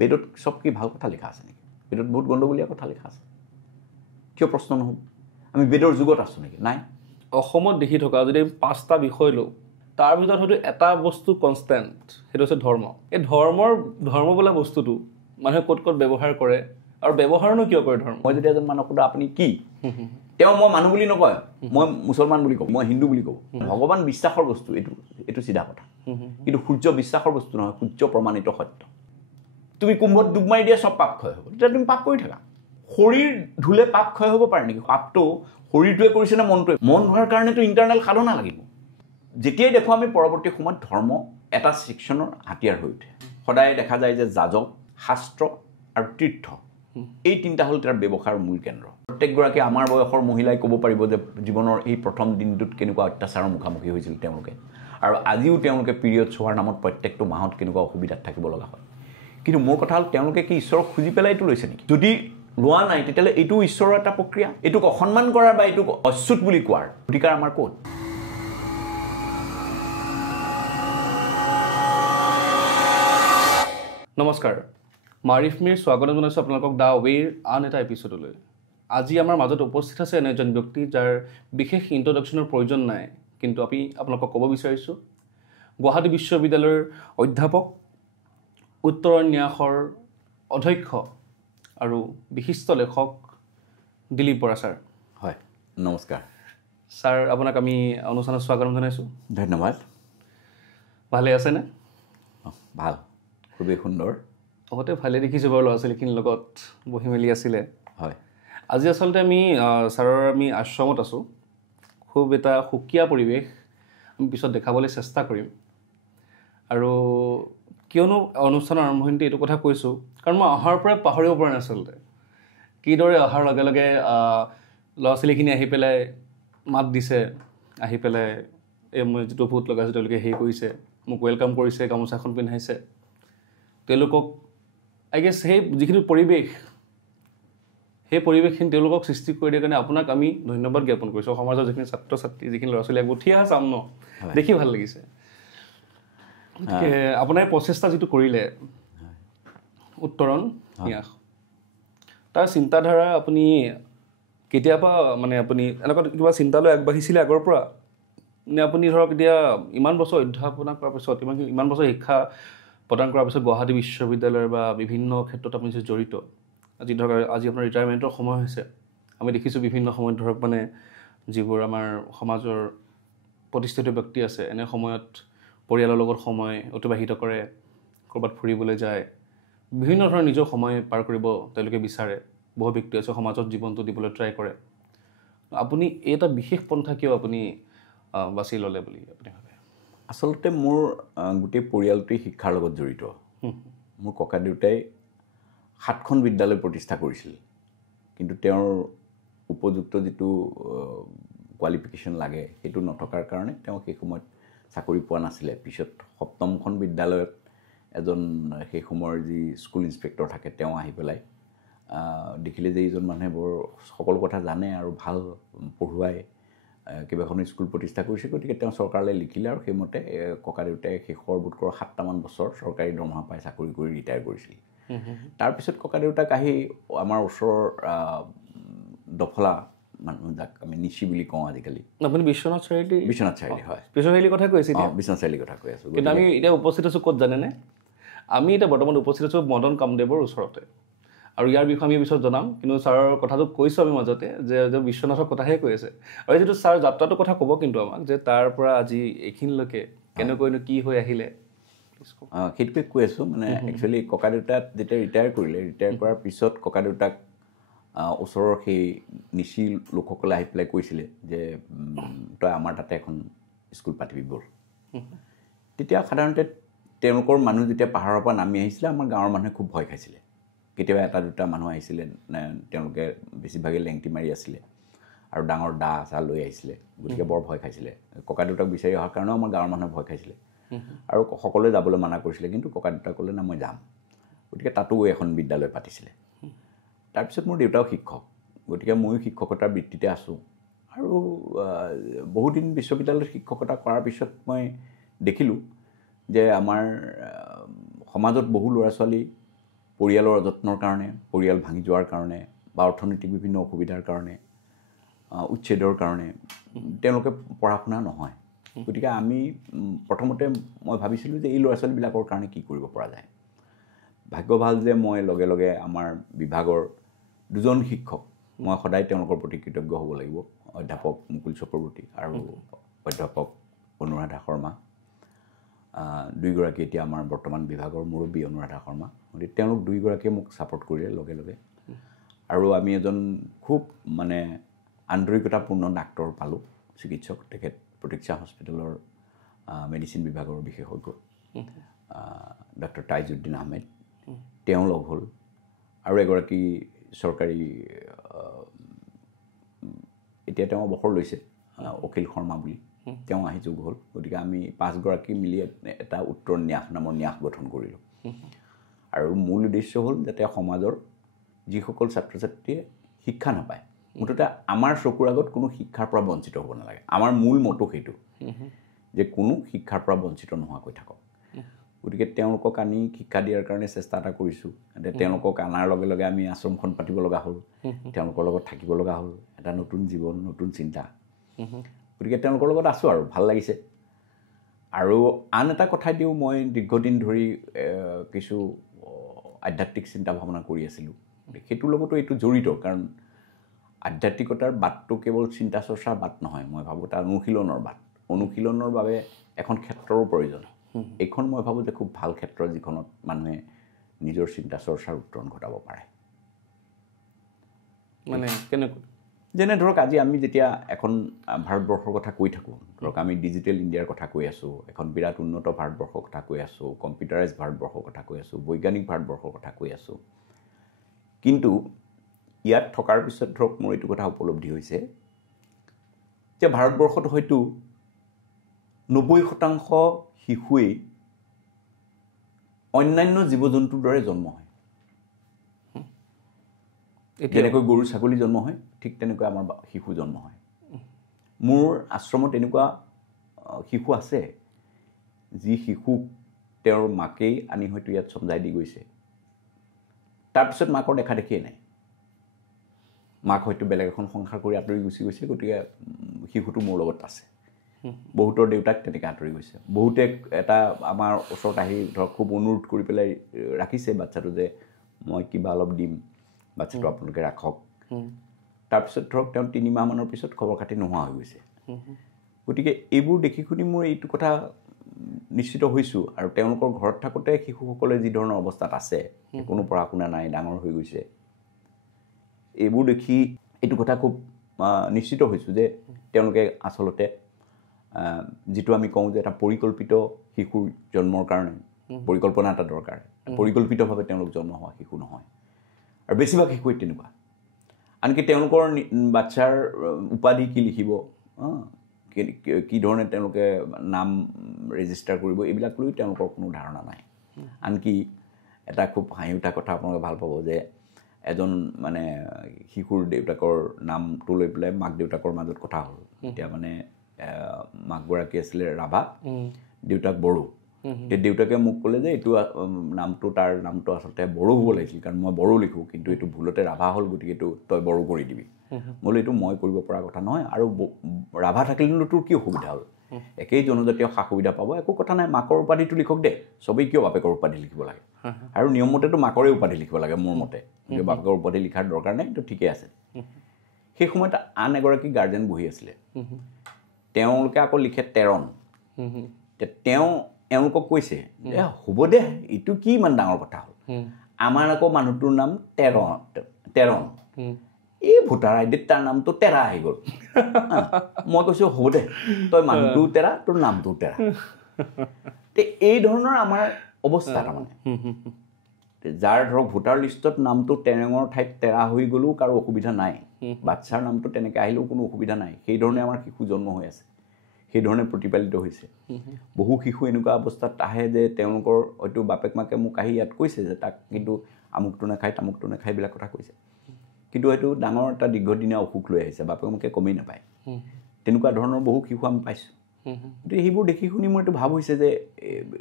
বেদত চব কি ভাল কথা লিখা আছে নেকি? বেদত বহুত গণ্ডগোলীয়া কথা লিখা আছে। কিয় প্ৰশ্ন নহ'ব? আমি বেদৰ যুগত আছোঁ নেকি? নাই। অসমত দেখি থকা যদি 5টা বিষয় লওঁ, তাৰ ভিতৰত হয়তো এটা বস্তু কনষ্টেণ্ট, সেইটো হৈছে ধৰ্ম। এই ধৰ্ম বোলা বস্তুটো মানুহে ক'ত ক'ত ব্যৱহাৰ কৰে আৰু ব্যৱহাৰনো কিয় কৰে ধৰ্ম? মই যদি এজন মানুহক সোধো আপুনি কি, তেওঁ মই মানুহ বুলি নকয়, মই মুছলমান বুলি কওঁ, মই হিন্দু বুলি কওঁ। ভগৱান বিশ্বাসৰ বস্তু, এইটো চিধা কথা। কিন্তু সূৰ্য বিশ্বাসৰ বস্তু নহয়, সূৰ্য প্ৰমাণিত সত্য। তুমি কুম্ভত ডুব মাৰি দিয়া চব পাপ ক্ষয় হ'ব, তেতিয়া তুমি পাপ কৰি থাকা। শৰীৰ ধুলে পাপ ক্ষয় হ'ব পাৰে নেকি? পাপটো শৰীৰটোৱে কৰিছে নে মনটোৱে? মন ধোৱাৰ কাৰণেতো ইণ্টাৰনেল সাধনা লাগিব। যেতিয়াই দেখোঁ আমি পৰৱৰ্তী সময়ত ধৰ্ম এটা ছেকশ্যনৰ হাতিয়াৰ হৈ উঠে। সদায় দেখা যায় যে যাজক, শাস্ত্ৰ আৰু তীৰ্থ, এই তিনিটা হ'ল তাৰ ব্যৱসায়ৰ মূল কেন্দ্ৰ। প্ৰত্যেকগৰাকী আমাৰ বয়সৰ মহিলাই ক'ব পাৰিব যে জীৱনৰ এই প্ৰথম দিনটোত কেনেকুৱা অত্যাচাৰৰ মুখামুখি হৈছিল তেওঁলোকে, আৰু আজিও তেওঁলোকে পিৰিয়ডছ হোৱাৰ নামত প্ৰত্যেকটো মাহত কেনেকুৱা অসুবিধাত থাকিব লগা হয়। কিন্তু মোৰ কথা হ'ল, তেওঁলোকে কি ঈশ্বৰক খুজি পেলাইতো লৈছে নেকি? যদি লোৱা নাই, তেতিয়াহ'লে এইটো ঈশ্বৰৰ এটা প্ৰক্ৰিয়া। এইটোক অসন্মান কৰাৰ বা এইটোক অচ্যুত বুলি কোৱাৰ অধিকাৰ আমাৰ ক'ত? নমস্কাৰ, মাৰিফমিৰ স্বাগতম জনাইছোঁ আপোনালোকক দ্য ৱেৰ আন এটা এপিছডলৈ। আজি আমাৰ মাজত উপস্থিত আছে এনে এজন ব্যক্তি যাৰ বিশেষ ইন্ট্ৰডাকশ্যনৰ প্ৰয়োজন নাই, কিন্তু আমি আপোনালোকক ক'ব বিচাৰিছোঁ, গুৱাহাটী বিশ্ববিদ্যালয়ৰ অধ্যাপক, উত্তৰণ ন্যাসৰ অধ্যক্ষ আৰু বিশিষ্ট লেখক দিলীপ বৰা ছাৰ। হয়, নমস্কাৰ ছাৰ, আপোনাক আমি অনুষ্ঠানত স্বাগতম জনাইছোঁ। ধন্যবাদ। ভালে আছেনে? ভাল, খুবেই সুন্দৰ। আগতে ভালে দেখিছোঁ বাৰু, ল'ৰা ছোৱালীখিনিৰ লগত বহি মেলি আছিলে। হয়, আজি আচলতে আমি ছাৰৰ আশ্ৰমত আছোঁ। খুব এটা সুকীয়া পৰিৱেশ, আমি পিছত দেখাবলৈ চেষ্টা কৰিম। আৰু কিয়নো অনুষ্ঠানৰ আৰম্ভণিতে এইটো কথা কৈছোঁ, কাৰণ মই অহাৰ পৰাই পাহৰিব পৰা নাই আচলতে। কিদৰে অহাৰ লগে লগে ল'ৰা ছোৱালীখিনি আহি পেলাই মাত দিছে, আহি পেলাই এই মই যিটো ভূত লগাইছোঁ তেওঁলোকে হেৰি কৰিছে, মোক ৱেলকাম কৰিছে, গামোচাখন পিন্ধাইছে। তেওঁলোকক আই গেছ সেই যিখিনি পৰিৱেশ, সেই পৰিৱেশখিনি তেওঁলোকক সৃষ্টি কৰি দিয়াৰ কাৰণে আপোনাক আমি ধন্যবাদ জ্ঞাপন কৰিছোঁ। সমাজৰ যিখিনি ছাত্ৰ ছাত্ৰী, যিখিনি ল'ৰা ছোৱালী উঠি অহা চাম ন, দেখি ভাল লাগিছে। গতিকে আপোনাৰ প্ৰচেষ্টা যিটো কৰিলে উত্তৰণ ন্যাস, তাৰ চিন্তাধাৰা আপুনি কেতিয়াবা আপুনি এনেকুৱা কিবা চিন্তালৈ আগবাঢ়িছিলে আগৰ পৰা, নে আপুনি ধৰক এতিয়া ইমান বছৰ অধ্যাপনা কৰাৰ পিছত, ইমান বছৰ শিক্ষা প্ৰদান কৰাৰ পিছত গুৱাহাটী বিশ্ববিদ্যালয়ৰ বা বিভিন্ন ক্ষেত্ৰত আপুনি যে জড়িত, আজি ধৰক আজি আপোনাৰ ৰিটায়াৰমেণ্টৰ সময় হৈছে, আমি দেখিছোঁ বিভিন্ন সময়ত ধৰক যিবোৰ আমাৰ সমাজৰ প্ৰতিষ্ঠিত ব্যক্তি আছে, এনে সময়ত পৰিয়ালৰ লগত সময় অতিবাহিত কৰে, ক'ৰবাত ফুৰিবলৈ যায়, বিভিন্ন ধৰণৰ নিজৰ সময় পাৰ কৰিব তেওঁলোকে বিচাৰে। বহু ব্যক্তি আছে সমাজত জীৱনটো দিবলৈ ট্ৰাই কৰে। আপুনি এটা বিশেষ পন্থা কিয় আপুনি বাছি ল'লে বুলি আপুনি ভাবে? আচলতে মোৰ গোটেই পৰিয়ালটোৱেই শিক্ষাৰ লগত জড়িত। মোৰ ককা দেউতাই 7খন বিদ্যালয় প্ৰতিষ্ঠা কৰিছিল, কিন্তু তেওঁৰ উপযুক্ত যিটো কোৱালিফিকেশ্যন লাগে সেইটো নথকাৰ কাৰণে তেওঁ সেই সময়ত চাকৰি পোৱা নাছিলে। পিছত 7মখন বিদ্যালয়ত এজন সেই সময়ৰ যি স্কুল ইনস্পেক্টৰ থাকে, তেওঁ আহি পেলাই দেখিলে যে এইজন মানুহে বৰ সকলো কথা জানে আৰু ভাল পঢ়ুৱাই, কেইবাখনো স্কুল প্ৰতিষ্ঠা কৰিছে। গতিকে তেওঁ চৰকাৰলৈ লিখিলে আৰু সেইমতে ককা দেউতাই শেষৰ বোধ কৰা 7টামান বছৰ চৰকাৰী দৰমহা পাই চাকৰি কৰি ৰিটায়াৰ কৰিছিল। তাৰপিছত ককা দেউতাক আহি আমাৰ ওচৰৰ দফলা মানুহ, যাক আমি নিচি বুলি কওঁ আজিকালি। আপুনি বিশ্বনাথ চাৰিআলি? বিশ্বনাথ চাৰিআলি, হয়। বিশ্বনাথ চাৰিআলিৰ কথা কৈ আছিলে? বিশ্বনাথ চাৰিআলিৰ কথা কৈ আছোঁ। কিন্তু আমি এতিয়া উপস্থিত আছোঁ ক'ত জানেনে? আমি এতিয়া বৰ্তমান উপস্থিত আছোঁ মদন কামদেৱৰ ওচৰতে। আৰু ইয়াৰ বিষয়ে আমি পিছত জনাম, কিন্তু ছাৰৰ কথাটো কৈছোঁ আমি মাজতে যে বিশ্বনাথৰ কথাহে কৈ আছে। আৰু যিটো ছাৰ যাত্ৰাটোৰ কথা ক'ব কিন্তু আমাক, যে তাৰ পৰা আজি এইখিনিলৈকে কেনেকৈনো কি হৈ আহিলে, সেইটোকে কৈ আছোঁ। একচুৱেলি ককা দেউতাক যেতিয়া ৰিটায়াৰ কৰিলে, ৰিটায়াৰ কৰাৰ পিছত ককা দেউতাক ওচৰৰ সেই নিচি লোকসকলে আহি পেলাই কৈছিলে যে তই আমাৰ তাতে এখন স্কুল পাতিবি ব'ল। তেতিয়া সাধাৰণতে তেওঁলোকৰ মানুহ যেতিয়া পাহাৰৰ পৰা নামি আহিছিলে, আমাৰ গাঁৱৰ মানুহে খুব ভয় খাইছিলে। কেতিয়াবা এটা দুটা মানুহ আহিছিলে, তেওঁলোকে বেছিভাগে লেংটি মাৰি আছিলে আৰু ডাঙৰ দা চা লৈ আহিছিলে, গতিকে বৰ ভয় খাইছিলে। ককা দেউতাক বিচাৰি অহাৰ কাৰণেও আমাৰ গাঁৱৰ মানুহে ভয় খাইছিলে আৰু সকলোৱে যাবলৈ মানা কৰিছিলে। কিন্তু ককা দেউতাক ক'লে না, মই যাম। গতিকে তাতো এখন বিদ্যালয় পাতিছিলে। তাৰপিছত মোৰ দেউতাও শিক্ষক, গতিকে ময়ো শিক্ষকতাৰ বৃত্তিতে আছোঁ। আৰু বহুদিন বিশ্ববিদ্যালয়ত শিক্ষকতা কৰাৰ পিছত মই দেখিলোঁ যে আমাৰ সমাজত বহু ল'ৰা ছোৱালী পৰিয়ালৰ অযত্নৰ কাৰণে, পৰিয়াল ভাঙি যোৱাৰ কাৰণে বা অৰ্থনৈতিক বিভিন্ন অসুবিধাৰ কাৰণে, উচ্ছেদৰ কাৰণে তেওঁলোকে পঢ়া শুনা নহয়। গতিকে আমি প্ৰথমতে মই ভাবিছিলোঁ যে এই ল'ৰা ছোৱালীবিলাকৰ কাৰণে কি কৰিব পৰা যায়। ভাগ্য ভাল যে মই লগে লগে আমাৰ বিভাগৰ দুজন শিক্ষক, মই সদায় তেওঁলোকৰ প্ৰতি কৃতজ্ঞ হ'ব লাগিব, অধ্যাপক মুকুল চক্ৰৱৰ্তী আৰু অধ্যাপক অনুৰাধা শৰ্মা, দুয়োগৰাকী এতিয়া আমাৰ বৰ্তমান বিভাগৰ মুৰব্বী অনুৰাধা শৰ্মা। গতিকে তেওঁলোক দুয়োগৰাকীয়ে মোক ছাপোৰ্ট কৰিলে লগে লগে। আৰু আমি এজন খুব মানে আন্তৰিকতাপূৰ্ণ ডাক্তৰ পালোঁ, চিকিৎসক, তেখেত প্ৰতীক্ষা হস্পিটেলৰ মেডিচিন বিভাগৰ বিশেষজ্ঞ ডক্টৰ তাইজুদ্দিন আহমেদ, তেওঁ লগ হ'ল। আৰু এগৰাকী চৰকাৰী, এতিয়া তেওঁ অৱসৰ লৈছে, অখিল শৰ্মা বুলি, তেওঁ আহি যোগ হ'ল। গতিকে আমি 5গৰাকী মিলি এটা উত্তৰ ন্যাস নামৰ ন্যাস গঠন কৰিলোঁ। আৰু মূল উদ্দেশ্য হ'ল যাতে সমাজৰ যিসকল ছাত্ৰ ছাত্ৰীয়ে শিক্ষা নাপায়, মুঠতে আমাৰ চকুৰ আগত কোনো শিক্ষাৰ পৰা বঞ্চিত হ'ব নালাগে। আমাৰ মূল মটো সেইটো যে কোনো শিক্ষাৰ পৰা বঞ্চিত নোহোৱাকৈ থাকক। গতিকে তেওঁলোকক আনি শিক্ষা দিয়াৰ কাৰণে চেষ্টা এটা কৰিছোঁ। তেওঁলোকক অনাৰ লগে লগে আমি আশ্ৰমখন পাতিব লগা হ'ল, তেওঁলোকৰ লগত থাকিব লগা হ'ল, এটা নতুন জীৱন, নতুন চিন্তা। গতিকে তেওঁলোকৰ লগত আছোঁ আৰু ভাল লাগিছে। আৰু আন এটা কথা দিওঁ, মই দীৰ্ঘদিন ধৰি কিছু আধ্যাত্মিক চিন্তা ভাৱনা কৰি আছিলোঁ, সেইটোৰ লগতো এইটো জড়িত। কাৰণ আধ্যাত্মিকতাৰ বাটটো কেৱল চিন্তা চৰ্চাৰ বাট নহয়, মই ভাবোঁ এটা অনুশীলনৰ বাট। অনুশীলনৰ বাবে এখন ক্ষেত্ৰৰো প্ৰয়োজন। এইখন মই ভাবোঁ যে খুব ভাল ক্ষেত্ৰ, যিখনত মানুহে নিজৰ চিন্তা চৰ্চাৰ উত্তৰণ ঘটাব পাৰে। মানে কেনেকৈ? যেনে ধৰক আজি আমি যেতিয়া এখন ভাৰতবৰ্ষৰ কথা কৈ থাকোঁ, ধৰক আমি ডিজিটেল ইণ্ডিয়াৰ কথা কৈ আছোঁ, এখন বিৰাট উন্নত ভাৰতবৰ্ষৰ কথা কৈ আছোঁ, কম্পিউটাৰাইজ ভাৰতবৰ্ষৰ কথা কৈ আছোঁ, বৈজ্ঞানিক ভাৰতবৰ্ষৰ কথা কৈ আছোঁ। কিন্তু ইয়াত থকাৰ পিছত ধৰক মোৰ এইটো কথা উপলব্ধি হৈছে যে ভাৰতবৰ্ষত হয়তো 90% শিশুৱেই অন্যান্য জীৱ জন্তুৰ দৰে জন্ম হয়। যেনেকৈ গৰু ছাগলী জন্ম হয়, ঠিক তেনেকৈ আমাৰ শিশু জন্ম হয়। মোৰ আশ্ৰমত এনেকুৱা শিশু আছে যি শিশুক তেওঁৰ মাকেই আনি হয়তো ইয়াত চমজাই দি গৈছে, তাৰপিছত মাকৰ দেখা দেখিয়ে নাই। মাক হয়তো বেলেগ এখন সংসাৰ কৰি আঁতৰি গুচি গৈছে, গতিকে শিশুটো মোৰ লগত আছে। বহুতৰ দেউতাক তেনেকৈ আঁতৰি গৈছে। বহুতে এটা আমাৰ ওচৰত আহি ধৰক খুব অনুৰোধ কৰি পেলাই ৰাখিছে বাচ্ছাটো, যে মই কিবা অলপ দিম, বাচ্ছাটো আপোনালোকে ৰাখক। তাৰপিছত ধৰক তেওঁ 3 মাহমানৰ পিছত খবৰ খাতি নোহোৱা হৈ গৈছে। গতিকে এইবোৰ দেখি শুনি মোৰ এইটো কথা নিশ্চিত হৈছোঁ। আৰু তেওঁলোকৰ ঘৰত থাকোঁতে শিশুসকলে যি ধৰণৰ অৱস্থাত আছে, কোনো পঢ়া শুনা নাই, ডাঙৰ হৈ গৈছে, এইবোৰ দেখি এইটো কথা খুব নিশ্চিত হৈছোঁ যে তেওঁলোকে আচলতে যিটো আমি কওঁ যে এটা পৰিকল্পিত শিশুৰ জন্মৰ কাৰণে পৰিকল্পনা এটা দৰকাৰ, পৰিকল্পিতভাৱে তেওঁলোক জন্ম হোৱা শিশু নহয়। আৰু বেছিভাগ শিশুৱে তেনেকুৱা। আনকি তেওঁলোকৰ বাচ্ছাৰ উপাধি কি লিখিব, কি ধৰণে তেওঁলোকে নাম ৰেজিষ্টাৰ কৰিব, এইবিলাক লৈও তেওঁলোকৰ কোনো ধাৰণা নাই। আনকি এটা খুব হাঁহি উঠা কথা আপোনালোকে ভাল পাব যে এজন মানে শিশুৰ দেউতাকৰ নামটো লৈ পেলাই মাক দেউতাকৰ মাজত কথা হ'ল। এতিয়া মানে মাকগৰাকী আছিলে ৰাভা, দেউতাক বড়ো। দেউতাকে মোক ক'লে যে এইটো নামটো, তাৰ নামটো আচলতে বড়ো হ'ব লাগিছিল, কাৰণ মই বড়ো লিখোঁ, কিন্তু এইটো ভুলতে ৰাভা হ'ল, গতিকে এইটো তই বড়ো কৰি দিবি। বোলো এইটো মই কৰিব পৰা কথা নহয়, আৰু ৰাভা থাকিলেনো তোৰ কি অসুবিধা হ'ল, একেই জনজাতীয় সা সুবিধা পাব, একো কথা নাই, মাকৰ উপাধিটো লিখক দে, চবেই কিয় বাপেকৰ উপাধি লিখিব লাগে। আৰু নিয়ম মতেতো মাকৰে উপাধি লিখিব লাগে মোৰ মতে, বাপেকৰ উপাধি লিখাৰ দৰকাৰ নাই, এইটো ঠিকেই আছে। সেই সময়ত আন এগৰাকী গাৰ্জেন বহি আছিলে, তেওঁলোকে আকৌ লিখে তেৰণ। তেওঁলোকক কৈছে যে হ'ব দে, এইটো কি ইমান ডাঙৰ কথা হ'ল, আমাৰ আকৌ মানুহটোৰ নাম তেৰণ, এই ভোটাৰ আইডিত তাৰ নামটো তেৰা আহি গ'ল। মই কৈছোঁ হ'ব দে, তই মানুহটোও তেৰা, তোৰ নামটোও তেৰা। এই ধৰণৰ আমাৰ অৱস্থা। তাৰমানে যাৰ ধৰক ভোটাৰ লিষ্টত নামটো তেৰেঙৰ ঠাইত তেৰা হৈ গ'লেও কাৰো অসুবিধা নাই, বাচ্ছাৰ নামটো তেনেকৈ আহিলেও কোনো অসুবিধা নাই। সেইধৰণে আমাৰ শিশু জন্ম হৈ আছে, সেইধৰণে প্ৰতিপালিত হৈছে। বহু শিশু এনেকুৱা অৱস্থাত আহে যে তেওঁলোকৰ হয়তো বাপেক মাকে মোক আহি ইয়াত কৈছে যে তাক কিন্তু আমুকটো নাখায়, তামুকটো নাখায়, এইবিলাক কথা কৈছে, কিন্তু হয়তো ডাঙৰ এটা দীৰ্ঘদিনীয়া অসুখ লৈ আহিছে, বাপেক মাকে গমেই নাপায়। তেনেকুৱা ধৰণৰ বহু শিশু আমি পাইছোঁ। গতিকে সেইবোৰ দেখি শুনি মোৰ এইটো ভাৱ হৈছে যে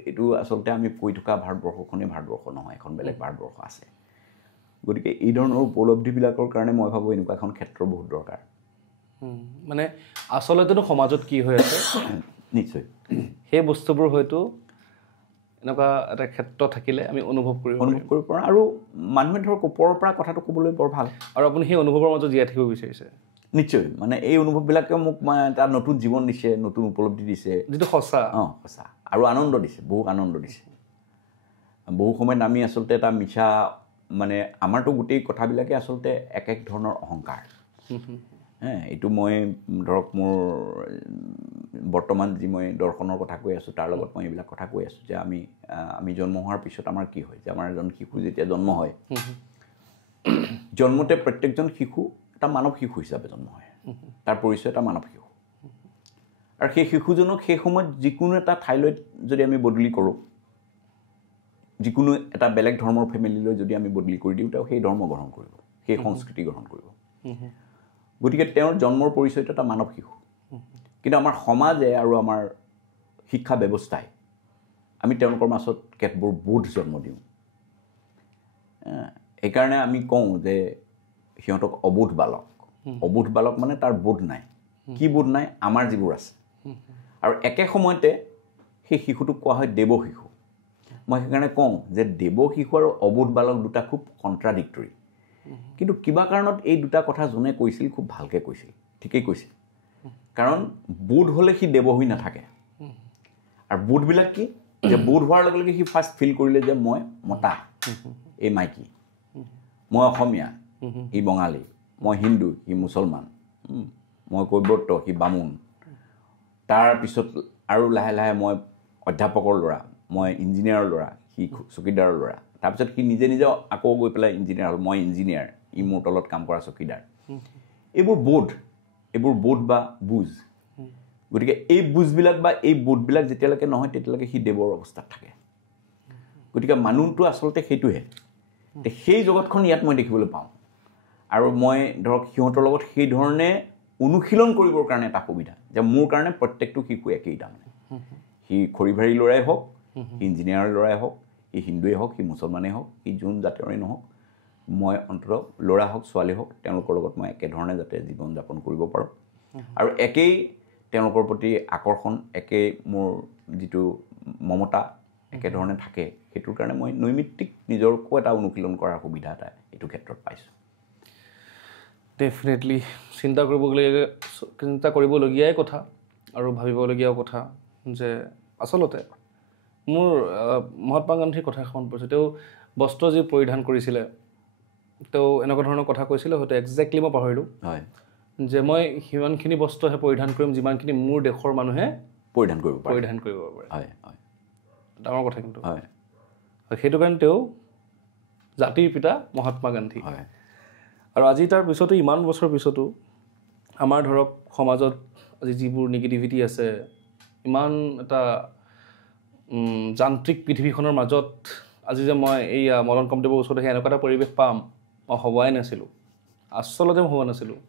এইটো আচলতে আমি পঢ়ি থকা ভাৰতবৰ্ষখনেই ভাৰতবৰ্ষ নহয়, এখন বেলেগ ভাৰতবৰ্ষ আছে। গতিকে এই ধৰণৰ উপলব্ধিবিলাকৰ কাৰণে মই ভাবোঁ এনেকুৱা এখন ক্ষেত্ৰৰ বহুত দৰকাৰ। মানে আচলতেতো সমাজত কি হৈ আছে নিশ্চয় সেই বস্তুবোৰ হয়তো এনেকুৱা এটা ক্ষেত্ৰ থাকিলে আমি অনুভৱ কৰিব পাৰোঁ, আৰু মানুহে ধৰক ওপৰৰ পৰা কথাটো ক'বলৈ বৰ ভাল, আৰু আপুনি সেই অনুভৱৰ মাজত জীয়াই থাকিব বিচাৰিছে। নিশ্চয়, মানে এই অনুভৱবিলাকে মোক এটা নতুন জীৱন দিছে, নতুন উপলব্ধি দিছে, যিটো সঁচা সঁচা, আৰু আনন্দ দিছে, বহুত আনন্দ দিছে। বহু সময়ত আমি আচলতে এটা মিছা, মানে আমাৰতো গোটেই কথাবিলাকে আচলতে এক এক ধৰণৰ অহংকাৰ। এইটো মই ধৰক মোৰ বৰ্তমান যি মই দৰ্শনৰ কথা কৈ আছোঁ তাৰ লগত মই এইবিলাক কথা কৈ আছোঁ যে আমি জন্ম হোৱাৰ পিছত আমাৰ কি হয়, যে আমাৰ এজন শিশু যেতিয়া জন্ম হয়, জন্মতে প্ৰত্যেকজন শিশু এটা মানৱ শিশু হিচাপে জন্ম হয়, তাৰ পৰিচয় এটা মানৱ শিশু। আৰু সেই শিশুজনক সেই সময়ত যিকোনো এটা ঠাইলৈ যদি আমি বদলি কৰোঁ, যিকোনো এটা বেলেগ ধৰ্মৰ ফেমিলিলৈ যদি আমি বদলি কৰি দিওঁ, তেওঁ সেই ধৰ্ম গ্ৰহণ কৰিব, সেই সংস্কৃতি গ্ৰহণ কৰিব। গতিকে তেওঁৰ জন্মৰ পৰিচয়টো এটা মানৱ শিশু। কিন্তু আমাৰ সমাজে আৰু আমাৰ শিক্ষা ব্যৱস্থাই আমি তেওঁলোকৰ মাজত কেতবোৰ বোধ জন্ম দিওঁ। সেইকাৰণে আমি কওঁ যে সিহঁতক অবোধ বালক। অবোধ বালক মানে তাৰ বোধ নাই। কি বোধ নাই? আমাৰ যিবোৰ আছে। আৰু একে সময়তে সেই শিশুটোক কোৱা হয় দেৱ শিশু। মই সেইকাৰণে কওঁ যে দেৱ শিশু আৰু অবোধ বালক দুটা খুব কণ্ট্ৰাডিক্টৰী। কিন্তু কিবা কাৰণত এই দুটা কথা যোনে কৈছিল খুব ভালকৈ কৈছিল, ঠিকেই কৈছিল। কাৰণ বোধ হ'লে সি দেৱ হৈ নাথাকে। আৰু বোধবিলাক কি? যে বোধ হোৱাৰ লগে লগে সি ফাৰ্ষ্ট ফিল কৰিলে যে মই মতা, এই মাইকী, মই অসমীয়া, সি বঙালী, মই হিন্দু, সি মুছলমান, মই কৈৱৰ্ত, সি বামুণ। তাৰপিছত আৰু লাহে লাহে মই অধ্যাপকৰ ল'ৰা, মই ইঞ্জিনিয়াৰৰ ল'ৰা, সি চকীদাৰৰ ল'ৰা। তাৰপিছত সি নিজে নিজে আকৌ গৈ পেলাই ইঞ্জিনিয়াৰ হ'ল, মই ইঞ্জিনিয়াৰ, ই মোৰ তলত কাম কৰা চকীদাৰ। এইবোৰ বোধ বা বুজ। গতিকে এই বুজবিলাক বা এই বোধবিলাক যেতিয়ালৈকে নহয় তেতিয়ালৈকে সি দেৱৰ অৱস্থাত থাকে। গতিকে মানুহটো আচলতে সেইটোহে। সেই জগতখন ইয়াত মই দেখিবলৈ পাওঁ। আৰু মই ধৰক সিহঁতৰ লগত সেই ধৰণে অনুশীলন কৰিবৰ কাৰণে এটা সুবিধা, যে মোৰ কাৰণে প্ৰত্যেকটো শিশু একেই তাৰমানে। সি খৰিভাৰী ল'ৰাই হওক, সি ইঞ্জিনিয়াৰৰ ল'ৰাই হওক, সি হিন্দুৱেই হওক, সি মুছলমানেই হওক, সি যোন জাতিৰে নহওক, মই অন্ততঃ ল'ৰা হওক ছোৱালী হওক তেওঁলোকৰ লগত মই একেধৰণে যাতে জীৱন যাপন কৰিব পাৰোঁ। আৰু একেই তেওঁলোকৰ প্ৰতি আকৰ্ষণ, একেই মোৰ যিটো মমতা একেধৰণে থাকে, সেইটোৰ কাৰণে মই নৈমিত্তিক নিজৰকো এটা অনুশীলন কৰাৰ সুবিধা এটা এইটো ক্ষেত্ৰত পাইছোঁ। ডেফিনেটলি চিন্তা কৰিবলগীয়াই কথা আৰু ভাবিবলগীয়াও কথা যে আচলতে মোৰ মহাত্মা গান্ধীৰ কথা এখন পৰিছে। তেওঁ বস্ত্ৰ যি পৰিধান কৰিছিলে, তেওঁ এনেকুৱা ধৰণৰ কথা কৈছিলে, হয়তো একজেক্টলি মই পাহৰিলোঁ, হয়, যে মই সিমানখিনি বস্ত্ৰহে পৰিধান কৰিম যিমানখিনি মোৰ দেশৰ মানুহে পৰিধান কৰিব পাৰে। হয়, ডাঙৰ কথা কিন্তু। হয়, সেইটো কাৰণে তেওঁ জাতিৰ পিতা মহাত্মা গান্ধী। হয়। আৰু আজি তাৰ পিছতো, ইমান বছৰ পিছতো আমাৰ ধৰক সমাজত আজি যিবোৰ নিগেটিভিটি আছে, ইমান এটা যান্ত্ৰিক পৃথিৱীখনৰ মাজত আজি যে মই এইয়া মদন কামদেৱৰ ওচৰত আহি এনেকুৱা এটা পৰিৱেশ পাম, মই ভবাই নাছিলোঁ, আচলতে মই ভবা নাছিলোঁ।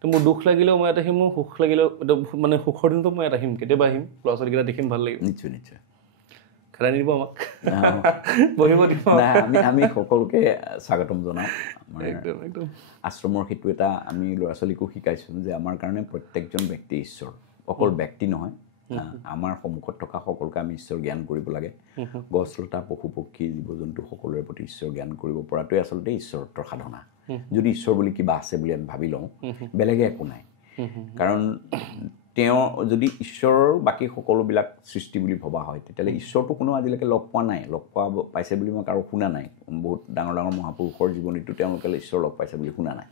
তো মোৰ দুখ লাগিলেও মই ইয়াত আহিম, মোৰ সুখ লাগিলেও, মানে সুখৰ দিনটো মই ইয়াত আহিম, কেতিয়াবা আহিম, ল'ৰা ছোৱালীকেইটা দেখিম, ভাল লাগিব। নিশ্চয় নিশ্চয়। খেলাই নিদিব আমাক, বহিব দিব। আমি সকলোকে স্বাগতম জনাওঁ। একদম আশ্ৰমৰ সেইটো এটা আমি ল'ৰা ছোৱালীকো শিকাইছোঁ যে আমাৰ কাৰণে প্ৰত্যেকজন ব্যক্তি ঈশ্বৰ। অকল ব্যক্তি নহয়, আমাৰ সন্মুখত থকা সকলোকে আমি ঈশ্বৰ জ্ঞান কৰিব লাগে। গছ লতা পশু পক্ষী জীৱ জন্তু সকলোৰে প্ৰতি ঈশ্বৰ জ্ঞান কৰিব পৰাটোৱে আচলতে ঈশ্বৰত্বৰ সাধনা। যদি ঈশ্বৰ বুলি কিবা আছে বুলি আমি ভাবি লওঁ, বেলেগে একো নাই। কাৰণ তেওঁ যদি ঈশ্বৰৰ বাকী সকলোবিলাক সৃষ্টি বুলি ভবা হয়, তেতিয়াহ'লে ঈশ্বৰটো কোনো আজিলৈকে লগ পোৱা নাই। লগ পাইছে বুলি মই কাৰো শুনা নাই। বহুত ডাঙৰ ডাঙৰ মহাপুৰুষৰ জীৱনীটো তেওঁলোকে ঈশ্বৰ লগ পাইছে বুলি শুনা নাই।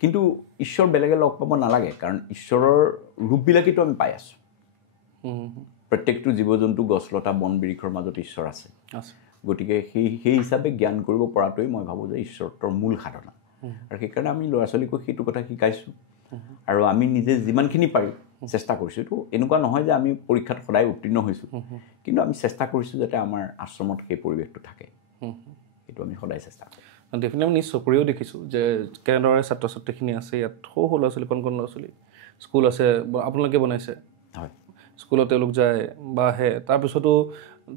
কিন্তু ঈশ্বৰ বেলেগে লগ পাব নালাগে, কাৰণ ঈশ্বৰৰ ৰূপবিলাকেইতো আমি পাই আছোঁ। প্ৰত্যেকটো জীৱ জন্তু, গছ লতা, বন বিৰিখৰ মাজত ঈশ্বৰ আছে। গতিকে সেই হিচাপে জ্ঞান কৰিব পৰাটোৱেই মই ভাবোঁ যে ঈশ্বৰত্বৰ মূল সাধনা। আৰু সেইকাৰণে আমি ল'ৰা ছোৱালীকো সেইটো কথা শিকাইছোঁ। আৰু আমি নিজে যিমানখিনি পাৰি চেষ্টা কৰিছোঁ। এইটো এনেকুৱা নহয় যে আমি পৰীক্ষাত সদায় উত্তীৰ্ণ হৈছোঁ, কিন্তু আমি চেষ্টা কৰিছোঁ যাতে আমাৰ আশ্ৰমত সেই পৰিৱেশটো থাকে। সেইটো আমি সদায় চেষ্টা কৰোঁ। ডেফিনেটলি আমি নিজ চকুৰেও দেখিছোঁ যে কেনেদৰে ছাত্ৰ ছাত্ৰীখিনি আছে ইয়াত, সৰু সৰু ল'ৰা ছোৱালী, কণ কণ ল'ৰা ছোৱালী, স্কুল আছে, আপোনালোকে বনাইছে, হয় স্কুলত তেওঁলোক যায় বা আহে তাৰপিছতো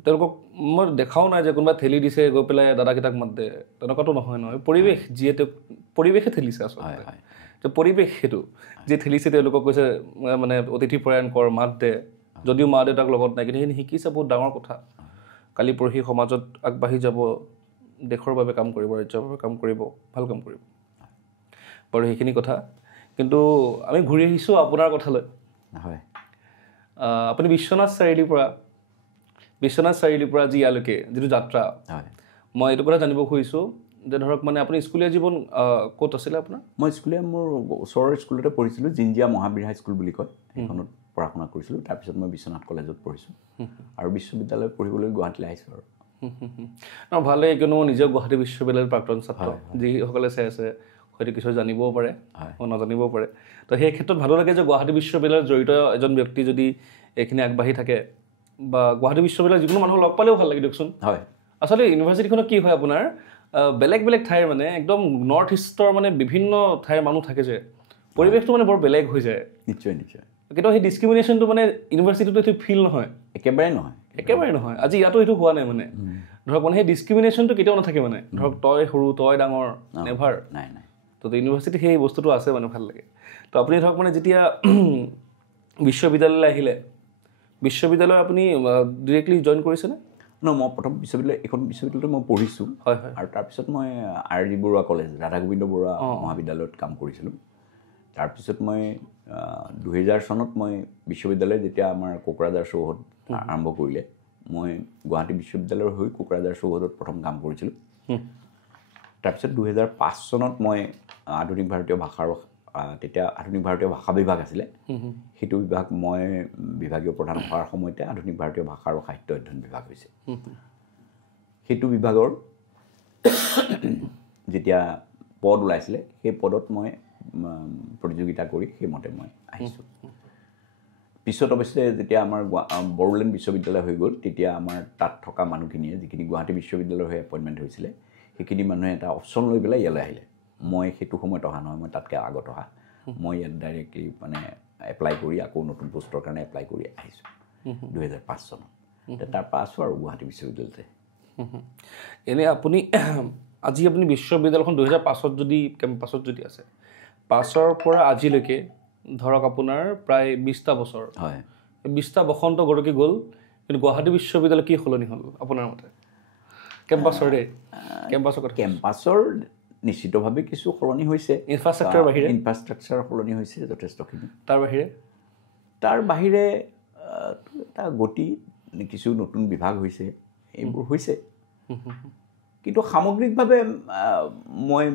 তেওঁলোকক মই দেখাও নাই যে কোনোবা ঠেলি দিছে গৈ পেলাই দাদাকেইটাক মাত দে, তেনেকুৱাতো নহয় নহয় পৰিৱেশ যিয়ে পৰিৱেশে ঠেলিছে আচলতে, যে পৰিৱেশ সেইটো যি ঠেলিছে তেওঁলোকক কৈছে মানে অতিথি পৰায়ণ কৰ, মাত দে, যদিও মা দেউতাক লগত নাই কিন্তু সেইখিনি শিকিছে বহুত ডাঙৰ কথা। কালি পৰহি সমাজত আগবাঢ়ি যাব, দেশৰ বাবে কাম কৰিব, ৰাজ্যৰ বাবে কাম কৰিব, ভাল কাম কৰিব বাৰু সেইখিনি কথা। কিন্তু আমি ঘূৰি আহিছোঁ আপোনাৰ কথালৈ। হয় আপুনি বিশ্বনাথ চাৰিআলিৰ পৰা যি ইয়ালৈকে যিটো যাত্ৰা, মই এইটো কথা জানিব খুজিছোঁ যে ধৰক মানে আপুনি স্কুলীয়া জীৱন ক'ত আছিলে আপোনাৰ? মই মোৰ ওচৰৰ স্কুলতে পঢ়িছিলোঁ, জিঞ্জিয়া মহাবীৰ হাইস্কুল বুলি কয়, সেইখনত পঢ়া শুনা কৰিছিলোঁ। তাৰপিছত মই বিশ্বনাথ কলেজত পঢ়িছোঁ আৰু বিশ্ববিদ্যালয়ত পঢ়িবলৈ গুৱাহাটীলৈ আহিছোঁ আৰু ভালেই, কিয়নো নিজেও গুৱাহাটী বিশ্ববিদ্যালয়ৰ প্ৰাক্তন ছাত্ৰ, যিসকলে চাই আছে হয়তো কিছু জানিবও পাৰে বা নাজানিবও পাৰে। তো সেই ক্ষেত্ৰত ভালো লাগে যে গুৱাহাটী বিশ্ববিদ্যালয়ত জড়িত এজন ব্যক্তি যদি এইখিনি আগবাঢ়ি থাকে বা গুৱাহাটী বিশ্ববিদ্যালয়ত যিকোনো মানুহক লগ পালেও ভাল লাগে দিয়কচোন। হয় আচলতে ইউনিভাৰ্চিটিখনত কি হয় আপোনাৰ বেলেগ বেলেগ ঠাইৰ মানে একদম নৰ্থ ইষ্টৰ মানে বিভিন্ন ঠাইৰ মানুহ থাকে যে পৰিৱেশটো মানে বৰ বেলেগ হৈ যায়। নিশ্চয় নিশ্চয়। কিন্তু সেই ডিছক্ৰিমিনেশ্যনটো মানে ইউনিভাৰ্চিটিটো এইটো ফিল নহয়, একেবাৰে নহয়। আজি ইয়াতো এইটো হোৱা নাই মানে ধৰক মানে সেই ডিছক্ৰিমিনেশ্যনটো কেতিয়াও নাথাকে মানে ধৰক তই সৰু তই ডাঙৰ নেভাৰ নাই। তো ইউনিভাৰ্চিটি সেই বস্তুটো আছে মানে ভাল লাগে। তো আপুনি ধৰক মানে যেতিয়া বিশ্ববিদ্যালয়লৈ আহিলে, বিশ্ববিদ্যালয় আপুনি ডিৰেক্টলি জইন কৰিছেনে? মই প্ৰথম এইখন বিশ্ববিদ্যালয়তে মই পঢ়িছোঁ। হয় আৰু তাৰপিছত মই R.G. বৰুৱা কলেজ, ৰাধা গোবিন্দ বৰুৱা মহাবিদ্যালয়ত কাম কৰিছিলোঁ। তাৰপিছত মই 2000 চনত মই বিশ্ববিদ্যালয় যেতিয়া আমাৰ কোকৰাঝাৰ চৌহদ আৰম্ভ কৰিলে, মই গুৱাহাটী বিশ্ববিদ্যালয়ৰ হৈ কোকৰাঝাৰ চৌহদত প্ৰথম কাম কৰিছিলোঁ। তাৰপিছত 2005 চনত মই আধুনিক ভাৰতীয় ভাষাৰ, তেতিয়া আধুনিক ভাৰতীয় ভাষা বিভাগ আছিলে, সেইটো বিভাগ মই বিভাগীয় প্ৰধান হোৱাৰ সময়তে আধুনিক ভাৰতীয় ভাষা আৰু সাহিত্য অধ্যয়ন বিভাগ হৈছে। সেইটো বিভাগৰ যেতিয়া পদ ওলাইছিলে সেই পদত মই প্ৰতিযোগিতা কৰি সেইমতে মই আহিছোঁ। পিছত অৱশ্যে যেতিয়া আমাৰ বড়োলেণ্ড বিশ্ববিদ্যালয় হৈ গ'ল, তেতিয়া আমাৰ তাত থকা মানুহখিনিয়ে যিখিনি গুৱাহাটী বিশ্ববিদ্যালয়ৰ হৈ এপইণ্টমেণ্ট হৈছিলে সেইখিনি মানুহে এটা অপশ্যন লৈ পেলাই ইয়ালৈ আহিলে। মই সেইটো সময়ত অহা নহয়, মই তাতকৈ আগত অহা। মই ইয়াত ডাইৰেক্টলি মানে এপ্লাই কৰি আকৌ নতুন পোষ্টৰ কাৰণে এপ্লাই কৰি আহিছোঁ 2005 চনত। তাৰপৰা আছোঁ আৰু গুৱাহাটী বিশ্ববিদ্যালয়তে। এনেই আপুনি আজি আপুনি বিশ্ববিদ্যালয়খন 2005 যদি কেম্পাছত যদি আছে, 5ৰ পৰা আজিলৈকে ধৰক আপোনাৰ প্ৰায় 20টা বছৰ। হয় 20টা বসন্ত গৰকি গ'ল, কিন্তু গুৱাহাটী বিশ্ববিদ্যালয় কি সলনি হ'ল আপোনাৰ মতে? কেম্পাছৰ কথা। কেম্পাছৰ নিশ্চিতভাৱে কিছু সলনি হৈছে। ইনফ্ৰাষ্ট্ৰাকচাৰ সলনি হৈছে যথেষ্টখিনি। তাৰ বাহিৰে এটা গতি, কিছু নতুন বিভাগ হৈছে, এইবোৰ হৈছে। কিন্তু সামগ্ৰিকভাৱে মই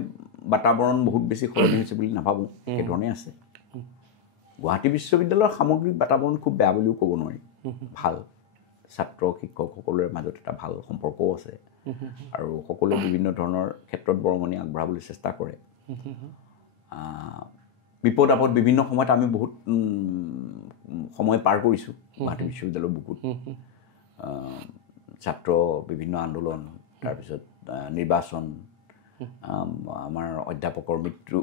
বাতাবৰণ বহুত বেছি সলনি হৈছে বুলি নাভাবোঁ, সেইধৰণে আছে। গুৱাহাটী বিশ্ববিদ্যালয়ৰ সামগ্ৰিক বাতাবৰণ খুব বেয়া বুলিও ক'ব নোৱাৰি, ভাল। ছাত্ৰ শিক্ষক সকলোৰে মাজত এটা ভাল সম্পৰ্কও আছে আৰু সকলোৱে বিভিন্ন ধৰণৰ ক্ষেত্ৰত বৰঙণি আগবঢ়াবলৈ চেষ্টা কৰে। বিপদ আপদ বিভিন্ন সময়ত আমি বহুত সময় পাৰ কৰিছোঁ গুৱাহাটী বিশ্ববিদ্যালয়ৰ বুকুত। ছাত্ৰ বিভিন্ন আন্দোলন, তাৰপিছত নিৰ্বাচন, আমাৰ অধ্যাপকৰ মৃত্যু,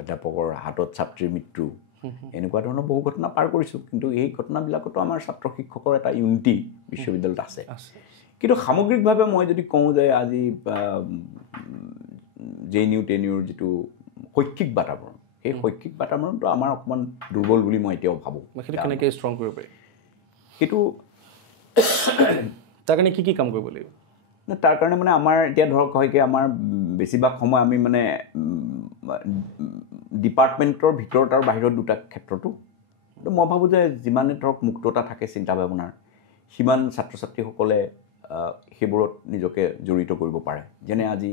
অধ্যাপকৰ হাতত ছাত্ৰীৰ মৃত্যু, এনেকুৱা ধৰণৰ বহু ঘটনা পাৰ কৰিছোঁ। কিন্তু এই ঘটনাবিলাকতো আমাৰ ছাত্ৰ শিক্ষকৰ এটা ইউনিটি বিশ্ববিদ্যালয়ত আছে। কিন্তু সামগ্ৰিকভাৱে মই যদি কওঁ যে আজি JNU TNUৰ যিটো শৈক্ষিক বাতাবৰণ, সেই শৈক্ষিক বাতাবৰণটো আমাৰ অকণমান দুৰ্বল বুলি মই এতিয়াও ভাবোঁ। সেইটো কেনেকৈ ষ্ট্ৰং কৰিব পাৰি? সেইটো তাৰ কাৰণে কি কাম কৰিব লাগিব? তাৰ কাৰণে মানে আমাৰ এতিয়া ধৰক হয় কি, আমাৰ বেছিভাগ সময় আমি মানে ডিপাৰ্টমেণ্টৰ ভিতৰত আৰু বাহিৰত দুটা ক্ষেত্ৰতো মই ভাবোঁ যে যিমানে ধৰক মুক্ততা থাকে চিন্তা ভাৱনাৰ, সিমান ছাত্ৰ ছাত্ৰীসকলে সেইবোৰত নিজকে জড়িত কৰিব পাৰে। যেনে আজি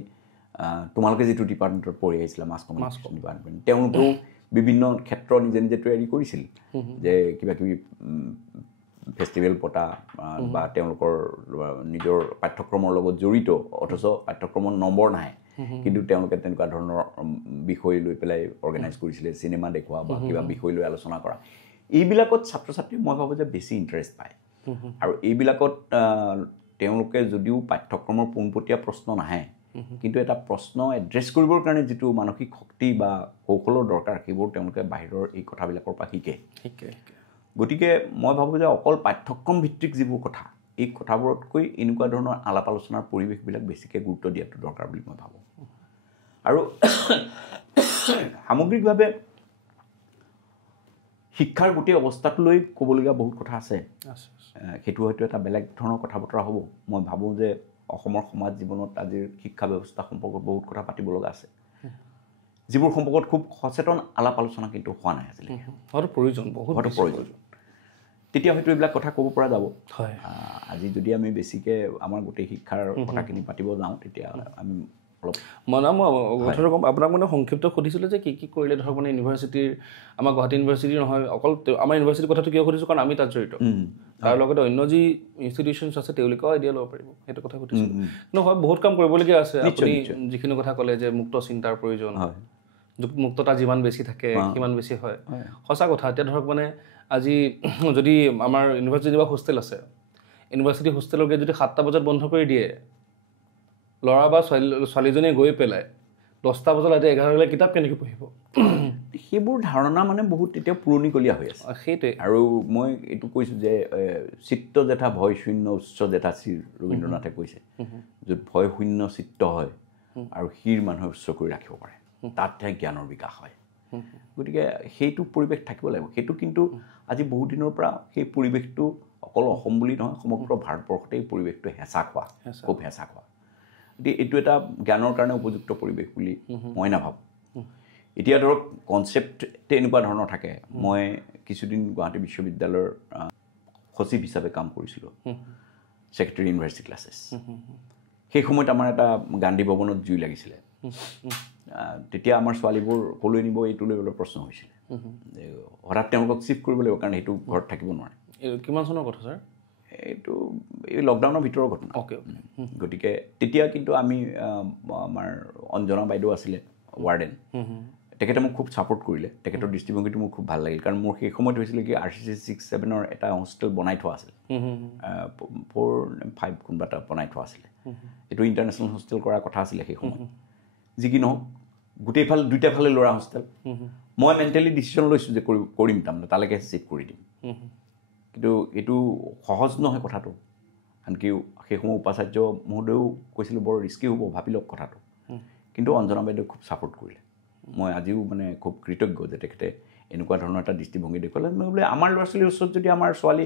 তোমালোকে যিটো ডিপাৰ্টমেণ্টত পঢ়ি আহিছিলা, মাছ কমিউনিকেশ্যন ডিপাৰ্টমেণ্ট, তেওঁলোকেও বিভিন্ন ক্ষেত্ৰ নিজে নিজে তৈয়াৰী কৰিছিল, যে কিবাকিবি ফেষ্টিভেল পতা বা তেওঁলোকৰ নিজৰ পাঠ্যক্ৰমৰ লগত জড়িত, অথচ পাঠ্যক্ৰমৰ নম্বৰ নাহে, কিন্তু তেওঁলোকে তেনেকুৱা ধৰণৰ বিষয় লৈ পেলাই অৰ্গেনাইজ কৰিছিলে, চিনেমা দেখুওৱা বা কিবা বিষয় লৈ আলোচনা কৰা। এইবিলাকত ছাত্ৰ ছাত্ৰী মই ভাবোঁ যে বেছি ইণ্টাৰেষ্ট পায়। আৰু এইবিলাকত তেওঁলোকে যদিও পাঠ্যক্ৰমৰ পোনপটীয়া প্ৰশ্ন নাহে, কিন্তু এটা প্ৰশ্ন এড্ৰেছ কৰিবৰ কাৰণে যিটো মানসিক শক্তি বা কৌশলৰ দৰকাৰ, সেইবোৰ তেওঁলোকে বাহিৰৰ এই কথাবিলাকৰ পৰা শিকে। গতিকে মই ভাবোঁ যে অকল পাঠ্যক্ৰম ভিত্তিক যিবোৰ কথা এই কথাবোৰতকৈ এনেকুৱা ধৰণৰ আলাপ আলোচনাৰ পৰিৱেশবিলাক বেছিকৈ গুৰুত্ব দিয়াটো দৰকাৰ বুলি মই ভাবোঁ আৰু সামগ্ৰিকভাৱে শিক্ষাৰ গোটেই অৱস্থাটো লৈ ক'বলগীয়া বহুত কথা আছে সেইটো হয়তো এটা বেলেগ ধৰণৰ কথা বতৰা হ'ব মই ভাবোঁ যে অসমৰ সমাজ জীৱনত আজিৰ শিক্ষা ব্যৱস্থা সম্পৰ্কত বহুত কথা পাতিব লগা আছে যিবোৰ সম্পৰ্কত খুব সচেতন আলাপ আলোচনা কিন্তু হোৱা নাই আজিলৈকে হয়তো প্ৰয়োজন বহুত প্ৰয়োজন তেতিয়া হয়তো এইবিলাক কথা ক'ব পৰা যাব হয় আজি যদি আমি বেছিকৈ আমাৰ গোটেই শিক্ষাৰ কথাখিনি পাতিব যাওঁ তেতিয়া আমি অলপ মানে মই কথাটো ক'ম আপোনাক মানে সংক্ষিপ্ত সুধিছিলোঁ যে কি কি কৰিলে ধৰক মানে ইউনিভাৰ্চিটিৰ আমাৰ গুৱাহাটী ইউনিভাৰ্চিটি নহয় অকল আমাৰ ইউনিভাৰ্চিটিৰ কথাটো কিয় সুধিছোঁ কাৰণ আমি তাত জড়িত তাৰ লগতে অন্য যি ইনষ্টিটিউশ্যনছ আছে তেওঁলোকেও আইডিয়া ল'ব পাৰিব সেইটো কথা সুধিছোঁ কিন্তু হয় বহুত কাম কৰিবলগীয়া আছে আপুনি যিখিনি কথা ক'লে যে মুক্ত চিন্তাৰ প্ৰয়োজন মুক্ততা যিমান বেছি থাকে সিমান বেছি হয় সঁচা কথা এতিয়া ধৰক মানে আজি যদি আমাৰ ইউনিভাৰ্চিটি বা হোষ্টেল আছে ইউনিভাৰ্চিটি হোষ্টেলকে যদি 7টা বজাত বন্ধ কৰি দিয়ে ল'ৰা বা ছোৱালীজনীয়ে গৈ পেলাই 10টা বজাত ৰাতি 11টালৈ কিতাপ কেনেকৈ পঢ়িব সেইবোৰ ধাৰণা মানে বহুত এতিয়া পুৰণিকলীয়া হৈ আছে সেইটোৱে আৰু মই এইটো কৈছোঁ যে চিত্ত জেঠা ভয় শূন্য উচ্চ জেঠা চিৰ ৰবীন্দ্ৰনাথে কৈছে য'ত ভয় শূন্য চিত্ত হয় আৰু শিৰ মানুহে উচ্চ কৰি ৰাখিব পাৰে তাতহে জ্ঞানৰ বিকাশ হয় গতিকে সেইটো পৰিৱেশ থাকিব লাগিব সেইটো কিন্তু আজি বহুত দিনৰ পৰা সেই পৰিৱেশটো অকল অসম বুলি নহয় সমগ্ৰ ভাৰতবৰ্ষতেই পৰিৱেশটো হেঁচা খোৱা খুব হেঁচা খোৱা গতিকে এইটো এটা জ্ঞানৰ কাৰণে উপযুক্ত পৰিৱেশ বুলি মই নাভাবোঁ এতিয়া ধৰক কনচেপ্ট এনেকুৱা ধৰণৰ থাকে মই কিছুদিন গুৱাহাটী বিশ্ববিদ্যালয়ৰ সচিব হিচাপে কাম কৰিছিলোঁ ছেক্ৰেটাৰী ইউনিভাৰ্চিটি ক্লাছেছ সেই সময়ত আমাৰ এটা গান্ধী ভৱনত জুই লাগিছিলে তেতিয়া আমাৰ ছোৱালীবোৰ ক'লৈ নিব এইটো লৈ অলপ প্ৰশ্ন হৈছিলে হঠাৎ তেওঁলোকক চিফ্ট কৰিব লাগিব কাৰণ সেইটো ঘৰত থাকিব নোৱাৰে কিমান চনৰ কথা ছাৰ এইটো এই লকডাউনৰ ভিতৰৰ ঘটনা গতিকে তেতিয়া কিন্তু আমি আমাৰ অঞ্জনা বাইদেউ আছিলে ৱাৰ্ডেন তেখেতে মোক খুব ছাপোৰ্ট কৰিলে তেখেতৰ দৃষ্টিভংগীটো মোৰ খুব ভাল লাগিল কাৰণ মোৰ সেই সময়ত হৈছিলে কি RCC 6-7ৰ এটা হোষ্টেল বনাই থোৱা আছিল 4-5 কোনোবা এটা বনাই থোৱা আছিলে এইটো ইণ্টাৰনেশ্যনেল হোষ্টেল কৰাৰ কথা আছিলে সেই সময়ত যি কি নহওক গোটেইফালে দুইটা ফালে ল'ৰা হোষ্টেল মই মেণ্টেলি ডিচিশ্যন লৈছোঁ যে কৰিম তাৰমানে তালৈকে চিফ্ট কৰি দিম কিন্তু এইটো সহজ নহয় কথাটো আনকি সেই সময় উপাচাৰ্য মহোদয়েও কৈছিলোঁ বৰ ৰিস্কি হ'ব ভাবি লওক কথাটো কিন্তু অঞ্জনা বাইদেৱে খুব ছাপোৰ্ট কৰিলে মই আজিও মানে খুব কৃতজ্ঞ যে তেখেতে এনেকুৱা ধৰণৰ এটা দৃষ্টিভংগী দেখুৱালে মই বোলে আমাৰ ল'ৰা ছোৱালীৰ ওচৰত যদি আমাৰ ছোৱালী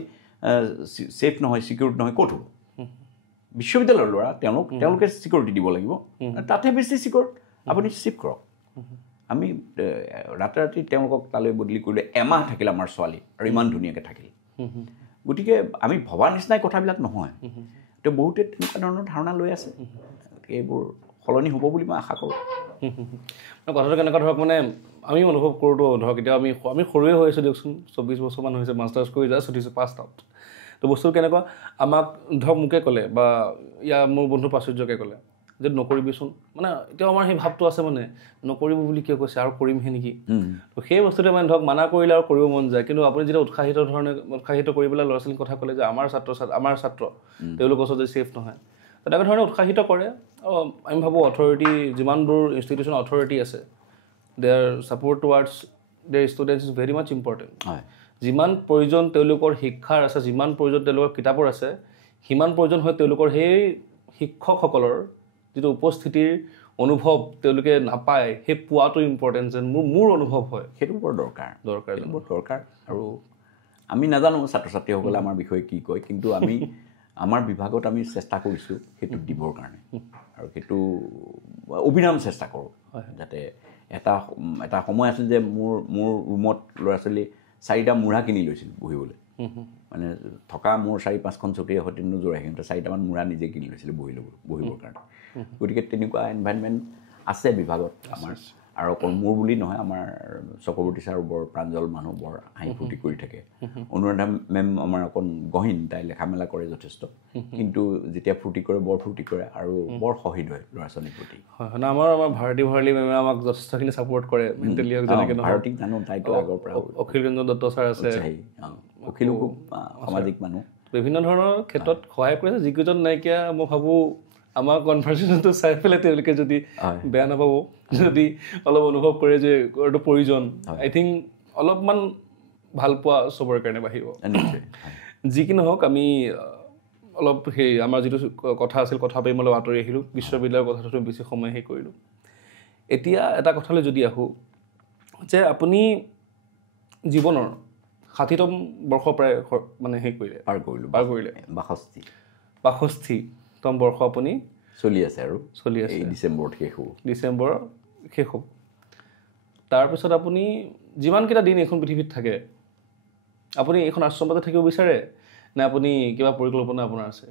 ছেফ নহয় ছিকিউৰ নহয় ক'ত হ'ব বিশ্ববিদ্যালয়ৰ ল'ৰা তেওঁলোকে ছিকিউৰিটি দিব লাগিব তাতহে বেছি ছিকিউৰ আপুনি চিফ্ট কৰক আমি ৰাতি তেওঁলোকক তালৈ বদলি কৰিলে এমাহ থাকিল আমাৰ ছোৱালী আৰু ইমান ধুনীয়াকৈ থাকিল গতিকে আমি ভবাৰ নিচিনাই কথাবিলাক নহয় তো বহুতে তেনেকুৱা ধৰণৰ ধাৰণা লৈ আছে গতিকে এইবোৰ সলনি হ'ব বুলি মই আশা কৰোঁ কথাটো কেনেকুৱা ধৰক মানে আমি অনুভৱ কৰোঁতো ধৰক এতিয়া আমি সৰুৱে হৈ আছোঁ দিয়কচোন 24 বছৰমান হৈছে মাষ্টাৰ্ছ কৰি জাষ্ট উঠিছোঁ পাছ আউট তো বস্তুটো কেনেকুৱা আমাক ধৰক মোকে ক'লে বা ইয়াৰ মোৰ বন্ধু প্ৰাচুৰ্যকে ক'লে যে নকৰিবিচোন মানে এতিয়াও আমাৰ সেই ভাৱটো আছে মানে নকৰিব বুলি কিয় কৈছে আৰু কৰিমহে নেকি তো সেই বস্তুটোৱে মানে ধৰক মানা কৰিলে আৰু কৰিব মন যায় কিন্তু আপুনি যেতিয়া উৎসাহিত কৰি পেলাই ল'ৰা ছোৱালীৰ কথা ক'লে যে আমাৰ ছাত্ৰ তেওঁলোকৰ ওচৰত যদি ছেফ নহয় তেনেকুৱা ধৰণে উৎসাহিত কৰে আৰু আমি ভাবোঁ অথৰিটি যিমানবোৰ ইনষ্টিটিউশ্যন অথৰিটি আছে their support towards their students is very much important যিমান প্ৰয়োজন তেওঁলোকৰ শিক্ষাৰ আছে যিমান প্ৰয়োজন তেওঁলোকৰ কিতাপৰ আছে সিমান প্ৰয়োজন হয় তেওঁলোকৰ সেই শিক্ষকসকলৰ যিটো উপস্থিতিৰ অনুভৱ তেওঁলোকে নাপায় সেই পোৱাটো ইম্পৰ্টেণ্ট যেন মোৰ অনুভৱ হয় সেইটো বৰ দৰকাৰ আৰু আমি নাজানো ছাত্ৰ ছাত্ৰীসকলে আমাৰ বিষয়ে কি কয় কিন্তু আমি আমাৰ বিভাগত আমি চেষ্টা কৰিছোঁ সেইটো দিবৰ কাৰণে আৰু সেইটো অবিৰাম চেষ্টা কৰোঁ যাতে এটা সময় আছিল যে মোৰ ৰুমত ল'ৰা ছোৱালী 4টা মূঢ়া কিনি লৈছিল বহিবলৈ মানে থকা মোৰ 4-5খন চকী সৈতে নোজোৰা সিহঁতে 4টামান মূঢ়া নিজে কিনি লৈছিলে বহিবৰ কাৰণে গতিকে তেনেকুৱা এনভাইৰনমেণ্ট আছে বিভাগত আমাৰ আৰু অকল মোৰ বুলি নহয় আমাৰ চক্ৰৱৰ্তী ছাৰ বৰ প্ৰাঞ্জল মানুহ বৰ হাঁহি ফূৰ্তি কৰি থাকে অনুৰাধা মেম আমাৰ অকণ গহীন তাই লেখা মেলা কৰে যথেষ্ট কিন্তু যেতিয়া ফূৰ্তি কৰে বৰ ফূৰ্তি কৰে আৰু বৰ সহিদ হয় ল'ৰা ছোৱালীৰ প্ৰতি হয় আমাৰ ভাৰতী ভৰালী মেমে আমাক যথেষ্টখিনি ছাপোৰ্ট কৰে মেণ্টেলি যেনেকৈ ভাৰতীক জানো তাইতো আগৰ পৰা অখিল ৰঞ্জন দত্ত ছাৰ আছে অখিলো খুব সামাজিক মানুহ বিভিন্ন ধৰণৰ ক্ষেত্ৰত সহায় কৰিছে যিকেইজন নাইকিয়া মই ভাবোঁ আমাৰ কনভাৰ্চেশ্যনটো চাই পেলাই তেওঁলোকে যদি বেয়া নাপাব যদি অলপ অনুভৱ কৰে যে এইটো প্ৰয়োজন আই থিংক অলপমান ভাল পোৱা চবৰে কাৰণে বাঢ়িব নিশ্চয় যি কি নহওক আমি অলপ সেই আমাৰ যিটো কথা আছিল কথা পাতি মই অলপ আঁতৰি আহিলোঁ বিশ্ববিদ্যালয়ৰ কথাটো বেছি সময় সেই কৰিলোঁ এতিয়া এটা কথালৈ যদি আহোঁ যে আপুনি জীৱনৰ ৬০তম বৰ্ষ প্ৰায় মানে সেই কৰিলে পাৰ কৰিলে ৬২তম বৰ্ষ আপুনি চলি আছে এই ডিচেম্বৰত শেষ হ'ব তাৰপিছত আপুনি যিমানকেইটা দিন এইখন পৃথিৱীত থাকে আপুনি এইখন আশ্ৰমতে থাকিব বিচাৰে নে আপুনি কিবা পৰিকল্পনা আপোনাৰ আছে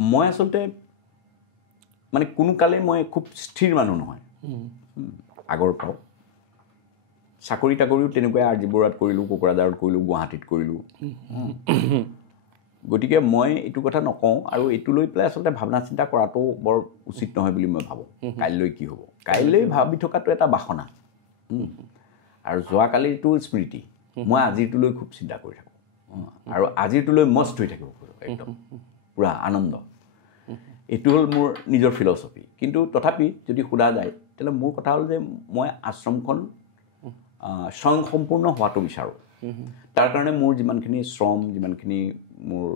মই আচলতে মানে কোনো কালে মই খুব স্থিৰ মানুহ নহয় আগৰ পৰাও চাকৰি তাকৰিও তেনেকৈ আৰ জি বৰুৱাত কৰিলোঁ কোকৰাঝাৰত কৰিলোঁ গুৱাহাটীত কৰিলোঁ গতিকে মই এইটো কথা নকওঁ আৰু এইটো লৈ পেলাই আচলতে ভাৱনা চিন্তা কৰাটো বৰ উচিত নহয় বুলি মই ভাবোঁ কাইলৈ কি হ'ব কাইলৈ ভাবি থকাটো এটা বাসনা আৰু যোৱাকালিটো স্মৃতি মই আজিৰটোলৈ খুব চিন্তা কৰি থাকোঁ আৰু আজিৰটোলৈ মস্ত হৈ থাকিব একদম পূৰা আনন্দ এইটো হ'ল মোৰ নিজৰ ফিলচফি কিন্তু তথাপি যদি সোধা যায় তেতিয়াহ'লে মোৰ কথা হ'ল যে মই আশ্ৰমখন স্বয়ংসম্পূৰ্ণ হোৱাটো বিচাৰোঁ তাৰ কাৰণে মোৰ যিমানখিনি শ্ৰম যিমানখিনি মোৰ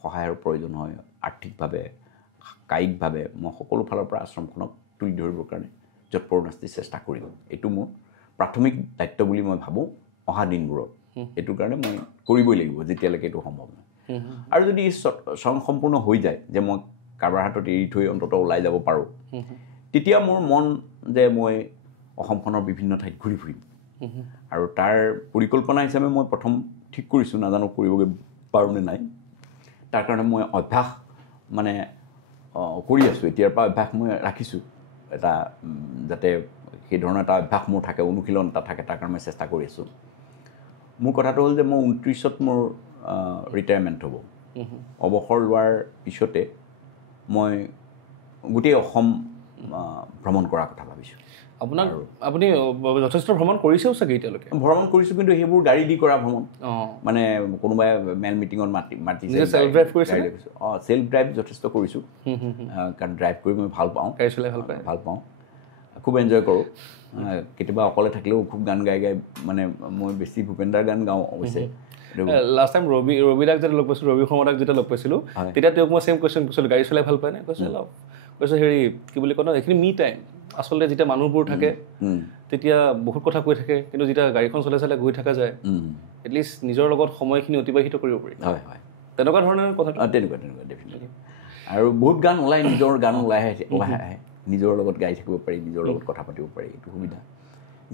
সহায়ৰ প্ৰয়োজন হয় আৰ্থিকভাৱে কায়িকভাৱে মই সকলো ফালৰ পৰা আশ্ৰমখনক তুলি ধৰিবৰ কাৰণে যৎপৰোনাস্তি চেষ্টা কৰিম এইটো মোৰ প্ৰাথমিক দায়িত্ব বুলি মই ভাবোঁ অহা দিনবোৰত এইটোৰ কাৰণে মই কৰিবই লাগিব যেতিয়ালৈকে এইটো সম্ভৱ নহয় আৰু যদি স্বয়ংসম্পূৰ্ণ হৈ যায় যে মই কাৰোবাৰ হাতত এৰি থৈ অন্ততঃ ওলাই যাব পাৰোঁ তেতিয়া মোৰ মন যে মই অসমখনৰ বিভিন্ন ঠাইত ঘূৰি ফুৰিম আৰু তাৰ পৰিকল্পনা হিচাপে মই প্ৰথম ঠিক কৰিছোঁ নাজানো কৰিবগৈ পাৰোঁ নে নাই তাৰ কাৰণে মই অভ্যাস মানে কৰি আছোঁ এতিয়াৰ পৰা অভ্যাস মই ৰাখিছোঁ এটা যাতে সেই ধৰণৰ এটা অভ্যাস মোৰ থাকে অনুশীলন এটা থাকে তাৰ কাৰণে মই চেষ্টা কৰি আছোঁ মোৰ কথাটো হ'ল যে মই ২৯ত মোৰ ৰিটায়াৰমেণ্ট হ'ব অৱসৰ লোৱাৰ পিছতে মই গোটেই অসম ভ্ৰমণ কৰাৰ কথা ভাবিছোঁ আপুনি যথেষ্ট ভ্ৰমণ কৰিছেও চাগে এতিয়ালৈকে ভ্ৰমণ কৰিছোঁ কিন্তু সেইবোৰ গাড়ী দি কৰা ভ্ৰমণ মানে কোনোবাই মেল মিটিঙত মাতিছে চেল্ফ ড্ৰাইভ যথেষ্ট কৰিছোঁ কাৰণ ড্ৰাইভ কৰি মই ভাল পাওঁ খুব এনজয় কৰোঁ কেতিয়াবা অকলে থাকিলেও খুব গান গাই মানে মই বেছি ভূপেন্দাৰ গান গাওঁ অৱশ্যে লাষ্ট টাইম ৰবিদাক যেতিয়া লগ পাইছিলোঁ ৰবি শৰ্মাদাক যেতিয়া লগ পাইছিলোঁ তেতিয়া তেওঁক মই ছেম কুৱেশ্যন কৈছিলোঁ গাড়ী চলাই ভাল পায় নে কৈছোঁ হেৰি কি বুলি কয় ন এইখিনি মি টাইম আচলতে যেতিয়া মানুহবোৰ থাকে তেতিয়া বহুত কথা কৈ থাকে কিন্তু যেতিয়া গাড়ীখন চলাই চলাই গৈ থকা যায় এটলিষ্ট নিজৰ লগত সময়খিনি অতিবাহিত কৰিব পাৰি তেনেকুৱা ধৰণৰ কথা তেনেকুৱা ডেফিনেটলি আৰু বহুত গান ওলাই নিজৰ গান ওলাই আহে নিজৰ লগত গাই থাকিব পাৰি নিজৰ লগত কথা পাতিব পাৰি এইটো সুবিধা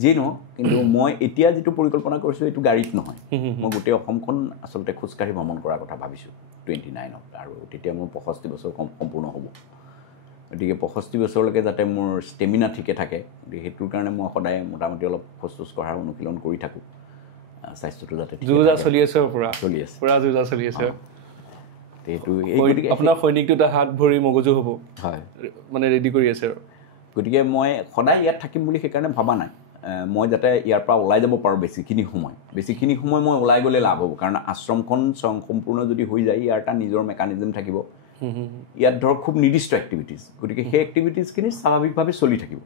যিয়ে নহওক কিন্তু মই এতিয়া যিটো পৰিকল্পনা কৰিছোঁ এইটো গাড়ীত নহয় মই গোটেই অসমখন আচলতে খোজকাঢ়ি ভ্ৰমণ কৰাৰ কথা ভাবিছোঁ 29ত আৰু তেতিয়া মোৰ 65 বছৰ সম্পূৰ্ণ হ'ব গতিকে 65 বছৰলৈকে যাতে মোৰ ষ্টেমিনা ঠিকে থাকে গতিকে সেইটোৰ কাৰণে মই সদায় মোটামুটি অলপ খোজ চোজ কঢ়াৰ অনুশীলন কৰি থাকোঁ স্বাস্থ্যটো যাতে চলি আছে সেইটো আপোনাৰ সৈনিকটো এটা হাত ভৰি মগজু হ'ব হয় মানে ৰেডি কৰি আছে আৰু গতিকে মই সদায় ইয়াত থাকিম বুলি সেইকাৰণে ভবা নাই মই যাতে ইয়াৰ পৰা ওলাই যাব পাৰোঁ বেছিখিনি সময় মই ওলাই গ'লে লাভ হ'ব কাৰণ আশ্ৰমখন সম্পূৰ্ণ যদি হৈ যায় ইয়াৰ এটা নিজৰ মেকানিজম থাকিব ইয়াত ধৰক খুব নিৰ্দিষ্ট এক্টিভিটিজ গতিকে সেই এক্টিভিটিজখিনি স্বাভাৱিকভাৱে চলি থাকিব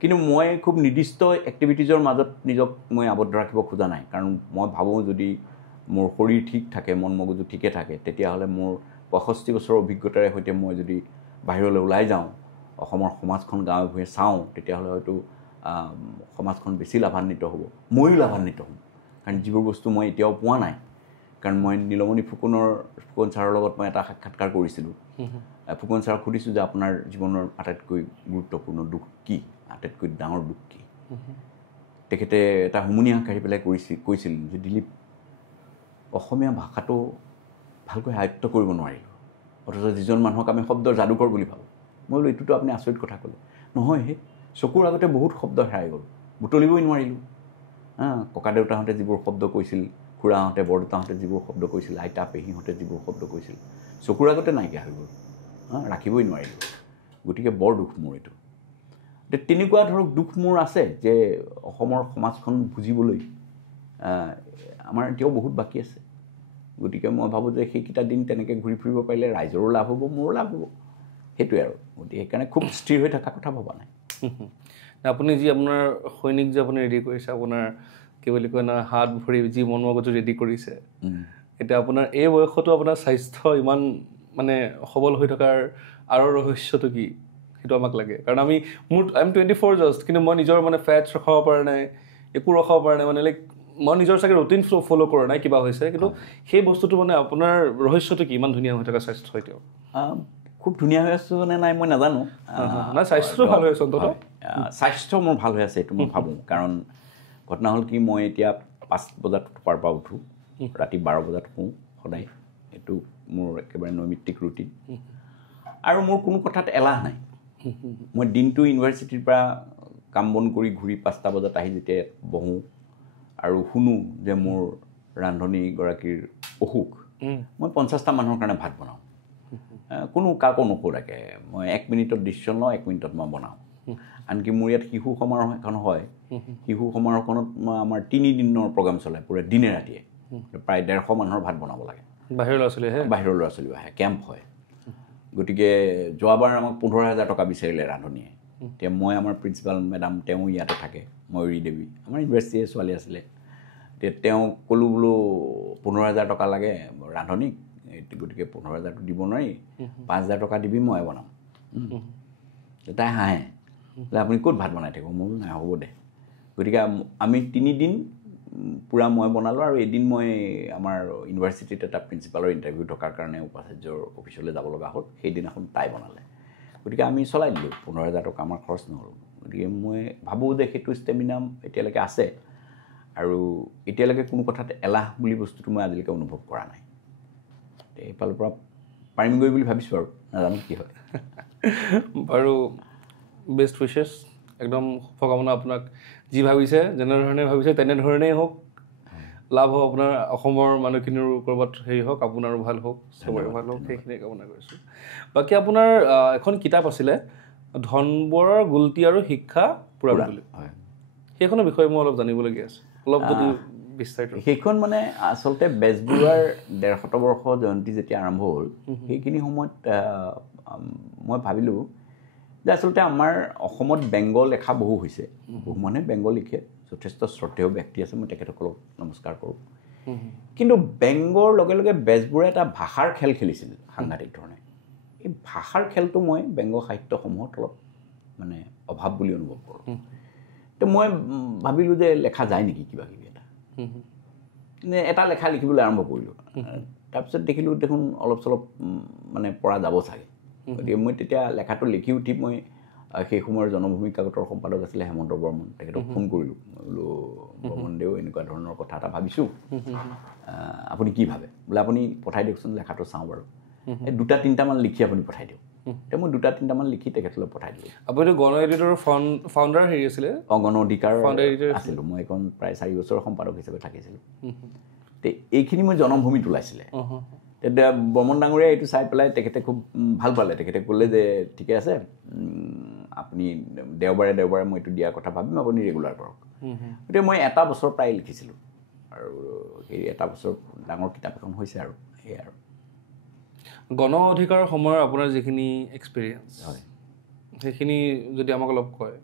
কিন্তু মই খুব নিৰ্দিষ্ট এক্টিভিটিজৰ মাজত নিজক মই আবদ্ধ ৰাখিব খোজা নাই কাৰণ মই ভাবোঁ যদি মোৰ শৰীৰ ঠিক থাকে মন মগজু ঠিকে থাকে তেতিয়াহ'লে মোৰ 65 বছৰৰ অভিজ্ঞতাৰে সৈতে মই যদি বাহিৰলৈ ওলাই যাওঁ অসমৰ সমাজখন গাঁৱে ভূঞে চাওঁ তেতিয়াহ'লে হয়তো সমাজখন বেছি লাভান্বিত হ'ব ময়ো লাভান্বিত হ'ম কাৰণ যিবোৰ বস্তু মই এতিয়াও পোৱা নাই কাৰণ মই নীলমণি ফুকন ছাৰৰ লগত মই এটা সাক্ষাৎকাৰ কৰিছিলোঁ ফুকন ছাৰক সুধিছোঁ যে আপোনাৰ জীৱনৰ আটাইতকৈ গুৰুত্বপূৰ্ণ দুখ কি আটাইতকৈ ডাঙৰ দুখ কি তেখেতে এটা হুমুনিয়াহ কাঢ়ি পেলাই কৈছিল যে দিলীপ অসমীয়া ভাষাটো ভালকৈ আয়ত্ব কৰিব নোৱাৰিলোঁ অথচ যিজন মানুহক আমি শব্দৰ যাদুকৰ বুলি ভাবোঁ মই বোলো এইটোতো আপুনি আচৰিত কথা ক'লে নহয় সেই চকুৰ আগতে বহুত শব্দ হেৰাই গ'ল বুটলিবই নোৱাৰিলোঁ ককা দেউতাহঁতে যিবোৰ শব্দ কৈছিল খুৰাহঁতে বৰদেউতাহঁতে যিবোৰ শব্দ কৈছিল আইতা পেহীহঁতে যিবোৰ শব্দ কৈছিল চকুৰ আগতে নাইকিয়া হৈ গ'ল ৰাখিবই নোৱাৰিলোঁ গতিকে বৰ দুখ মোৰ এইটো তেনেকুৱা ধৰক দুখ মোৰ আছে যে অসমৰ সমাজখন বুজিবলৈ আমাৰ এতিয়াও বহুত বাকী আছে গতিকে মই ভাবোঁ যে সেইকেইটা দিন তেনেকৈ ঘূৰি ফুৰিব পাৰিলে ৰাইজৰো লাভ হ'ব মোৰো লাভ হ'ব সেইটোৱে আৰু গতিকে সেইকাৰণে খুব স্থিৰ হৈ থকা কথা ভবা নাই আপুনি যি আপোনাৰ সৈনিক যে আপুনি ৰেডি কৰিছে আপোনাৰ কি বুলি কয় না হাত ভৰি যি মন মগজু ৰেডি কৰিছে এতিয়া আপোনাৰ এই বয়সতো আপোনাৰ স্বাস্থ্য ইমান মানে সবল হৈ থকাৰ আৰু ৰহস্যটো কি সেইটো আমাক লাগে কাৰণ আই এম 24 জাষ্ট কিন্তু মই নিজৰ মানে ফেটছ ৰখাব পৰা নাই একো ৰখাব পৰা নাই মানে লাইক মই নিজৰ চাগে ৰুটিন ফ'ল' কৰা নাই কিবা হৈছে কিন্তু সেই বস্তুটো মানে আপোনাৰ ৰহস্যটো কি ইমান ধুনীয়া হৈ থকা স্বাস্থ্য এতিয়াও খুব ধুনীয়া হৈ আছোঁ নে নাই মই নাজানো নাই স্বাস্থ্যটো ভাল হৈ আছে অন্ততঃ স্বাস্থ্য মোৰ ভাল হৈ আছে এইটো মই ভাবোঁ কাৰণ ঘটনা হ'ল কি মই এতিয়া 5 বজাত শুৱাৰ পৰা উঠোঁ ৰাতি 12 বজাত শুওঁ সদায় এইটো মোৰ একেবাৰে নৈমিত্তিক ৰুটিন আৰু মোৰ কোনো কথাত এলাহ নাই মই দিনটো ইউনিভাৰ্চিটিৰ পৰা কাম বন কৰি ঘূৰি 5টা বজাত আহি যেতিয়া বহোঁ আৰু শুনো যে মোৰ ৰান্ধনীগৰাকীৰ অসুখ মই 50টা মানুহৰ কাৰণে ভাত বনাওঁ কোনো কাকো নোকোৰাকৈ মই 1 মিনিটত ডিচিশ্যন লওঁ 1 মিনিটত মই বনাওঁ আনকি মোৰ ইয়াত শিশু সমাৰোহ এখন হয় শিশু সমাৰোহখনত আমাৰ 3 দিনৰ প্ৰগ্ৰাম চলায় পুৰা দিনে ৰাতিয়ে প্ৰায় 150 মানুহৰ ভাত বনাব লাগে বাহিৰৰ ল'ৰা ছোৱালী আহে কেম্প হয় গতিকে যোৱাবাৰ আমাক 15,000 টকা বিচাৰিলে ৰান্ধনীয়ে এতিয়া মই আমাৰ প্ৰিন্সিপাল মেডাম তেওঁ ইয়াতে থাকে ময়ূৰী দেৱী আমাৰ ইউনিভাৰ্চিটিৰ ছোৱালী আছিলে এতিয়া তেওঁ ক'লোঁ বোলো 15,000 টকা লাগে ৰান্ধনীক গতিকে 15,000টো দিব নোৱাৰি 5,000 টকা দিবি মই বনাম তাই হাঁহে আপুনি ক'ত ভাত বনাই থাকিব মোৰ নাই হ'ব দে গতিকে আমি 3 দিন পূৰা মই বনালোঁ আৰু এদিন মই আমাৰ ইউনিভাৰ্চিটিত এটা প্ৰিন্সিপালৰ ইণ্টাৰভিউ থকাৰ কাৰণে উপাচাৰ্যৰ অফিচলৈ যাব লগা হ'ল সেইদিনাখন তাই বনালে গতিকে আমি চলাই দিলোঁ 15,000 টকা আমাৰ খৰচ নহ'ল গতিকে মই ভাবোঁ যে সেইটো ষ্টেমিনা এতিয়ালৈকে আছে আৰু এতিয়ালৈকে কোনো কথাত এলাহ বুলি বস্তুটো মই আজিলৈকে অনুভৱ কৰা নাই এইফালৰ পৰা পাৰিমগৈ বুলি ভাবিছোঁ আৰু নাজানো কি হয় আৰু বেষ্ট উইচেছ একদম শুভকামনা আপোনাক যি ভাবিছে যেনেধৰণে ভাবিছে তেনেধৰণেই হওক লাভ হওক আপোনাৰ অসমৰ মানুহখিনিৰ ক'ৰবাত হেৰি হওক আপোনাৰো ভাল হওক চবৰে ভাল হওক সেইখিনিয়ে কামনা কৰিছোঁ বাকী আপোনাৰ এখন কিতাপ আছিলে ধনবৰৰ গুলটি আৰু শিক্ষা পুৰাণ বুলি সেইখনৰ বিষয়ে মই অলপ জানিবলগীয়া আছে অলপ যদি বিস্তাৰিত সেইখন মানে আচলতে বেজবৰুৱাৰ 150 বৰ্ষ জয়ন্তী যেতিয়া আৰম্ভ হ'ল সেইখিনি সময়ত মই ভাবিলোঁ যে আচলতে আমাৰ অসমত বেংগ লেখা বহু হৈছে বহু মানুহে বেংগ লিখে যথেষ্ট শ্ৰদ্ধেয় ব্যক্তি আছে মই তেখেতসকলক নমস্কাৰ কৰোঁ কিন্তু বেংগৰ লগে লগে বেজবৰুৱাই এটা ভাষাৰ খেল খেলিছিল সাংঘাতিক ধৰণে এই ভাষাৰ খেলটো মই বেংগ সাহিত্যসমূহত অলপ মানে অভাৱ বুলি অনুভৱ কৰোঁ তো মই ভাবিলোঁ যে লেখা যায় নেকি কিবা কিবি এটা লেখা লিখিবলৈ আৰম্ভ কৰিলোঁ তাৰপিছত দেখিলোঁ দেখোন অলপ চলপ মানে পৰা যাব চাগে গতিকে মই তেতিয়া লেখাটো লিখি উঠি মই সেই সময়ৰ জনভূমি কাকতৰ সম্পাদক আছিলে হেমন্ত বৰ্মন তেখেতক ফোন কৰিলোঁ বোলো বৰ্মনদেউ এনেকুৱা ধৰণৰ কথা এটা ভাবিছোঁ আপুনি কি ভাবে বোলে আপুনি পঠাই দিয়কচোন লেখাটো চাওঁ বাৰু এই 2-3টামান লিখি আপুনি পঠাই দিয়ক এতিয়া মই 2-3টামান লিখি তেখেতলৈ পঠাই দিলোঁ আপুনিতো গণ এডিটৰৰ ফাউণ্ডাৰ হেৰি আছিলে গণ অধিকাৰ আছিলোঁ মই এখন প্ৰায় 4 বছৰ সম্পাদক হিচাপে থাকিছিলোঁ তে এইখিনি মই জনমভূমিত ওলাইছিলে তেতিয়া বৰ্মন ডাঙৰীয়াই এইটো চাই পেলাই তেখেতে খুব ভাল পালে তেখেতে ক'লে যে ঠিকে আছে আপুনি দেওবাৰে মই এইটো দিয়াৰ কথা ভাবিম আপুনি ৰেগুলাৰ কৰক গতিকে মই এটা বছৰ প্ৰায় লিখিছিলোঁ আৰু সেই এটা বছৰ ডাঙৰ কিতাপ এখন হৈছে আৰু সেয়াই আৰু গণ অধিকাৰৰ সময়ৰ আপোনাৰ যিখিনি এক্সপিৰিয়েঞ্চ হয় সেইখিনি যদি আমাক অলপ কয়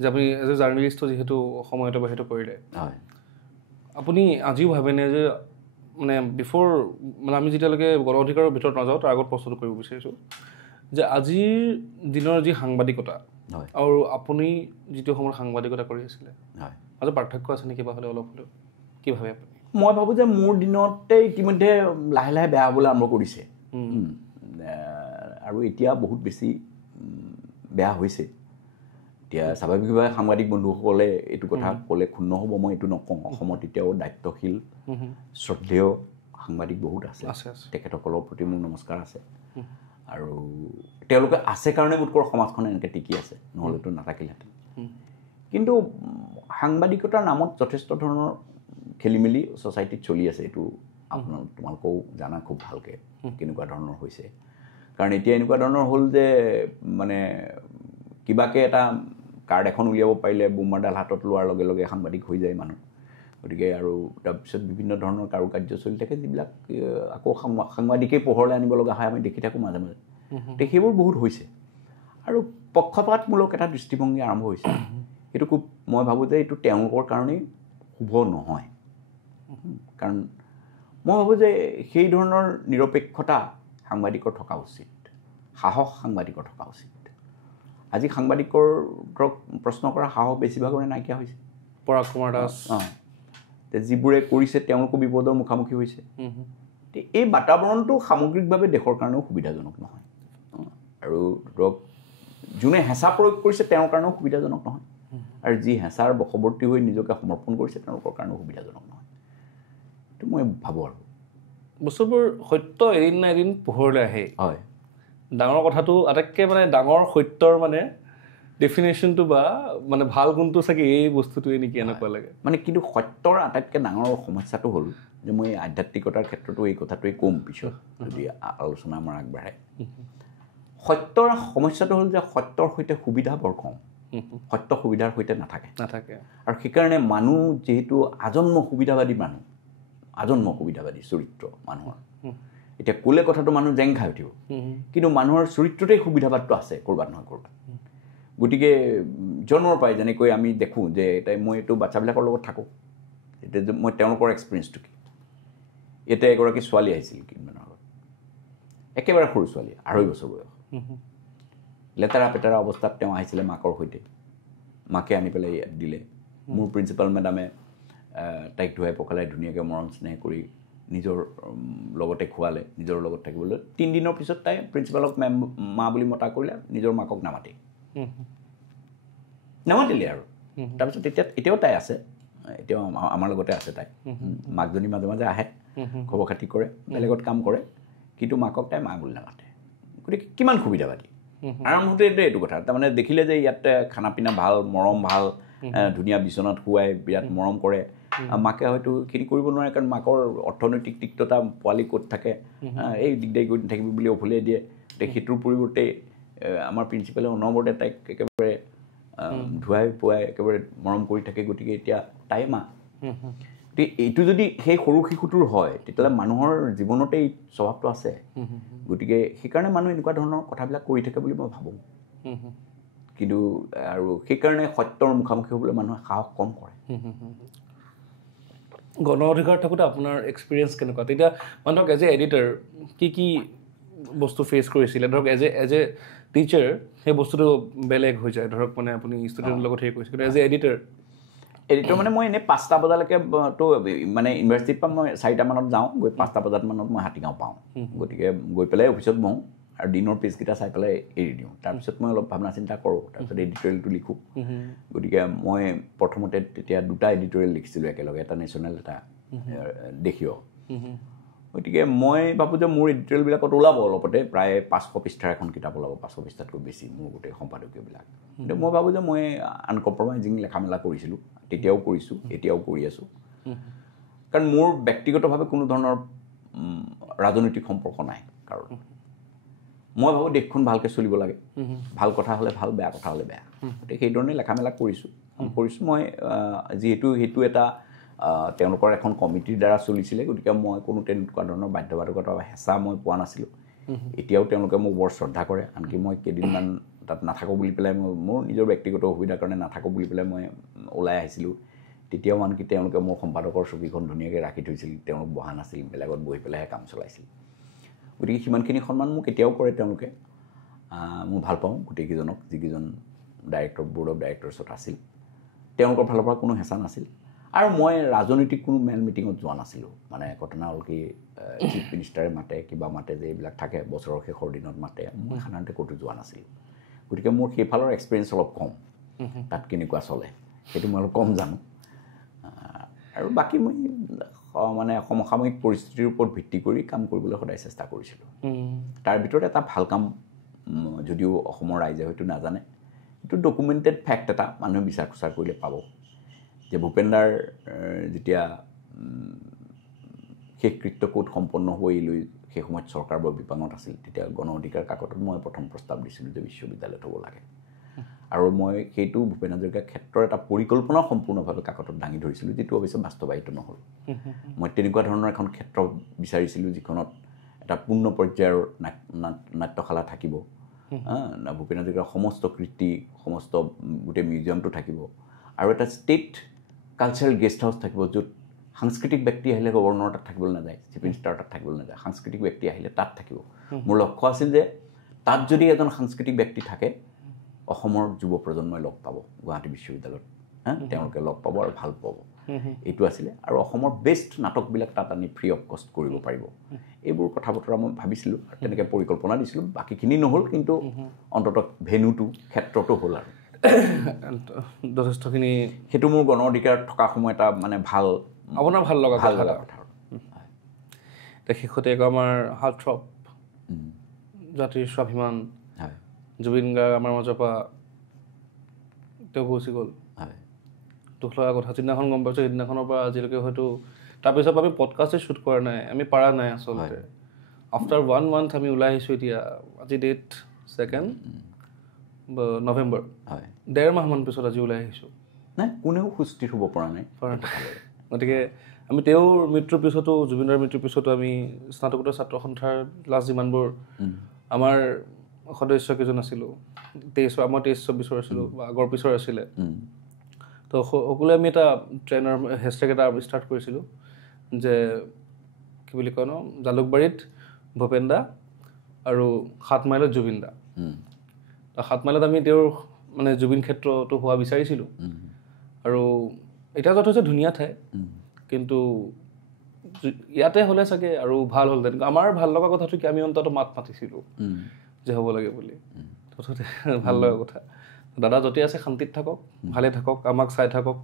যে আপুনি এজ এ জাৰ্নেলিষ্ট যিহেতু সময় অতিবাহিত কৰিলে হয় আপুনি আজিও ভাবেনে যে মানে বিফ'ৰ মানে আমি যেতিয়ালৈকে গণ অধিকাৰৰ ভিতৰত নাযাওঁ তাৰ আগত প্ৰস্তুত কৰিব বিচাৰিছোঁ যে আজিৰ দিনৰ যি সাংবাদিকতা হয় আৰু আপুনি যিটো সময়ত সাংবাদিকতা কৰি আছিলে হয় মাজত পাৰ্থক্য আছে নেকি কিবা হ'লে অলপ হ'লেও কি ভাবে আপুনি মই ভাবোঁ যে মোৰ দিনতে ইতিমধ্যে লাহে লাহে বেয়া হ'বলৈ আৰম্ভ কৰিছে আৰু এতিয়া বহুত বেছি বেয়া হৈছে এতিয়া স্বাভাৱিকভাৱে সাংবাদিক বন্ধুসকলে এইটো কথা ক'লে ক্ষুণ্ণ হ'ব মই এইটো নকওঁ অসমত এতিয়াও দায়িত্বশীল শ্ৰদ্ধেয় সাংবাদিক বহুত আছে তেখেতসকলৰ প্ৰতি মোৰ নমস্কাৰ আছে আৰু তেওঁলোকে আছে কাৰণে বোধকৰো সমাজখন এনেকৈ টিকি আছে নহ'লেতো নাথাকিলেহেঁতেন কিন্তু সাংবাদিকতাৰ নামত যথেষ্ট ধৰণৰ খেলি মেলি ছ'চাইটিত চলি আছে এইটো তোমালোকেও জানা খুব ভালকৈ কেনেকুৱা ধৰণৰ হৈছে কাৰণ এতিয়া এনেকুৱা ধৰণৰ হ'ল যে মানে কিবাকৈ এটা কাৰ্ড এখন উলিয়াব পাৰিলে বোমাৰডাল হাতত লোৱাৰ লগে লগে সাংবাদিক হৈ যায় মানুহ গতিকে আৰু তাৰপিছত বিভিন্ন ধৰণৰ কাৰুকাৰ্য চলি থাকে যিবিলাক আকৌ সাংবাদিকেই পোহৰলৈ আনিব লগা হয় আমি দেখি থাকোঁ মাজে মাজে গতিকে সেইবোৰ বহুত হৈছে আৰু পক্ষপাতমূলক এটা দৃষ্টিভংগী আৰম্ভ হৈছে সেইটো খুব মই ভাবোঁ যে এইটো তেওঁলোকৰ কাৰণেই শুভ নহয় কাৰণ মই ভাবোঁ যে সেই ধৰণৰ নিৰপেক্ষতা সাংবাদিকৰ থকা উচিত সাহস সাংবাদিকৰ থকা উচিত আজি সাংবাদিকৰ ধৰক প্ৰশ্ন কৰা সাহস বেছিভাগৰে নাইকিয়া হৈছে পৰাগ কুমাৰ দাস যিবোৰে কৰিছে তেওঁলোকো বিপদৰ মুখামুখি হৈছে এই বাতাবৰণটো সামগ্ৰিকভাৱে দেশৰ কাৰণেও সুবিধাজনক নহয় আৰু ধৰক যোনে হেঁচা প্ৰয়োগ কৰিছে তেওঁৰ কাৰণেও সুবিধাজনক নহয় আৰু যি হেঁচাৰ বশৱৰ্তী হৈ নিজকে সমৰ্পণ কৰিছে তেওঁলোকৰ কাৰণেও সুবিধাজনক নহয় এইটো মই ভাবোঁ আৰু বস্তুবোৰ সত্য এদিন না এদিন পোহৰলৈ আহে হয় ডাঙৰ কথাটো আটাইতকৈ মানে ডাঙৰ সত্যৰ মানে ডেফিনেশ্যনটো বা মানে ভাল গুণটো চাগে এই বস্তুটোৱে নেকি এনেকুৱা লাগে মানে কিন্তু সত্যৰ আটাইতকৈ ডাঙৰ সমস্যাটো হ'ল যে মই আধ্যাত্মিকতাৰ ক্ষেত্ৰতো এই কথাটোৱেই ক'ম পিছত যদি আলোচনা আমাৰ আগবাঢ়ে সত্যৰ সমস্যাটো হ'ল যে সত্যৰ সৈতে সুবিধা বৰ কম সত্য সুবিধাৰ সৈতে নাথাকে আৰু সেইকাৰণে মানুহ যিহেতু আজন্ম সুবিধাবাদী মানুহ আজন্ম সুবিধাবাদী চৰিত্ৰ মানুহৰ এতিয়া ক'লে কথাটো মানুহ জেং খাই উঠিব কিন্তু মানুহৰ চৰিত্ৰতেই সুবিধাবাদটো আছে ক'ৰবাত নহয় ক'ৰবাত গতিকে জন্মৰ পৰাই যেনেকৈ আমি দেখোঁ যে মই এইটো বাচ্চাবিলাকৰ লগত থাকোঁ এতিয়া মই তেওঁলোকৰ এক্সপিৰিয়েঞ্চটো কি এতিয়া এগৰাকী ছোৱালী আহিছিল কেইদিনমানৰ আগত একেবাৰে সৰু ছোৱালী 2.5 বছৰ বয়স লেতেৰা পেতেৰা অৱস্থাত তেওঁ আহিছিলে মাকৰ সৈতে মাকে আনি পেলাই ইয়াত দিলে মোৰ প্ৰিন্সিপাল মেডামে তাইক ধুৱাই পখালাই ধুনীয়াকৈ মৰম স্নেহ কৰি নিজৰ লগতে খোৱালে নিজৰ লগত থাকিবলৈ 3 দিনৰ পিছত তাই প্ৰিন্সিপালক মা বুলি মতা কৰিলে নিজৰ মাকক নামাতিলে আৰু তাৰপিছত এতিয়াও তাই আছে এতিয়াও আমাৰ লগতে আছে তাই মাকজনী মাজে মাজে আহে খবৰ খাতি কৰে বেলেগত কাম কৰে কিন্তু মাকক তাই মা বুলি নামাতে গতিকে কিমান সুবিধাবাদী আৰম্ভতে এইটো কথা তাৰমানে দেখিলে যে ইয়াত খানা পিনা ভাল মৰম ভাল ধুনীয়া বিচনাত শুৱাই বিৰাট মৰম কৰে মাকে হয়তো খেতি কৰিব নোৱাৰে কাৰণ মাকৰ অৰ্থনৈতিক তিক্ততা পোৱালি ক'ত থাকে এই দিগদাৰী কৰি নাথাকিব বুলি অফুলিয়াই দিয়ে সেইটোৰ পৰিৱৰ্তে আমাৰ প্ৰিন্সিপালে অনবৰতে তাইক একেবাৰে ধুৱাই পুৱাই একেবাৰে মৰম কৰি থাকে গতিকে এতিয়া তাই মা এইটো যদি সেই সৰু শিশুটোৰ হয় তেতিয়াহ'লে মানুহৰ জীৱনতে এই স্বভাৱটো আছে গতিকে সেইকাৰণে মানুহ এনেকুৱা ধৰণৰ কথাবিলাক কৰি থাকে বুলি মই ভাবোঁ কিন্তু আৰু সেইকাৰণে সত্যৰ মুখামুখি হ'বলৈ মানুহে সাহস কম কৰে গণ অধিকাৰ থাকোঁতে আপোনাৰ এক্সপিৰিয়েঞ্চ কেনেকুৱা তেতিয়া মানুহক এজ এ এডিটৰ কি বস্তু ফেচ কৰিছিলে ধৰক এজ এ টিচাৰ সেই বস্তুটো বেলেগ হৈ যায় ধৰক মানে আপুনি ষ্টুডেণ্টৰ লগত হেৰি কৰিছে কিন্তু এজ এ এডিটৰ মানে মই এনেই 5টা বজালৈকে তো মানে ইউনিভাৰ্চিটিৰ পৰা মই 4টা মানত যাওঁ গৈ 5টা বজাত মানত মই হাতীগাঁও পাওঁ গতিকে গৈ পেলাই অফিচত বহোঁ আৰু দিনৰ পেজকেইটা চাই পেলাই এৰি দিওঁ তাৰপিছত মই অলপ ভাবনা চিন্তা কৰোঁ তাৰপিছত এডিটৰিয়েলটো লিখোঁ গতিকে মই প্ৰথমতে তেতিয়া 2টা এডিটৰিয়েল লিখিছিলোঁ একেলগে এটা নেশ্যনেল এটা দেশীয় গতিকে মই ভাবোঁ যে মোৰ এডিটৰিয়েলবিলাকত ওলাব অলপতে প্ৰায় 500 পৃষ্ঠাৰ এখন কিতাপ ওলাব 500 পৃষ্ঠাতকৈ বেছি মোৰ গোটেই সম্পাদকীয়বিলাক কিন্তু মই ভাবোঁ যে মই আনকম্প্ৰমাইজিং লেখা মেলা কৰিছিলোঁ তেতিয়াও কৰিছোঁ এতিয়াও কৰি আছোঁ কাৰণ মোৰ ব্যক্তিগতভাৱে কোনো ধৰণৰ ৰাজনৈতিক সম্পৰ্ক নাই কাৰণ মই ভাবোঁ দেশখন ভালকৈ চলিব লাগে ভাল কথা হ'লে ভাল বেয়া কথা হ'লে বেয়া গতিকে সেইধৰণে লেখা মেলা কৰিছোঁ মই যিহেতু সেইটো এটা তেওঁলোকৰ এখন কমিটিৰ দ্বাৰা চলিছিলে গতিকে মই কোনো তেনেকুৱা ধৰণৰ বাধ্যবাধকতা বা হেঁচা মই পোৱা নাছিলোঁ এতিয়াও তেওঁলোকে মোক বৰ শ্ৰদ্ধা কৰে আনকি মই কেইদিনমান তাত নাথাকোঁ বুলি পেলাই মোৰ নিজৰ ব্যক্তিগত অসুবিধাৰ কাৰণে নাথাকোঁ বুলি পেলাই মই ওলাই আহিছিলোঁ তেতিয়াও আনকি তেওঁলোকে মোৰ সম্পাদকৰ চকীখন ধুনীয়াকৈ ৰাখি থৈছিল তেওঁলোক বহা নাছিল বেলেগত বহি পেলাইহে কাম চলাইছিল গতিকে সিমানখিনি সন্মান মোক এতিয়াও কৰে তেওঁলোকে মই ভাল পাওঁ গোটেইকেইজনক যিকেইজন ব'ৰ্ড অফ ডাইৰেক্টৰ্ছত আছিল তেওঁলোকৰ ফালৰ পৰা কোনো হেঁচা নাছিল আৰু মই ৰাজনৈতিক কোনো মেল মিটিঙত যোৱা নাছিলোঁ মানে ঘটনা হ'ল কি চিফ মিনিষ্টাৰে মাতে কিবা মাতে যে এইবিলাক থাকে বছৰৰ শেষৰ দিনত মাতে মই সাধাৰণতে ক'তো যোৱা নাছিলোঁ গতিকে মোৰ সেইফালৰ এক্সপিৰিয়েঞ্চ অলপ কম তাত কেনেকুৱা চলে সেইটো মই অলপ কম জানো আৰু বাকী মই মানে সমসাময়িক পৰিস্থিতিৰ ওপৰত ভিত্তি কৰি কাম কৰিবলৈ সদায় চেষ্টা কৰিছিলোঁ তাৰ ভিতৰত এটা ভাল কাম যদিও অসমৰ ৰাইজে হয়তো নাজানে এইটো ডকুমেণ্টেড ফেক্ট এটা মানুহে বিচাৰ খোচাৰ কৰিলে পাব যে ভূপেন্দাৰ যেতিয়া শেষকৃত্য ক'ত সম্পন্ন হৈ লৈ সেই সময়ত চৰকাৰ বৰ বিপাঙত আছিল তেতিয়া গণ অধিকাৰ কাকতত মই প্ৰথম প্ৰস্তাৱ দিছিলোঁ যে বিশ্ববিদ্যালয়ত হ'ব লাগে আৰু মই সেইটো ভূপেন হাজৰিকাৰ ক্ষেত্ৰৰ এটা পৰিকল্পনা সম্পূৰ্ণভাৱে কাকতত দাঙি ধৰিছিলোঁ যিটো অৱশ্যে বাস্তৱায়িত নহ'ল মই তেনেকুৱা ধৰণৰ এখন ক্ষেত্ৰ বিচাৰিছিলোঁ যিখনত এটা পূৰ্ণ পৰ্যায়ৰ নাট্যশালা থাকিব ভূপেন হাজৰিকাৰ সমস্ত কৃতি সমস্ত গোটেই মিউজিয়ামটো থাকিব আৰু এটা ষ্টেট কালচাৰেল গেষ্ট হাউচ থাকিব, য'ত সাংস্কৃতিক ব্যক্তি আহিলে গভৰ্ণৰ তাত থাকিবলৈ নাযায়, চিফ মিনিষ্টাৰ তাত থাকিবলৈ নাযায়, সাংস্কৃতিক ব্যক্তি আহিলে তাত থাকিব। মোৰ লক্ষ্য আছিল যে তাত যদি এজন সাংস্কৃতিক ব্যক্তি থাকে, অসমৰ যুৱ প্ৰজন্মই লগ পাব গুৱাহাটী বিশ্ববিদ্যালয়ত, তেওঁলোকে লগ পাব আৰু ভাল পাব, এইটো আছিলে। আৰু অসমৰ বেষ্ট নাটকবিলাক তাত আনি ফ্ৰী অফ কষ্ট কৰিব পাৰিব। এইবোৰ কথা বতৰা মই ভাবিছিলোঁ আৰু তেনেকৈ পৰিকল্পনা দিছিলোঁ। বাকীখিনি নহ'ল, কিন্তু অন্ততঃ ভেনুটো ক্ষেত্ৰটো হ'ল আৰু যথেষ্টখিনি সেইটো মোৰ গণ অধিকাৰ থকা সময় এটা মানে ভাল আপোনাৰ ভাল লগা ভাল লগা কথা। এতিয়া শেষতে আমাৰ হাৰ্টথ্ৰব জাতিৰ স্বাভিমান জুবিন গাৰ্গ আমাৰ মাজৰ পৰা তেওঁ গুচি গ'ল। দুখ লগা কথা। যিদিনাখন গম পাইছোঁ সেইদিনাখনৰ পৰা আজিলৈকে হয়তো তাৰপিছত আমি পডকাষ্টেই শ্বুট কৰা নাই, আমি পাৰা নাই আচলতে। আফটাৰ 1 month আমি ওলাই আহিছোঁ এতিয়া, আজি ডেট 2 নৱেম্বৰ, 1.5 মাহমান পিছত আজি ওলাই আহিছোঁ। নাই কোনেও সুস্থিৰ হ'ব পৰা নাই। গতিকে আমি তেওঁৰ মৃত্যুৰ পিছতো, জুবিনৰ মৃত্যুৰ পিছতো আমি স্নাতকোত্তৰ ছাত্ৰ সন্থাৰ লাষ্ট যিমানবোৰ আমাৰ সদস্য কেইজন আছিলোঁ, মই 23-24 আছিলোঁ বা আগৰ পিছৰ আছিলে, তো সকলোৱে আমি এটা ট্ৰেইনৰ হেছটেগ এটা ষ্টাৰ্ট কৰিছিলোঁ যে কি বুলি কয় ন, জালুকবাৰীত ভূপেন দা আৰু 7 মাইলত জুবিন দা। 7 মাইলত আমি তেওঁৰ মানে জুবিন ক্ষেত্ৰটো হোৱা বিচাৰিছিলোঁ। আৰু এতিয়া যথেষ্ট ধুনীয়া ঠাই, কিন্তু ইয়াতে হ'লে চাগে আৰু ভাল হ'ল। তেনেকুৱা আমাৰ ভাল লগা কথাটো কি, আমি অন্ততঃ মাত মাতিছিলোঁ যে হ'ব লাগে বুলি, তথতে ভাল লগা কথা। দাদা য'তে আছে শান্তিত থাকক, ভালে থাকক, আমাক চাই থাকক,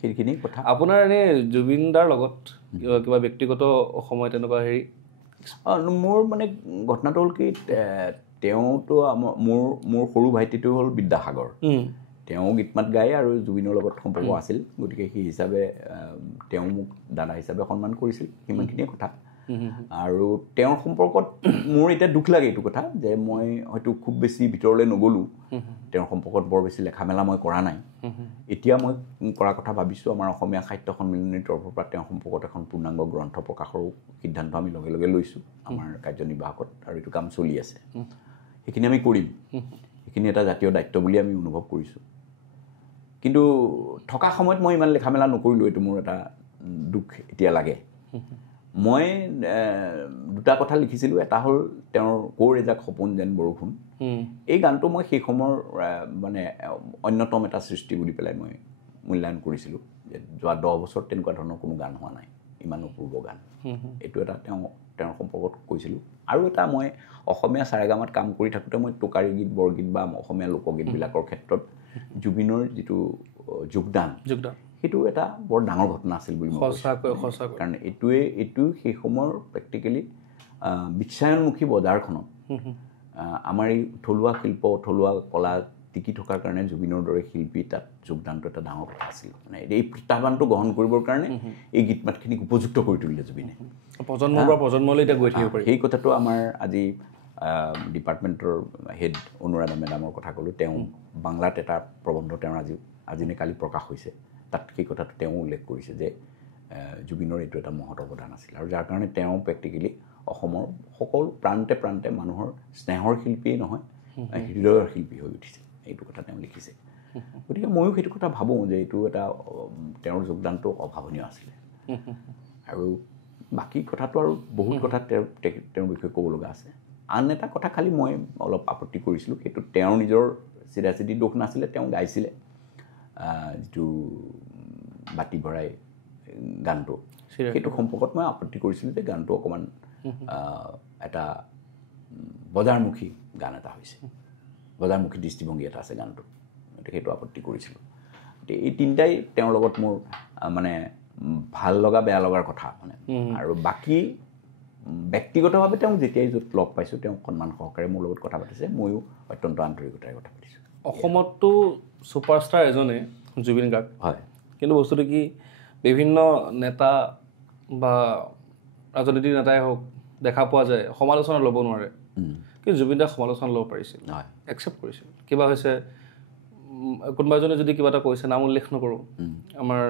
সেইখিনি কথা। আপোনাৰ এনেই জুবিন দাৰ লগত কিবা ব্যক্তিগত সময় তেনেকুৱা হেৰি? মোৰ মানে ঘটনাটো হ'ল কি, তেওঁতো মোৰ সৰু ভাইটিটো হ'ল বিদ্যাসাগৰ। তেওঁ গীত মাত গায় আৰু জুবিনৰ লগত সম্পৰ্ক আছিল, গতিকে সেই হিচাপে তেওঁ মোক দাদা হিচাপে সন্মান কৰিছিল, সিমানখিনিয়ে কথা। আৰু তেওঁৰ সম্পৰ্কত মোৰ এতিয়া দুখ লাগে এইটো কথা যে মই হয়তো খুব বেছি ভিতৰলৈ নগ'লোঁ, তেওঁৰ সম্পৰ্কত বৰ বেছি লেখা মেলা মই কৰা নাই। এতিয়া মই কৰাৰ কথা ভাবিছোঁ। আমাৰ অসমীয়া সাহিত্য সন্মিলনীৰ তৰফৰ পৰা তেওঁৰ সম্পৰ্কত এখন পূৰ্ণাংগ গ্ৰন্থ প্ৰকাশৰো সিদ্ধান্ত আমি লগে লগে লৈছোঁ আমাৰ কাৰ্যনিৰ্বাহকত, আৰু এইটো কাম চলি আছে। সেইখিনি আমি কৰিম, সেইখিনি এটা জাতীয় দায়িত্ব বুলি আমি অনুভৱ কৰিছোঁ। কিন্তু থকা সময়ত মই ইমান লেখা মেলা নকৰিলোঁ, এইটো মোৰ এটা দুখ এতিয়া লাগে। মই 2টা কথা লিখিছিলোঁ। এটা হ'ল তেওঁৰ ক'ৰ এজাক সপোন যেন বৰষুণ, এই গানটো মই সেই সময়ৰ মানে অন্যতম এটা সৃষ্টি বুলি পেলাই মই মূল্যায়ন কৰিছিলোঁ যে যোৱা 10 বছৰত তেনেকুৱা ধৰণৰ কোনো গান হোৱা নাই, ইমান অপূৰ্ব গান। এইটো এটা তেওঁৰ সম্পৰ্কত কৈছিলোঁ। আৰু এটা মই অসমীয়া চাৰেগামাত কাম কৰি থাকোঁতে মই টোকাৰী গীত, বৰগীত বা অসমীয়া লোকগীতবিলাকৰ ক্ষেত্ৰত জুবিনৰ যিটো যোগদান, সেইটো এটা বৰ ডাঙৰ ঘটনা আছিল বুলি মই কৈছোঁ। কাৰণ এইটো সেই সময়ৰ প্ৰেক্টিকেলি বিশ্বায়নমুখী বজাৰখনত আমাৰ এই থলুৱা শিল্প, থলুৱা কলা টিকি থকাৰ কাৰণে জুবিনৰ দৰে শিল্পী তাত যোগদানটো এটা ডাঙৰ কথা আছিল। মানে এই প্ৰত্যাহ্বানটো গ্ৰহণ কৰিবৰ কাৰণে এই গীত মাতখিনিক উপযুক্ত কৰি তুলিলে জুবিনে। প্ৰজন্মৰ পৰা প্ৰজন্মলৈ এতিয়া গৈ থাকিব পাৰি। সেই কথাটো আমাৰ আজি ডিপাৰ্টমেণ্টৰ হেড অনুৰাধা মেডামৰ কথা ক'লোঁ। তেওঁ বাংলাত এটা প্ৰবন্ধ তেওঁৰ আজি নে কালি প্ৰকাশ হৈছে, তাত সেই কথাটো তেওঁ উল্লেখ কৰিছে যে জুবিনৰ এইটো এটা মহৎ অৱদান আছিল, আৰু যাৰ কাৰণে তেওঁ প্ৰেক্টিকেলি অসমৰ সকলো প্ৰান্তে প্ৰান্তে মানুহৰ স্নেহৰ শিল্পীয়েই নহয়, হৃদয়ৰ শিল্পী হৈ উঠিছে। এইটো কথা তেওঁ লিখিছে। গতিকে ময়ো সেইটো কথা ভাবোঁ যে এইটো এটা তেওঁৰ যোগদানটো অভাৱনীয় আছিলে। আৰু বাকী কথাটো আৰু বহুত কথা তেওঁৰ বিষয়ে ক'ব লগা আছে। আন এটা কথা খালি মই অলপ আপত্তি কৰিছিলোঁ, সেইটো তেওঁৰ নিজৰ চিধাচিধি দোষ নাছিলে। তেওঁ গাইছিলে যিটো বাতি ভৰাই গানটো, সেইটো সম্পৰ্কত মই আপত্তি কৰিছিলোঁ যে গানটো অকণমান এটা বজাৰমুখী গান এটা হৈছে, বজাৰমুখী দৃষ্টিভংগী এটা আছে গানটো, গতিকে সেইটো আপত্তি কৰিছিলোঁ। গতিকে এই তিনিটাই তেওঁৰ লগত মোৰ মানে ভাল লগা বেয়া লগাৰ কথা মানে। আৰু বাকী ব্যক্তিগতভাৱে তেওঁক যেতিয়াই য'ত লগ পাইছোঁ তেওঁক সন্মান সহকাৰে মোৰ লগত কথা পাতিছে, ময়ো অত্যন্ত আন্তৰিকতাৰে কথা পাতিছোঁ। অসমততো ছুপাৰষ্টাৰ এজনে জুবিন গাৰ্গ, হয়, কিন্তু বস্তুটো কি বিভিন্ন নেতা বা ৰাজনীতিৰ নেতাই হওক দেখা পোৱা যায় সমালোচনা ল'ব নোৱাৰে, কিন্তু জুবিন দাক সমালোচনা ল'ব পাৰিছিল, একচেপ্ট কৰিছিল। কিবা হৈছে কোনোবা এজনে যদি কিবা এটা কৈছে, নাম উল্লেখ নকৰোঁ, আমাৰ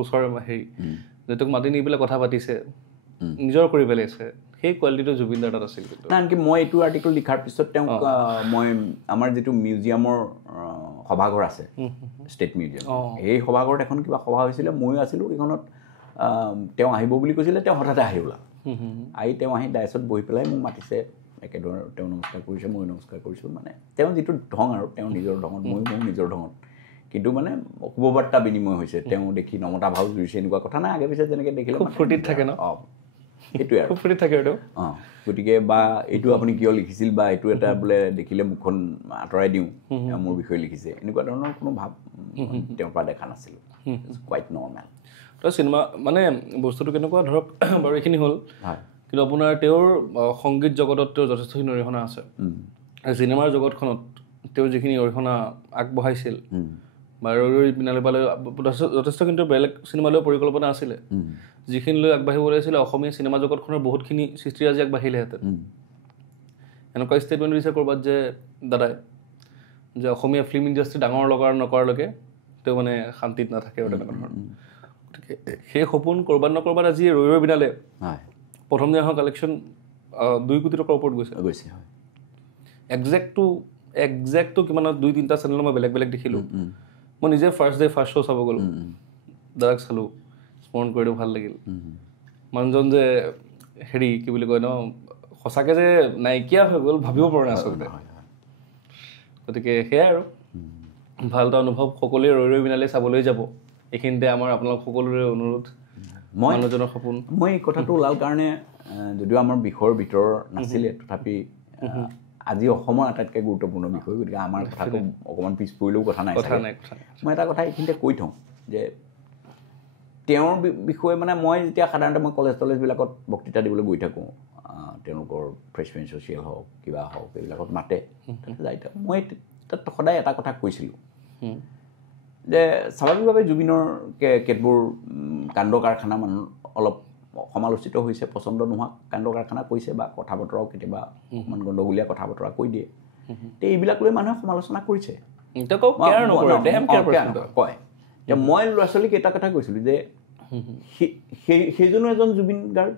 ওচৰৰ হেৰি যিটোক মাতি নি পেলাই কথা পাতিছে, নিজৰ কৰি পেলাইছে, সেই কোৱালিটিটো জুবিন দাৰ তাত আছিল। কিন্তু আনকি মই এইটো আৰ্টিকল লিখাৰ পিছত তেওঁক মই আমাৰ যিটো মিউজিয়ামৰ সভাঘৰ আছে ষ্টেট মিউজিয়াম এই সভাঘৰত এখন কিবা সভা হৈছিলে ময়ো আছিলোঁ এইখনত তেওঁ আহিব বুলি কৈছিলে তেওঁ হঠাতে আহি ওলাল আহি তেওঁ আহি ডাইছত বহি পেলাই মোক মাতিছে একেদৰে তেওঁ নমস্কাৰ কৰিছে ময়ো নমস্কাৰ কৰিছোঁ মানে তেওঁ যিটো ঢং আৰু তেওঁ নিজৰ ঢঙত ময়ো নিজৰ ঢঙত কিন্তু মানে শুভবাৰ্তা বিনিময় হৈছে তেওঁ দেখি নমতা ভাও জুৰিছে এনেকুৱা কথা নাই আগে পিছে যেনেকৈ দেখিলে খুব ফূৰ্তিত থাকে ন সেইটোৱে আৰু খুব ফূৰ্তিত থাকে আৰু গতিকে বা এইটো আপুনি কিয় লিখিছিল বা এইটো এটা বোলে দেখিলে মুখখন আঁতৰাই দিওঁ মোৰ বিষয়ে লিখিছে এনেকুৱা ধৰণৰ কোনো ভাৱ তেওঁৰ পৰা দেখা নাছিলোঁ কোৱাইট নৰ্মেল তো চিনেমা মানে বস্তুটো কেনেকুৱা ধৰক বাৰু এইখিনি হ'ল কিন্তু আপোনাৰ তেওঁৰ সংগীত জগতত তেওঁৰ যথেষ্টখিনি অৰিহণা আছে চিনেমাৰ জগতখনত তেওঁ যিখিনি অৰিহণা আগবঢ়াইছিল বা ৰৈ পিনালে পালে যথেষ্ট কিন্তু বেলেগ চিনেমালৈও পৰিকল্পনা আছিলে যিখিনি লৈ আগবাঢ়িব লাগিছিলে অসমীয়া চিনেমা জগতখনৰ বহুতখিনি সৃষ্টিৰাজি আগবাঢ়িলেহেঁতেন এনেকুৱা ষ্টেটমেণ্ট দিছে ক'ৰবাত যে দাদাই যে অসমীয়া ফিল্ম ইণ্ডাষ্ট্ৰি ডাঙৰ নকৰালৈকে তেওঁ মানে শান্তিত নাথাকে আৰু তেনেকুৱা ধৰণৰ গতিকে সেই সপোন ক'ৰবাত নকৰবাত আজি ৰৈ পিনালে প্ৰথম দিনাখন কালেকশ্যন 2 কোটি টকাৰ ওপৰত গৈছে একজেক্টটো কিমানত 2-3টা চেনেলত মই বেলেগ বেলেগ দেখিলোঁ মই নিজে ফাৰ্ষ্ট শ্ব' চাব গ'লোঁ দাদাক চালোঁ স্মৰণ কৰিলেও ভাল লাগিল মানুহজন যে হেৰি কি বুলি কয় ন সঁচাকৈ যে নাইকিয়া হৈ গ'ল ভাবিব পৰা নাই আচলতে গতিকে সেয়াই আৰু ভাল এটা অনুভৱ সকলোৱে ৰৈ পিনালে চাবলৈ যাব এইখিনিতে আমাৰ আপোনালোক সকলোৰে অনুৰোধ মানুহজনৰ সপোন মই এই কথাটো ওলাল কাৰণে যদিও আমাৰ বিষয়ৰ ভিতৰ নাছিলে তথাপি আজি অসমৰ আটাইতকৈ গুৰুত্বপূৰ্ণ বিষয় গতিকে আমাৰ কথাটো অকণমান পিছ পৰিলেও কথা নাই মই এটা কথা এইখিনিতে কৈ থওঁ যে তেওঁৰ বিষয়ে মানে মই যেতিয়া সাধাৰণতে মই কলেজবিলাকত বক্তৃতা দিবলৈ গৈ থাকোঁ তেওঁলোকৰ ফ্ৰেছমেন ছ'চিয়েল হওক কিবা হওক এইবিলাকত মাতে যাই থাকোঁ মই তাত সদায় এটা কথা কৈছিলোঁ যে স্বাভাৱিকভাৱে জুবিনৰ কেতবোৰ কাণ্ড কাৰখানা মানুহ অলপ সমালোচিত হৈছে পচন্দ নোহোৱা কাণ্ড কাৰখানা কৈছে বা কথা বতৰাও কেতিয়াবা অকণমান গণ্ডগোলীয়া কথা বতৰা কৈ দিয়ে তে এইবিলাক লৈ মানুহে সমালোচনা কৰিছে কয় যে মই ল'ৰা ছোৱালীক এটা কথা কৈছিলোঁ যে সেইজনো এজন জুবিন গাৰ্গ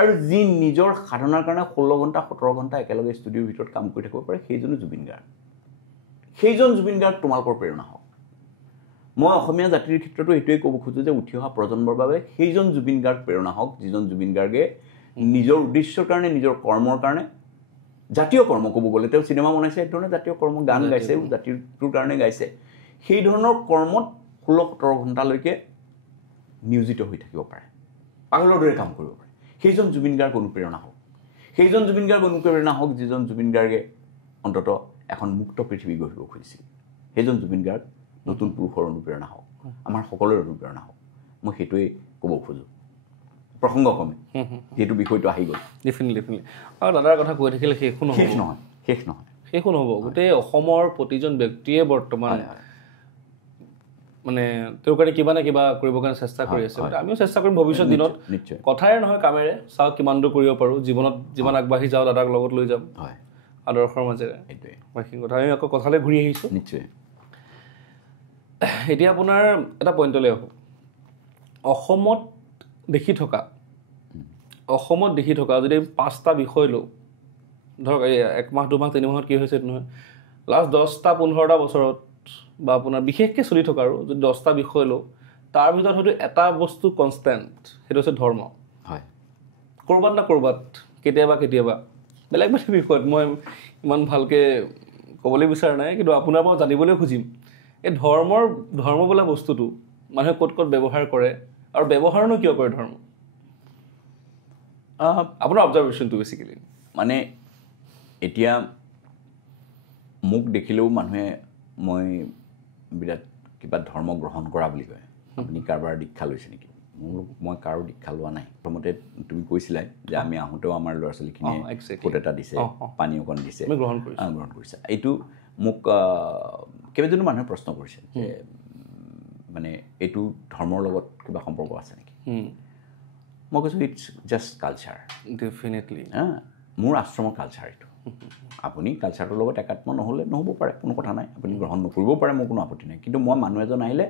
আৰু যি নিজৰ সাধনাৰ কাৰণে 16 ঘণ্টা 17 ঘণ্টা একেলগে ষ্টুডিঅ'ৰ ভিতৰত কাম কৰি থাকিব পাৰে সেইজনো জুবিন গাৰ্গ সেইজন জুবিন গাৰ্গ তোমালোকৰ প্ৰেৰণা হওক মই অসমীয়া জাতিৰ ক্ষেত্ৰতো এইটোৱে ক'ব খোজোঁ যে উঠি অহা প্ৰজন্মৰ বাবে সেইজন জুবিন গাৰ্গ প্ৰেৰণা হওক যিজন জুবিন গাৰ্গে নিজৰ উদ্দেশ্যৰ কাৰণে নিজৰ কৰ্মৰ কাৰণে জাতীয় কৰ্ম ক'ব গ'লে তেওঁ চিনেমা বনাইছে এক ধৰণে জাতীয় কৰ্ম গান গাইছে জাতিটোৰ কাৰণে গাইছে সেই ধৰণৰ কৰ্মত 16-17 ঘণ্টালৈকে নিয়োজিত হৈ থাকিব পাৰে পাগলৰ দৰে কাম কৰিব পাৰে সেইজন জুবিন গাৰ্গ অনুপ্ৰেৰণা হওক সেইজন জুবিন গাৰ্গ অনুপ্ৰেৰণা হওক যিজন জুবিন গাৰ্গে অন্ততঃ এখন মুক্ত পৃথিৱী গঢ়িব খুজিছিল সেইজন জুবিন গাৰ্গ নতুন পুৰুষৰ অনুপ্ৰেৰণা হওক আমাৰ সকলোৰে অনুপ্ৰেৰণা হওক মই সেইটোৱেই ক'ব খোজোঁ প্ৰসংগক্ৰমে যিহেতু বিষয়টো আহি গ'ল ডেফিনেটলি আৰু দাদাৰ কথা কৈ থাকিলে শেষ নহ'ব গোটেই অসমৰ প্ৰতিজন ব্যক্তিয়ে বৰ্তমান মানে তেওঁৰ কাৰণে কিবা না কিবা কৰিবৰ কাৰণে চেষ্টা কৰি আছে আমিও চেষ্টা কৰিম ভৱিষ্যত দিনত কথাৰে নহয় কামেৰে চাওক কিমান দূৰ কৰিব পাৰোঁ জীৱনত যিমান আগবাঢ়ি যাওঁ দাদাক লগত লৈ যাম আদৰ্শৰ মাজেৰে এইটোৱে বাকী কথা আমি আকৌ কথালৈ ঘূৰি আহিছোঁ নিশ্চয় এতিয়া আপোনাৰ এটা পইণ্টলৈ আহোঁ অসমত দেখি থকা যদি 5টা বিষয় লওঁ ধৰক এই 1 মাহ 2 মাহ 3 মাহত কি হৈছে নহয় লাষ্ট 10টা 15টা বছৰত বা আপোনাৰ বিশেষকৈ চলি থকা আৰু যদি 10টা বিষয় লওঁ তাৰ ভিতৰত হয়তো এটা বস্তু কনষ্টেণ্ট সেইটো হৈছে ধৰ্ম হয় ক'ৰবাত না ক'ৰবাত কেতিয়াবা বেলেগ বিষয়ত মই ইমান ভালকৈ ক'বলৈ বিচৰা নাই কিন্তু আপোনাৰ পৰা জানিবলৈ খুজিম এই ধৰ্ম বোলা বস্তুটো মানুহে ক'ত ব্যৱহাৰ কৰে আৰু ব্যৱহাৰনো কিয় কৰে ধৰ্ম আপোনাৰ অবজাৰভেশ্যনটো বেছিকেলি মানে এতিয়া মোক দেখিলেও মানুহে মই বিৰাট কিবা ধৰ্ম গ্ৰহণ কৰা বুলি কয় আপুনি কাৰোবাৰ দীক্ষা লৈছে নেকি মই কাৰো দীক্ষা লোৱা নাই প্ৰথমতে তুমি কৈছিলাই যে আমি আহোঁতেও আমাৰ ল'ৰা ছোৱালীখিনিয়ে ফুট এটা দিছে পানী অকণ দিছে গ্ৰহণ কৰিছে এইটো মোক কেইবাজনো মানুহে প্ৰশ্ন কৰিছে যে মানে এইটো ধৰ্মৰ লগত কিবা সম্পৰ্ক আছে নেকি মই কৈছোঁ ইটছ জাষ্ট কালচাৰ ডেফিনেটলি মোৰ আশ্ৰমৰ কালচাৰ এইটো আপুনি কালচাৰটোৰ লগত একাত্ম নহ'লে নহ'ব পাৰে কোনো কথা নাই আপুনি গ্ৰহণ নকৰিবও পাৰে মোৰ কোনো আপত্তি নাই কিন্তু মই মানুহ এজন আহিলে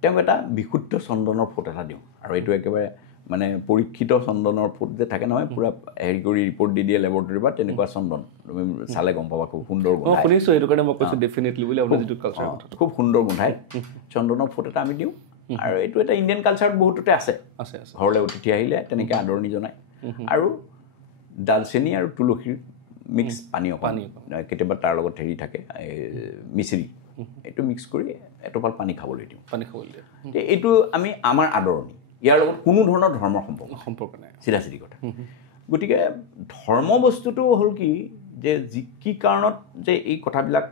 তেওঁক এটা বিশুদ্ধ চন্দনৰ ফুট এটা দিওঁ আৰু এইটো একেবাৰে মানে পৰীক্ষিত চন্দনৰ ফুট যে থাকে নহয় পুৰা হেৰি কৰি ৰিপৰ্ট দি দিয়ে লেবৰেটৰীৰ পৰা তেনেকুৱা চন্দন তুমি চালে গম পাবা খুব সুন্দৰ গোন্ধায় শুনিছোঁ সেইটো কাৰণে মই কৈছোঁ ডেফিনেটলি বুলি আপোনাৰ যিটো কালচাৰ খুব সুন্দৰ গোন্ধায় চন্দনৰ ফুট এটা আমি দিওঁ আৰু এইটো এটা ইণ্ডিয়ান কালচাৰত বহুততে আছে ঘৰলৈ অতিথি আহিলে তেনেকৈ আদৰণি জনায় আৰু ডালচেনি আৰু তুলসীৰ মিক্স পানী কেতিয়াবা তাৰ লগত হেৰি থাকে মিচিৰি এইটো মিক্স কৰি এটোপাল পানী খাবলৈ দিওঁ এইটো আমি আমাৰ আদৰণি ইয়াৰ লগত কোনো ধৰণৰ ধৰ্মৰ সম্পৰ্ক নাই চিধা চিধি কথা গতিকে ধৰ্ম বস্তুটো হ'ল কি যে কি কাৰণত যে এই কথাবিলাক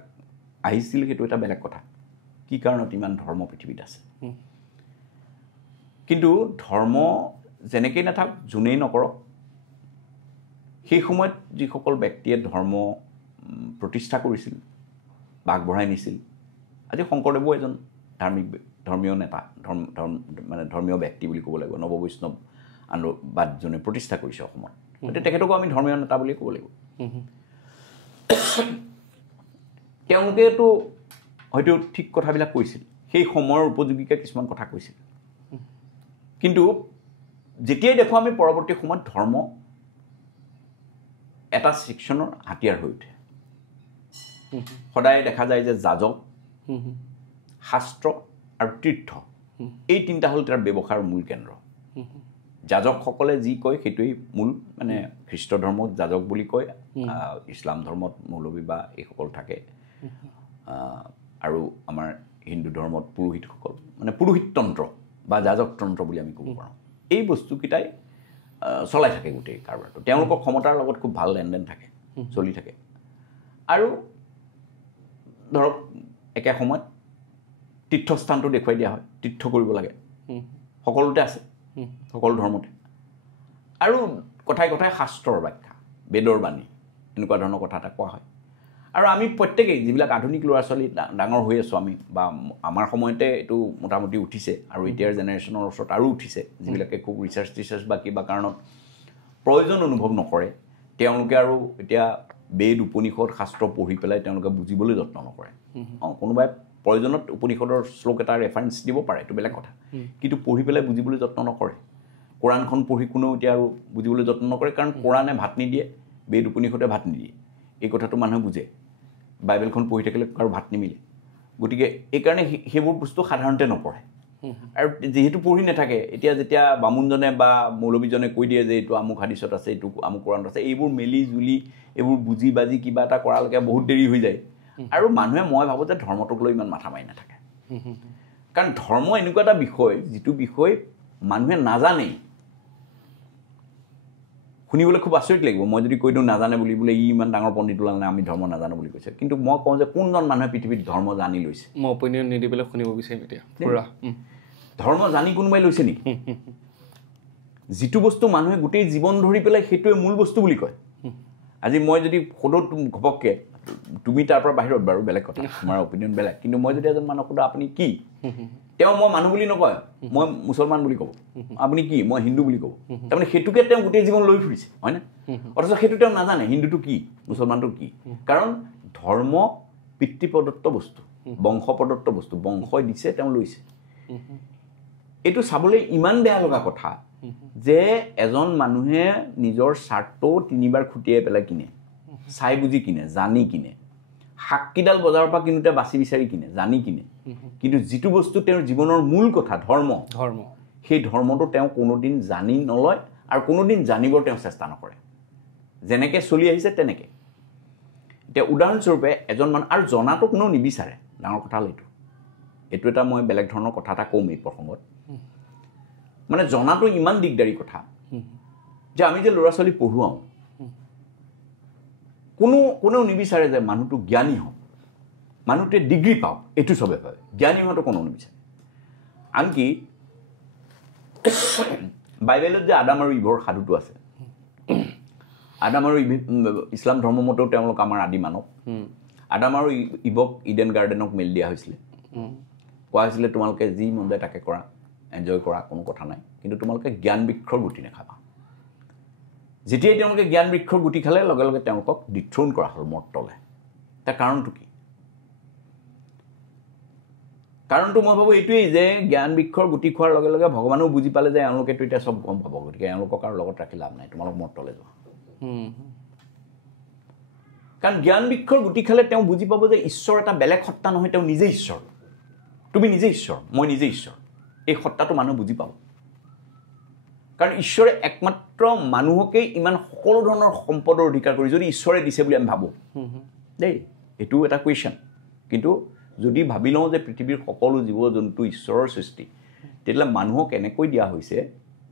আহিছিল সেইটো এটা বেলেগ কথা কি কাৰণত ইমান ধৰ্ম পৃথিৱীত আছে কিন্তু ধৰ্ম যেনেকেই নাথাক যোনেই নকৰক সেই সময়ত যিসকল ব্যক্তিয়ে ধৰ্ম প্ৰতিষ্ঠা কৰিছিল বা আগবঢ়াই নিছিল আজি শংকৰদেৱো এজন ধৰ্মীয় নেতা মানে ধৰ্মীয় ব্যক্তি বুলি ক'ব লাগিব নৱবৈষ্ণৱ আন্দোলনবাদজনে প্ৰতিষ্ঠা কৰিছে অসমত গতিকে তেখেতকো আমি ধৰ্মীয় নেতা বুলি ক'ব লাগিব তেওঁলোকেতো হয়তো ঠিক কথাবিলাক কৈছিল সেই সময়ৰ উপযোগীকৈ কিছুমান কথা কৈছিল কিন্তু যেতিয়াই দেখোঁ আমি পৰৱৰ্তী সময়ত ধৰ্ম এটা ছেকশ্যনৰ হাতিয়াৰ হৈ উঠে সদায় দেখা যায় যে যাজক শাস্ত্ৰ আৰু তীৰ্থ এই তিনিটা হ'ল তাৰ ব্যৱসায়ৰ মূল কেন্দ্ৰ যাজকসকলে যি কয় সেইটোৱেই মূল মানে খ্ৰীষ্ট ধৰ্মত যাজক বুলি কয় ইছলাম ধৰ্মত মৌলবী বা এইসকল থাকে আৰু আমাৰ হিন্দু ধৰ্মত পুৰোহিতসকল মানে পুৰোহিততন্ত্ৰ বা যাজকতন্ত্ৰ বুলি আমি ক'ব পাৰোঁ এই বস্তুকেইটাই চলাই থাকে গোটেই কাৰবাৰটো তেওঁলোকৰ ক্ষমতাৰ লগত খুব ভাল লেনদেন থাকে চলি থাকে আৰু ধৰক একে সময়ত তীৰ্থস্থানটো দেখুৱাই দিয়া হয় তীৰ্থ কৰিব লাগে সকলোতে আছে সকলো ধৰ্মতে আৰু কথাই কথাই শাস্ত্ৰৰ ব্যাখ্যা বেদৰ বাণী এনেকুৱা ধৰণৰ কথা এটা কোৱা হয় আৰু আমি প্ৰত্যেকেই যিবিলাক আধুনিক ল'ৰা ছোৱালী ডাঙৰ হৈ আছোঁ আমি বা আমাৰ সময়তে এইটো মোটামুটি উঠিছে আৰু এতিয়াৰ জেনেৰেশ্যনৰ ওচৰত আৰু উঠিছে যিবিলাকে খুব ৰিচাৰ্চ বা কিবা কাৰণত প্ৰয়োজন অনুভৱ নকৰে তেওঁলোকে আৰু এতিয়া বেদ উপনিষদ শাস্ত্ৰ পঢ়ি পেলাই তেওঁলোকে বুজিবলৈ যত্ন নকৰে কোনোবাই প্ৰয়োজনত উপনিষদৰ শ্লোক এটা ৰেফাৰেঞ্চ দিব পাৰে এইটো বেলেগ কথা কিন্তু পঢ়ি পেলাই বুজিবলৈ যত্ন নকৰে কোৰাণখন পঢ়ি কোনেও এতিয়া আৰু বুজিবলৈ যত্ন নকৰে কাৰণ কোৰাণে ভাত নিদিয়ে বেদ উপনিষদে ভাত নিদিয়ে এই কথাটো মানুহে বুজে বাইবেলখন পঢ়ি থাকিলে কাৰো ভাত নিমিলে গতিকে এইকাৰণে সেইবোৰ বস্তু সাধাৰণতে নপঢ়ে আৰু যিহেতু পঢ়ি নাথাকে এতিয়া যেতিয়া বামুণজনে বা মৌলবীজনে কৈ দিয়ে যে এইটো আমুক হাদিছত আছে এইটো আমুক কোৰাণত আছে এইবোৰ মেলি জুলি এইবোৰ বুজি বাজি কিবা এটা কৰালৈকে বহুত দেৰি হৈ যায় আৰু মানুহে মই ভাবোঁ যে ধৰ্মটোক লৈ ইমান মাথা মাৰি নাথাকে কাৰণ ধৰ্ম এনেকুৱা এটা বিষয় যিটো বিষয় মানুহে নাজানেই শুনিবলৈ খুব আচৰিত লাগিব মই যদি কৈ দিওঁ নাজানে বুলি বোলে ই ইমান ডাঙৰ পণ্ডিত ওলালে আমি ধৰ্ম নাজানো বুলি কৈছে কিন্তু মই কওঁ যে কোনজন মানুহে পৃথিৱীত ধৰ্ম জানি লৈছে মই অপিনিয়ন নিদি পেলাই শুনিব বিচাৰিম এতিয়া পুৰা ধৰ্ম জানি কোনোবাই লৈছে নেকি যিটো বস্তু মানুহে গোটেই জীৱন ধৰি পেলাই সেইটোৱে মূল বস্তু বুলি কয় আজি মই যদি সোধো ঘপককৈ তুমি তাৰ পৰা বাহিৰত বাৰু বেলেগ কথা তোমাৰ অপিনিয়ন বেলেগ কিন্তু মই যদি এজন মানুহক সোধো আপুনি কি তেওঁ মই মানুহ বুলি নকয় মই মুছলমান বুলি ক'ব আপুনি কি মই হিন্দু বুলি ক'ব তাৰমানে সেইটোকে তেওঁ গোটেই জীৱন লৈ ফুৰিছে হয়নে অথচ সেইটো তেওঁ নাজানে হিন্দুটো কি মুছলমানটো কি কাৰণ ধৰ্ম পিতৃ প্ৰদত্ত বস্তু বংশ প্ৰদত্ত বস্তু বংশই দিছে তেওঁ লৈছে এইটো চাবলৈ ইমান বেয়া লগা কথা যে এজন মানুহে নিজৰ স্বাৰ্থও তিনিবাৰ খুটিয়াই পেলাই কিনে চাই বুজি কিনে জানি কিনে শাককিডাল বজাৰৰ পৰা কিনোতে বাছি বিচাৰি কিনে জানি কিনে কিন্তু যিটো বস্তু তেওঁৰ জীৱনৰ মূল কথা ধৰ্ম সেই ধৰ্মটো তেওঁ কোনোদিন জানি নলয় আৰু কোনোদিন জানিবৰ তেওঁ চেষ্টা নকৰে যেনেকৈ চলি আহিছে তেনেকৈ এতিয়া উদাহৰণস্বৰূপে এজন মানুহ আৰু জনাটো কোনেও নিবিচাৰে ডাঙৰ কথা হ'ল এইটো এটা মই বেলেগ ধৰণৰ কথা এটা কম এই প্ৰসংগত মানে জনাটো ইমান দিগদাৰী কথা যে আমি যে ল'ৰা ছোৱালী পঢ়ুৱাওঁ কোনেও নিবিচাৰে যে মানুহটো জ্ঞানী হওক মানুহটোৱে ডিগ্ৰী পাওক এইটো চবে ভাবে জ্ঞানী হোৱাটো কোনেও নিবিচাৰে আনকি বাইবেলত যে আদাম আৰু ইভৰ সাধুটো আছে আদাম আৰু ইছলাম ধৰ্ম মতেও তেওঁলোক আমাৰ আদি মানৱ আদাম আৰু ইভক ইডেন গাৰ্ডেনক মেলি দিয়া হৈছিলে কোৱা হৈছিলে তোমালোকে যি মন যায় তাকে কৰা এনজয় কৰা কোনো কথা নাই কিন্তু তোমালোকে জ্ঞান বৃক্ষৰ গুটি নাখাবা যেতিয়াই তেওঁলোকে জ্ঞান বৃক্ষৰ গুটি খালে লগে লগে তেওঁলোকক ডিথ্ৰোন কৰা হ'ল মৰ্তলে তাৰ কাৰণটো কি কাৰণটো মই ভাবোঁ এইটোৱেই যে জ্ঞান বৃক্ষৰ গুটি খোৱাৰ লগে লগে ভগৱানেও বুজি পালে যে এওঁলোকেতো এতিয়া চব গম পাব, গতিকে এওঁলোকক আৰু লগত ৰাখি লাভ নাই, তোমালোক মোৰ তলে যোৱা। কাৰণ জ্ঞান বৃক্ষৰ গুটি খালে তেওঁ বুজি পাব যে ঈশ্বৰ এটা বেলেগ সত্তা নহয়, তেওঁ নিজে ঈশ্বৰ। তুমি নিজে ঈশ্বৰ, মই নিজে ঈশ্বৰ, এই সত্তাটো মানুহে বুজি পাব। কাৰণ ঈশ্বৰে একমাত্ৰ মানুহকেই ইমান সকলো ধৰণৰ সম্পদৰ অধিকাৰ কৰি যদি ঈশ্বৰে দিছে বুলি আমি ভাবোঁ দেই, এইটো এটা কুৱেশ্যন। কিন্তু যদি ভাবি লওঁ যে পৃথিৱীৰ সকলো জীৱ জন্তু ঈশ্বৰৰ সৃষ্টি, তেতিয়াহ'লে মানুহক এনেকৈ দিয়া হৈছে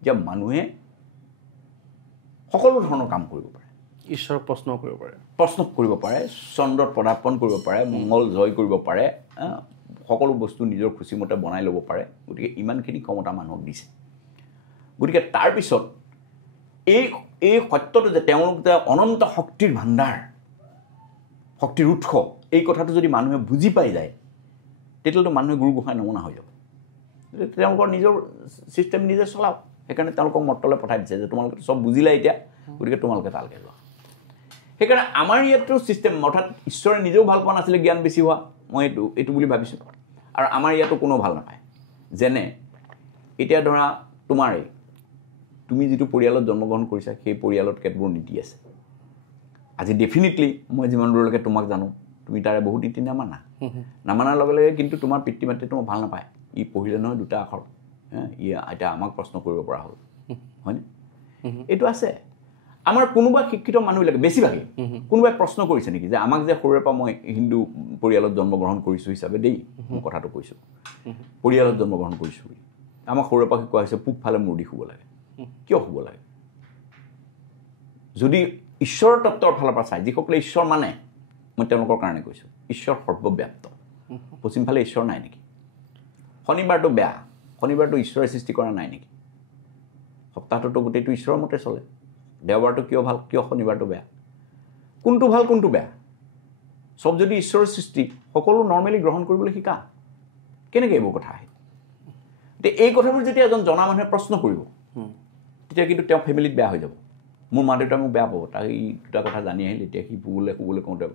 যে মানুহে সকলো ধৰণৰ কাম কৰিব পাৰে, ঈশ্বৰক প্ৰশ্ন কৰিব পাৰে, চন্দ্ৰত পদাৰ্পণ কৰিব পাৰে, মংগল জয় কৰিব পাৰে, সকলো বস্তু নিজৰ খুচিমতে বনাই ল'ব পাৰে। গতিকে ইমানখিনি ক্ষমতা মানুহক দিছে। গতিকে তাৰপিছত এই সত্যটো যে তেওঁলোক যে অনন্ত শক্তিৰ ভাণ্ডাৰ, শক্তিৰ উৎস, এই কথাটো যদি মানুহে বুজি পাই যায়, তেতিয়াহ'লেতো মানুহে গুৰু গোসাঁই নমনা হৈ যাব। তেওঁলোকৰ নিজৰ ছিষ্টেম নিজে চলাওক। সেইকাৰণে তেওঁলোকক মৰ্তলৈ পঠাই দিছে যে তোমালোকে চব বুজিলা এতিয়া, গতিকে তোমালোকে তালৈকে যোৱা। সেইকাৰণে আমাৰ ইয়াতো ছিষ্টেম, অৰ্থাৎ ঈশ্বৰে নিজেও ভাল পোৱা নাছিলে জ্ঞান বেছি হোৱা, মই এইটো বুলি ভাবিছোঁ। আৰু আমাৰ ইয়াতো কোনো ভাল নাপায়। যেনে এতিয়া ধৰা তুমি যিটো পৰিয়ালত জন্মগ্ৰহণ কৰিছা, সেই পৰিয়ালত কেতবোৰ নীতি আছে। আজি ডেফিনেটলি মই যিমান দূৰলৈকে তোমাক জানো, তুমি তাৰে বহুত নীতি নামানাৰ লগে লগে কিন্তু তোমাৰ পিতৃ মাতৃয়ে তোমাক ভাল নাপায়। ই পঢ়িলে নহয় 2টা আখৰ, ই এতিয়া আমাক প্ৰশ্ন কৰিব পৰা হ'ল, হয়নে? এইটো আছে। আমাৰ কোনোবা শিক্ষিত মানুহবিলাকে বেছিভাগেই কোনোবাই প্ৰশ্ন কৰিছে নেকি যে আমাক যে সৰুৰে পৰা মই হিন্দু পৰিয়ালত জন্মগ্ৰহণ কৰিছোঁ হিচাপে দেই, মই কথাটো কৈছোঁ, পৰিয়ালত জন্মগ্ৰহণ কৰিছোঁ বুলি আমাক সৰুৰে পৰা শিকোৱা হৈছে পূবফালে মূৰ শুব লাগে। কিয় শুব লাগে? যদি ঈশ্বৰৰ তত্ত্বৰ ফালৰ পৰা চাই, যিসকলে ঈশ্বৰ মানে, মই তেওঁলোকৰ কাৰণে কৈছোঁ, ঈশ্বৰ সৰ্বব্যাপ্ত। পশ্চিমফালে ঈশ্বৰ নাই নেকি? শনিবাৰটো বেয়া, শনিবাৰটো ঈশ্বৰে সৃষ্টি কৰা নাই নেকি? সপ্তাহটোতো গোটেইটো ঈশ্বৰৰ মতে চলে। দেওবাৰটো কিয় ভাল, কিয় শনিবাৰটো বেয়া? কোনটো ভাল, কোনটো বেয়া? চব যদি ঈশ্বৰৰ সৃষ্টি, সকলো নৰ্মেলি গ্ৰহণ কৰিবলৈ শিকা। কেনেকৈ এইবোৰ কথা আহে? এতিয়া এই কথাবোৰ যেতিয়া এজন জনা মানুহে প্ৰশ্ন কৰিব, তেতিয়া কিন্তু তেওঁ ফেমিলিত বেয়া হৈ যাব। মোৰ মা দেউতাই মোক বেয়া পাব, তাক এই 2টা কথা জানি আহিল, এতিয়া সি শুবলৈ কওঁতে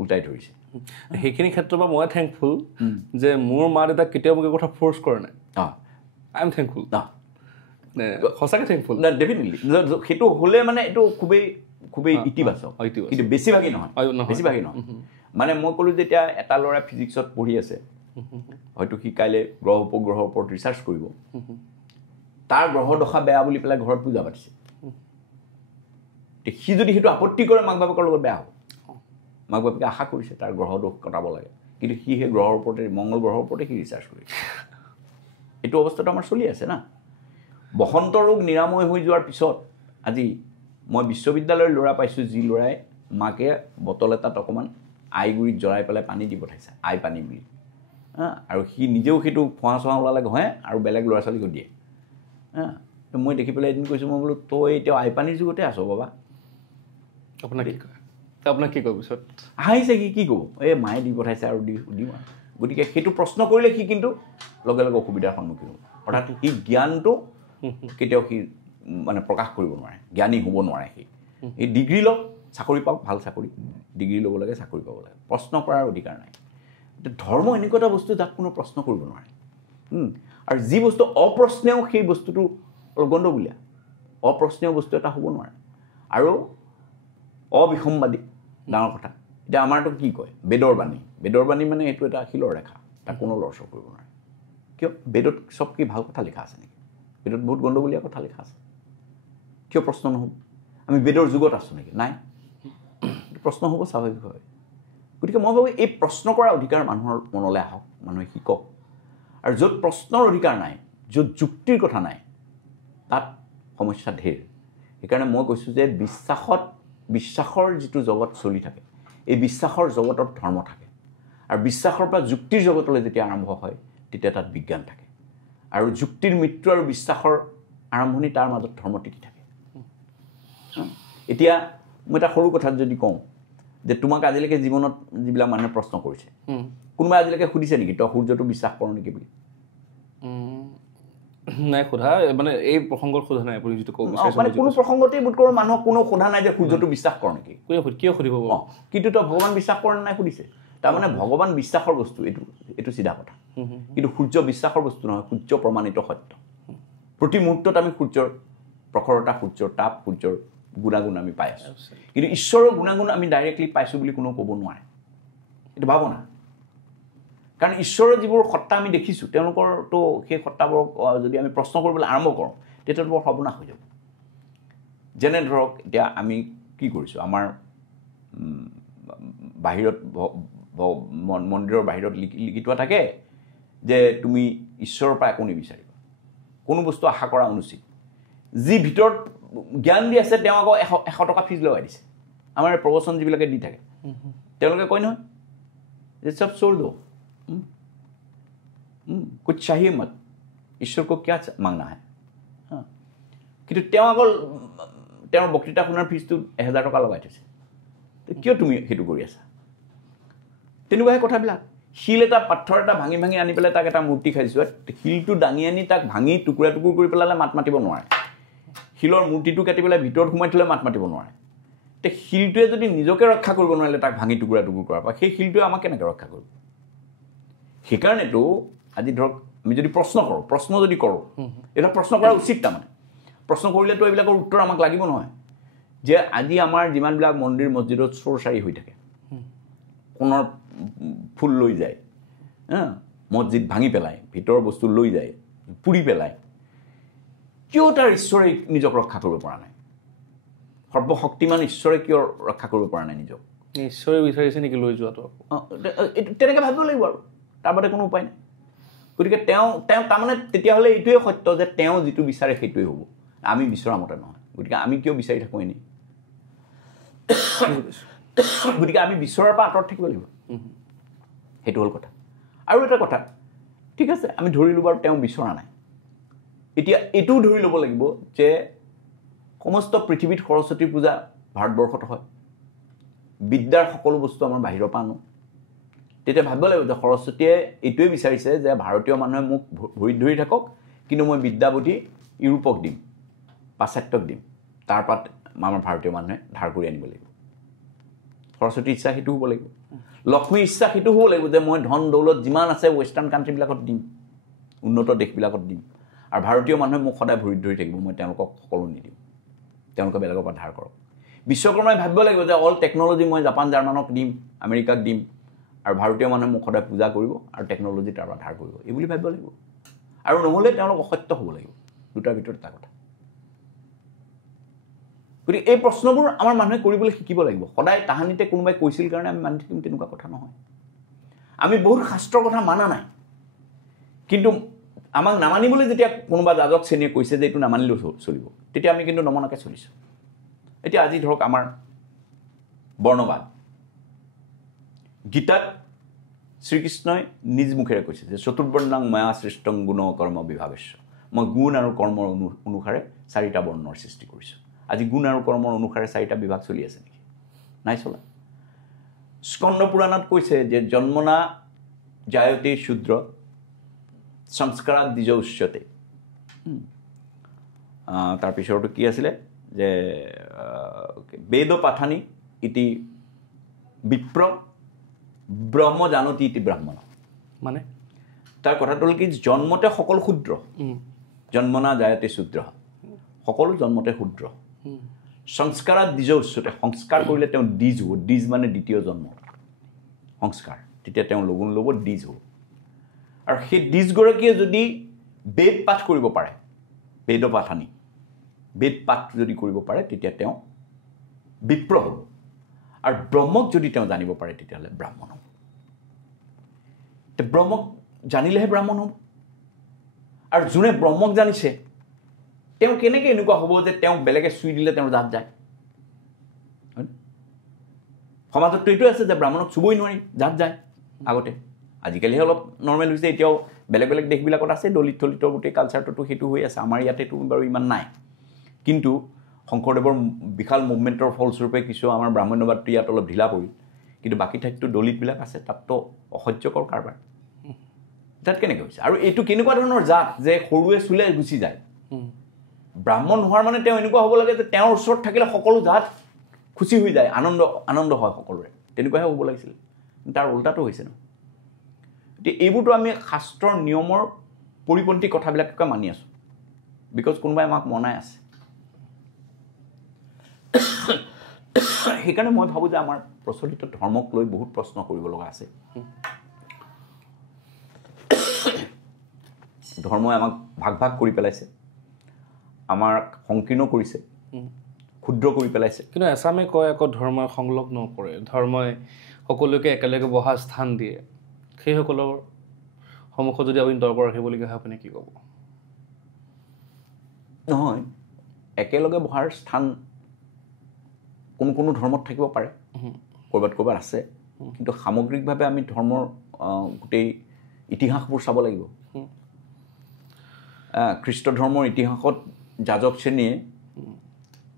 উল্টাই ধৰিছে। সেইখিনি ক্ষেত্ৰৰ পৰা মই থেংকফুল যে মোৰ মা দেউতাক কেতিয়াও মোক এই কথা ফ'ৰ্চ কৰা নাই। আই এম থেংকফুল, সঁচাকৈ থেংকফুল। ডেফিনেটলি সেইটো হ'লে মানে এইটো খুবেই ইতিবাচক, কিন্তু বেছিভাগেই নহয়। মানে মই ক'লোঁ যে এতিয়া এটা ল'ৰাই ফিজিক্সত পঢ়ি আছে, হয়তো সি কাইলৈ গ্ৰহ উপগ্ৰহৰ ওপৰত ৰিচাৰ্চ কৰিব, তাৰ গ্ৰহ দশা বেয়া বুলি পেলাই ঘৰত পূজা পাতিছে। সি যদি সেইটো আপত্তি কৰে, মাক বাপেকৰ লগত বেয়া হ'ব। মাক বাপেকে আশা কৰিছে তাৰ গ্ৰহ দোষ কটাব লাগে, কিন্তু সি সেই গ্ৰহৰ ওপৰতে, মংগল গ্ৰহৰ ওপৰতে সি ৰিচাৰ্চ কৰিছে। এইটো অৱস্থাটো আমাৰ চলি আছে না। বসন্ত ৰোগ নিৰাময় হৈ যোৱাৰ পিছত আজি মই বিশ্ববিদ্যালয়ৰ ল'ৰা পাইছোঁ, যি ল'ৰাই মাকে বটল এটাত অকণমান আইগুৰিত জৰাই পেলাই পানী দি পঠাইছে, আই পানী বুলি। আৰু সি নিজেও সেইটো ফোঁহা চোঁহা ওলালে ঘঁহে আৰু বেলেগ ল'ৰা ছোৱালীকো দিয়ে। মই দেখি পেলাই এদিন কৈছোঁ, মই বোলো তই এতিয়া আই পানীৰ যুগতে আছ বাবা। আপোনাক কি কয় পিছত? হাঁহিছে। সি কি ক'ব? এই মায়ে দি পঠাইছে আৰু দিম আৰু। গতিকে সেইটো প্ৰশ্ন কৰিলে সি কিন্তু লগে লগে অসুবিধাৰ সন্মুখীন হ'ব। অৰ্থাৎ সি জ্ঞানটো কেতিয়াও সি মানে প্ৰকাশ কৰিব নোৱাৰে, জ্ঞানী হ'ব নোৱাৰে। সি ডিগ্ৰী লওক, চাকৰি পাওক, ভাল চাকৰি, ডিগ্ৰী ল'ব লাগে, চাকৰি পাব লাগে, প্ৰশ্ন কৰাৰ অধিকাৰ নাই। ধৰ্ম এনেকুৱা এটা বস্তু যাক কোনো প্ৰশ্ন কৰিব নোৱাৰে। আৰু যি বস্তু অপ্ৰশ্নেও সেই বস্তুটো গণ্ডগোলীয়া, অপ্ৰশ্নেয় বস্তু এটা হ'ব নোৱাৰে। আৰু অবিসম্বাদী ডাঙৰ কথা। এতিয়া আমাৰতো কি কয়, বেদৰ বাণী মানে এইটো এটা শিলৰ ৰেখা, তাক কোনো লৰচৰ কৰিব নোৱাৰে। কিয়? বেদত চব কি ভাল কথা লিখা আছে নেকি? বেদত বহুত গণ্ডগোলীয়া কথা লিখা আছে। কিয় প্ৰশ্ন নহ'ব? আমি বেদৰ যুগত আছোঁ নেকি? নাই। প্ৰশ্ন হ'ব স্বাভাৱিকভাৱে। গতিকে মই ভাবোঁ এই প্ৰশ্ন কৰাৰ অধিকাৰ মানুহৰ মনলৈ আহক, মানুহে শিকক। আৰু য'ত প্ৰশ্নৰ অধিকাৰ নাই, য'ত যুক্তিৰ কথা নাই, তাত সমস্যা ঢেৰ। সেইকাৰণে মই কৈছোঁ যে বিশ্বাসৰ যিটো জগত চলি থাকে, এই বিশ্বাসৰ জগতত ধৰ্ম থাকে। আৰু বিশ্বাসৰ পৰা যুক্তিৰ জগতলৈ যেতিয়া আৰম্ভ হয়, তেতিয়া তাত বিজ্ঞান থাকে। আৰু যুক্তিৰ মৃত্যু আৰু বিশ্বাসৰ আৰম্ভণি, তাৰ মাজত ধৰ্ম টিকি থাকে। এতিয়া মই এটা সৰু কথাত যদি কওঁ যে তোমাক আজিলৈকে জীৱনত যিবিলাক মানুহে প্ৰশ্ন কৰিছে, কোনোবাই আজিলৈকে সুধিছে নেকি তই সূৰ্যটো বিশ্বাস কৰ নেকি বুলি? নাই সোধা, মানে এই প্ৰসংগত সোধা নাই। আপুনি যিটো ক'ব মানে কোনো প্ৰসংগতেই বোধ কৰোঁ মানুহক কোনো সোধা নাই যে সূৰ্যটো বিশ্বাস কৰ নেকি। কিয় সুধিব? কিন্তু তই ভগৱান বিশ্বাস কৰ নে নাই সুধিছে। তাৰমানে ভগৱান বিশ্বাসৰ বস্তু এইটো চিধা কথা কিন্তু সূৰ্য বিশ্বাসৰ বস্তু নহয় সূৰ্য প্ৰমাণিত সত্য প্ৰতি মুহূৰ্তত আমি সূৰ্যৰ প্ৰখৰতা সূৰ্যৰ তাপ সূৰ্যৰ গুণাগুণ আমি পাই আছোঁ কিন্তু ঈশ্বৰৰ গুণাগুণ আমি ডাইৰেক্টলি পাইছোঁ বুলি কোনো ক'ব নোৱাৰে এইটো ভাৱনা কাৰণ ঈশ্বৰৰ যিবোৰ সত্তা আমি দেখিছোঁ তেওঁলোকৰতো সেই সত্তাবোৰক যদি আমি প্ৰশ্ন কৰিবলৈ আৰম্ভ কৰোঁ তেতিয়াতো বৰ সৰ্বনাশ হৈ যাব যেনে ধৰক এতিয়া আমি কি কৰিছোঁ আমাৰ বাহিৰত মন্দিৰৰ বাহিৰত লিখি থোৱা থাকে যে তুমি ঈশ্বৰৰ পৰা একো নিবিচাৰিবা কোনো বস্তু আশা কৰা অনুচিত যি ভিতৰত জ্ঞান দি আছে তেওঁ আকৌ 100 টকা ফিজ লগাই দিছে আমাৰ প্ৰবচন যিবিলাকে দি থাকে তেওঁলোকে কয় নহয় যে চব छोड़ दो कुछ चाहिए मत ईश्वर को क्या मांगना है কিন্তু তেওঁ আকৌ তেওঁৰ বক্তৃতা শুনাৰ ফিজটো 1000 টকা লগাই থৈছে কিয় তুমি সেইটো কৰি আছা তেনেকুৱাহে কথাবিলাক শিল এটা পাথৰ এটা ভাঙি ভাঙি আনি পেলাই তাক এটা মূৰ্তি খাইছোঁ শিলটো দাঙি আনি তাক ভাঙি টুকুৰা টুকুৰ কৰি পেলালে মাত মাতিব নোৱাৰে শিলৰ মূৰ্তিটো কাটি পেলাই ভিতৰত সোমাই থ'লে মাত মাতিব নোৱাৰে তে শিলটোৱে যদি নিজকে ৰক্ষা কৰিব নোৱাৰিলে তাক ভাঙি টুকুৰা টুকুৰ কৰাৰ পৰা সেই শিলটোৱে আমাক কেনেকৈ ৰক্ষা কৰিব সেইকাৰণেতো আজি ধৰক আমি যদি প্ৰশ্ন যদি কৰোঁ এটা প্ৰশ্ন কৰা উচিত তাৰমানে প্ৰশ্ন কৰিলেতো এইবিলাকৰ উত্তৰ আমাক লাগিব নহয় যে আজি আমাৰ যিমানবিলাক মন্দিৰ মছজিদত চোৰ চাৰি হৈ থাকে কোণৰ ফুল লৈ যায় মছজিদ ভাঙি পেলায় ভিতৰৰ বস্তু লৈ যায় পুৰি পেলায় কিয় তাৰ ঈশ্বৰে নিজক ৰক্ষা কৰিব পৰা নাই সৰ্বশক্তিমান ঈশ্বৰে কিয় ৰক্ষা কৰিব পৰা নাই নিজক ঈশ্বৰে বিচাৰিছে নেকি লৈ যোৱাটো তেনেকৈ ভাবিব লাগিব আৰু তাৰ বাদে কোনো উপায় নাই গতিকে তেওঁ তাৰমানে তেতিয়াহ'লে এইটোৱে সত্য যে তেওঁ যিটো বিচাৰে সেইটোৱে হ'ব আমি বিচৰা মতে নহয় গতিকে আমি কিয় বিচাৰি থাকোঁ এনেই গতিকে আমি বিচৰাৰ পৰা আঁতৰত থাকিব লাগিব সেইটো হ'ল কথা আৰু এটা কথা ঠিক আছে আমি ধৰিলোঁ বাৰু তেওঁ বিচৰা নাই এতিয়া এইটোও ধৰি ল'ব লাগিব যে সমস্ত পৃথিৱীত সৰস্বতী পূজা ভাৰতবৰ্ষত হয় বিদ্যাৰ সকলো বস্তু আমাৰ বাহিৰৰ পৰা আনো তেতিয়া ভাবিব লাগিব যে সৰস্বতীয়ে এইটোৱে বিচাৰিছে যে ভাৰতীয় মানুহে মোক ভৰিত ধৰি থাকক কিন্তু মই বিদ্যা বুদ্ধি ইউৰোপক দিম পাশ্চাত্যক দিম তাৰ পৰা আমাৰ ভাৰতীয় মানুহে ধাৰ কৰি আনিব লাগিব সৰস্বতীৰ ইচ্ছা সেইটো হ'ব লাগিব লক্ষ্মীৰ ইচ্ছা সেইটো হ'ব লাগিব যে মই ধন দৌলত যিমান আছে ৱেষ্টাৰ্ণ কাণ্ট্ৰিবিলাকত দিম উন্নত দেশবিলাকত দিম আৰু ভাৰতীয় মানুহে মোক সদায় ভৰিত ধৰি থাকিব মই তেওঁলোকক সকলো নিদিম তেওঁলোকে বেলেগৰ পৰা ধাৰ কৰক বিশ্বকৰ্মাই ভাবিব লাগিব যে অল টেকন'লজি মই জাপান জাৰ্মানক দিম আমেৰিকাক দিম আৰু ভাৰতীয় মানুহে মোক সদায় পূজা কৰিব আৰু টেকন'লজি তাৰ পৰা ধাৰ কৰিব এই বুলি ভাবিব লাগিব আৰু নহ'লে তেওঁলোক অসত্য হ'ব লাগিব দুটাৰ ভিতৰত এটা কথা গতিকে এই প্ৰশ্নবোৰ আমাৰ মানুহে কৰিবলৈ শিকিব লাগিব সদায় তাহানিতে কোনোবাই কৈছিল কাৰণে আমি মানি থাকিম তেনেকুৱা কথা নহয় আমি বহুত শাস্ত্ৰৰ কথা মানা নাই কিন্তু আমাক নামানিবলৈ যেতিয়া কোনোবা যাজক শ্ৰেণীয়ে কৈছে যে এইটো নামানিলেও চলিব তেতিয়া আমি কিন্তু নমনাকৈ চলিছোঁ এতিয়া আজি ধৰক আমাৰ বৰ্ণবাদ গীতাত শ্ৰীকৃষ্ণই নিজ মুখেৰে কৈছে যে চতুৰ্বৰ্ণাং মায়া সৃষ্টং গুণ কৰ্ম বিভাগস্য মই গুণ আৰু কৰ্মৰ অনুসাৰে 4টা বৰ্ণৰ সৃষ্টি কৰিছোঁ আজি গুণ আৰু কৰ্মৰ অনুসাৰে 4টা বিভাগ চলি আছে নেকি নাই চলা স্কন্দ পুৰাণত কৈছে যে জন্মনা জায়তে শূদ্ৰ সংস্কাৰাত দ্বিজ উচ্যতে তাৰপিছৰটো কি আছিলে যে বেদ পাঠানি ইতি বিপ্ৰ ব্ৰহ্ম জানতি ইতি ব্ৰাহ্মণ মানে তাৰ কথাটো হ'ল কি জন্মতে সকলো শূদ্ৰ জন্মনা জায়তে শূদ্ৰ সকলো জন্মতে শূদ্ৰ সংস্কাৰাত দ্বিজ উচ্যতে সংস্কাৰ কৰিলে তেওঁ দ্বিজ হ'ব দ্বিজ মানে দ্বিতীয় জন্ম সংস্কাৰ তেতিয়া তেওঁ লগুণ ল'ব দ্বিজ হ'ব আৰু সেই দ্বিজগৰাকীয়ে যদি বেদ পাঠ কৰিব পাৰে বেদ পাঠানি বেদ পাঠ যদি কৰিব পাৰে তেতিয়া তেওঁ বিপ্ৰ হ'ব আৰু ব্ৰহ্মক যদি তেওঁ জানিব পাৰে তেতিয়াহ'লে ব্ৰাহ্মণ হ'ব ব্ৰহ্মক জানিলেহে ব্ৰাহ্মণ হ'ব আৰু যোনে ব্ৰহ্মক জানিছে তেওঁ কেনেকৈ এনেকুৱা হ'ব যে তেওঁক বেলেগে চুই দিলে তেওঁৰ জাত যায় সমাজততো এইটো আছে যে ব্ৰাহ্মণক চুবই নোৱাৰি জাত যায় আগতে আজিকালিহে অলপ নৰ্মেল হৈছে এতিয়াও বেলেগ বেলেগ দেশবিলাকত আছে দলিত থলিতৰ গোটেই কালচাৰটোতো সেইটো হৈ আছে আমাৰ ইয়াতেতো বাৰু ইমান নাই কিন্তু শংকৰদেৱৰ বিশাল মুভমেণ্টৰ ফলস্বৰূপে কিছু আমাৰ ব্ৰাহ্মণ্যবাদটো ইয়াত অলপ ঢিলা পৰিল কিন্তু বাকী ঠাইততো দলিতবিলাক আছে তাততো অসহ্যকৰ কাৰবাৰ তাত কেনেকৈ হৈছে আৰু এইটো কেনেকুৱা ধৰণৰ জাত যে সৰুৱে চুলে গুচি যায় ব্ৰাহ্মণ হোৱাৰ মানে তেওঁ এনেকুৱা হ'ব লাগে যে তেওঁৰ ওচৰত থাকিলে সকলো জাত খুচি হৈ যায় আনন্দ হয় সকলোৰে তেনেকুৱাহে হ'ব লাগিছিল তাৰ উল্টাটো হৈছে ন এতিয়া এইবোৰতো আমি শাস্ত্ৰৰ নিয়মৰ পৰিপন্থী কথাবিলাককে মানি আছোঁ বিকজ কোনোবাই আমাক মনাই আছে সেইকাৰণে মই ভাবোঁ যে আমাৰ প্ৰচলিত ধৰ্মক লৈ বহুত প্ৰশ্ন কৰিব লগা আছে ধৰ্মই আমাক ভাগ ভাগ কৰি পেলাইছে আমাক সংকীৰ্ণ কৰিছে ক্ষুদ্ৰ কৰি পেলাইছে কিন্তু এছামে কয় আকৌ ধৰ্মই সংলগ্ন কৰে ধৰ্মই সকলোকে একেলগে বহা স্থান দিয়ে সেইসকলৰ সন্মুখত যদি আপুনি তৰ্ক ৰাখিবলগীয়া হয় আপুনি কি ক'ব নহয় একেলগে বহাৰ স্থান কোনো কোনো ধৰ্মত থাকিব পাৰে ক'ৰবাত আছে কিন্তু সামগ্ৰিকভাৱে আমি ধৰ্মৰ গোটেই ইতিহাসবোৰ চাব লাগিব খ্ৰীষ্ট ধৰ্মৰ ইতিহাসত যাজক শ্ৰেণীয়ে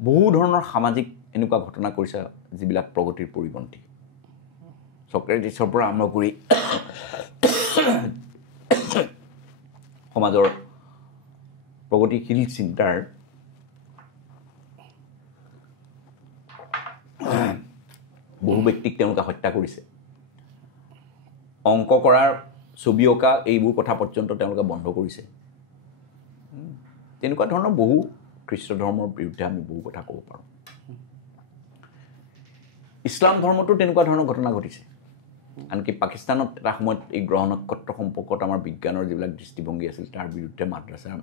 বহু ধৰণৰ সামাজিক এনেকুৱা ঘটনা কৰিছে যিবিলাক প্ৰগতিৰ পৰিপন্থী চক্ৰেটিছৰ পৰা আৰম্ভ কৰি সমাজৰ প্ৰগতিশীল চিন্তাৰ বহু ব্যক্তিক তেওঁলোকে হত্যা কৰিছে অংক কৰাৰ ছবি অঁকা এইবোৰ কথা পৰ্যন্ত তেওঁলোকে বন্ধ কৰিছে তেনেকুৱা ধৰণৰ বহু খ্ৰীষ্ট ধৰ্মৰ বিৰুদ্ধে আমি বহু কথা ক'ব পাৰোঁ ইছলাম ধৰ্মতো তেনেকুৱা ধৰণৰ ঘটনা ঘটিছে আনকি পাকিস্তানত এটা সময়ত এই গ্ৰহ নক্ষত্ৰ সম্পৰ্কত আমাৰ বিজ্ঞানৰ যিবিলাক দৃষ্টিভংগী আছিল তাৰ বিৰুদ্ধে মাদ্ৰাছাৰ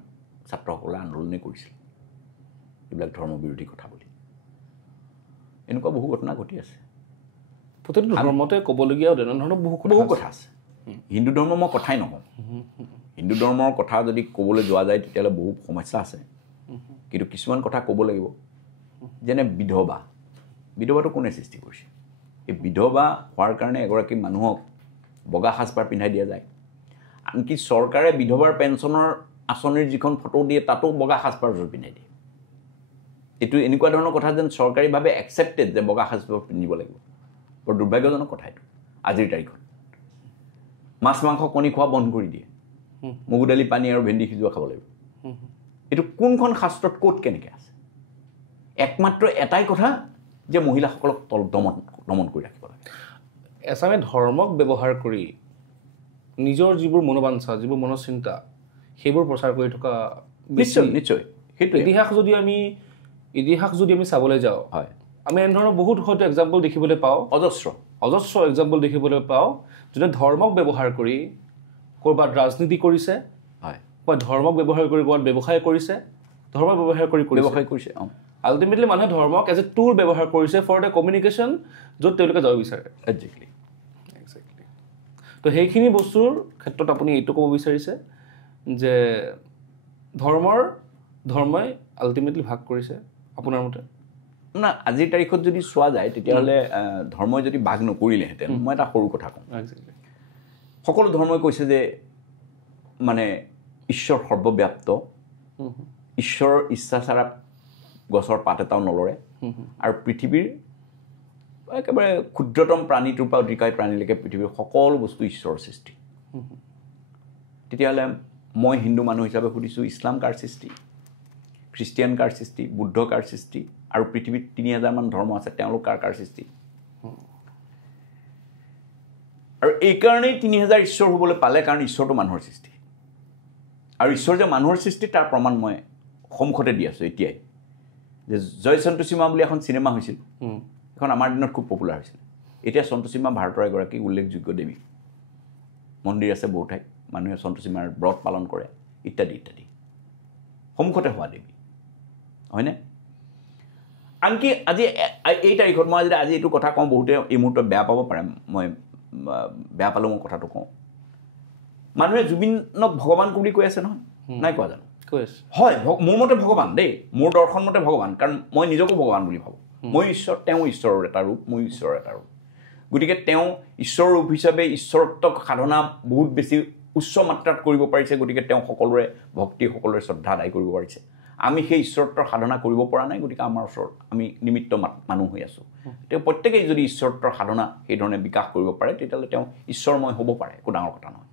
ছাত্ৰসকলে আন্দোলনেই কৰিছিল এইবিলাক ধৰ্মবিৰোধী কথা বুলি এনেকুৱা বহু ঘটনা ঘটি আছে প্ৰতিটো ধৰ্মতে ক'বলগীয়া তেনেধৰণৰ বহু কথা আছে হিন্দু ধৰ্ম মই কথাই নকওঁ হিন্দু ধৰ্মৰ কথা যদি ক'বলৈ যোৱা যায় তেতিয়াহ'লে বহু সমস্যা আছে কিন্তু কিছুমান কথা ক'ব লাগিব যেনে বিধৱাটো কোনে সৃষ্টি কৰিছে এই বিধৱা হোৱাৰ কাৰণে এগৰাকী মানুহক বগা সাজপাৰ পিন্ধাই দিয়া যায় আনকি চৰকাৰে বিধৱাৰ পেঞ্চনৰ আঁচনিৰ যিখন ফটো দিয়ে তাতো বগা সাজপাৰ পিন্ধাই দিয়ে এইটো এনেকুৱা ধৰণৰ কথা যেন চৰকাৰীভাৱে একচেপ্টেড যে বগা সাজপাৰ পিন্ধিব লাগিব বৰ দুৰ্ভাগ্যজনক কথা এইটো আজিৰ তাৰিখত মাছ মাংস কণী খোৱা বন্ধ কৰি দিয়ে মগু দালি পানী আৰু ভেন্দি সিজোৱা খাব লাগিব এইটো কোনখন শাস্ত্ৰত ক'ত কেনেকৈ আছে একমাত্ৰ এটাই কথা যে মহিলাসকলক দমন কৰি ৰাখিব লাগে এছামে ধৰ্মক ব্যৱহাৰ কৰি নিজৰ যিবোৰ মনোবাঞ্ছা যিবোৰ মনচিন্তা সেইবোৰ প্ৰচাৰ কৰি থকা নিশ্চয় সেইটো ইতিহাস যদি আমি চাবলৈ যাওঁ হয় আমি এনেধৰণৰ বহুত হয়তো এক্সাম্পল দেখিবলৈ পাওঁ অজস্ৰ এক্সাম্পল দেখিবলৈ পাওঁ যোনে ধৰ্মক ব্যৱহাৰ কৰি ক'ৰবাত ৰাজনীতি কৰিছে হয় বা ধৰ্মক ব্যৱহাৰ কৰি ক'ৰবাত ব্যৱসায় কৰিছে ধৰ্মক ব্যৱহাৰ কৰি কৰিছে আল্টিমেটলি মানুহে ধৰ্মক এজ এ টুল ব্যৱহাৰ কৰিছে ফৰ দ্য কমিউনিকেশ্যন য'ত তেওঁলোকে যাব বিচাৰে একজেক্টলি তো সেইখিনি বস্তুৰ ক্ষেত্ৰত আপুনি এইটো ক'ব বিচাৰিছে যে ধৰ্মই আল্টিমেটলি ভাগ কৰিছে আপোনাৰ মতে না আজিৰ তাৰিখত যদি চোৱা যায় তেতিয়াহ'লে ধৰ্মই যদি ভাগ নকৰিলেহেঁতেন মই এটা সৰু কথা কওঁ সকলো ধৰ্মই কৈছে যে মানে ঈশ্বৰ সৰ্বব্যাপ্ত ঈশ্বৰৰ ইচ্ছা ছাৰা গছৰ পাত এটাও নলৰে আৰু পৃথিৱীৰ একেবাৰে ক্ষুদ্ৰতম প্ৰাণীটোৰ পৰা অধিকাৰী প্ৰাণীলৈকে পৃথিৱীৰ সকলো বস্তু ঈশ্বৰৰ সৃষ্টি তেতিয়াহ'লে মই হিন্দু মানুহ হিচাপে সুধিছোঁ ইছলাম কাৰ সৃষ্টি খ্ৰীষ্টিয়ান কাৰ সৃষ্টি বুদ্ধ কাৰ সৃষ্টি আৰু পৃথিৱীত ৩,০০০ মান ধৰ্ম আছে তেওঁলোক কাৰ সৃষ্টি আৰু এইকাৰণেই ৩,০০০ ঈশ্বৰ হ'বলৈ পালে কাৰণ ঈশ্বৰটো মানুহৰ সৃষ্টি আৰু ঈশ্বৰ যে মানুহৰ সৃষ্টি তাৰ প্ৰমাণ মই সন্মুখতে দি আছোঁ এতিয়াই যে জয় সন্তোষীমা বুলি এখন চিনেমা হৈছিল এখন আমাৰ দিনত খুব পপুলাৰ হৈছিল এতিয়া সন্তোষীমা ভাৰতৰ এগৰাকী উল্লেখযোগ্য দেৱী মন্দিৰ আছে বহু ঠাইত মানুহে সন্তোষীমাৰ ব্ৰত পালন কৰে ইত্যাদি সন্মুখতে হোৱা দেৱী হয়নে আনকি আজি এই তাৰিখত মই আজি এইটো কথা কওঁ বহুতে এই মুহূৰ্তত বেয়া পাব পাৰে মই বেয়া পালেও মই কথাটো কওঁ মানুহে জুবিনক ভগৱান বুলি কৈ আছে নহয় নাই কোৱা জানো হয় মোৰ মতে ভগৱান দেই মোৰ দৰ্শন মতে ভগৱান কাৰণ মই নিজকো ভগৱান বুলি ভাবোঁ মই ঈশ্বৰ তেওঁ ঈশ্বৰৰ এটা ৰূপ মই ঈশ্বৰৰ এটা ৰূপ গতিকে তেওঁ ঈশ্বৰৰ ৰূপ হিচাপে ঈশ্বৰত্বক সাধনা বহুত বেছি উচ্চ মাত্ৰাত কৰিব পাৰিছে গতিকে তেওঁ সকলোৰে ভক্তি সকলোৰে শ্ৰদ্ধা আদায় কৰিব পাৰিছে আমি সেই ঈশ্বৰত্বৰ সাধনা কৰিব পৰা নাই গতিকে আমাৰ ওচৰত আমি নিমিত্ত মানুহ হৈ আছোঁ তেওঁ প্ৰত্যেকেই যদি ঈশ্বৰত্বৰ সাধনা সেইধৰণে বিকাশ কৰিব পাৰে তেতিয়াহ'লে তেওঁ ঈশ্বৰময় হ'ব পাৰে একো ডাঙৰ কথা নহয়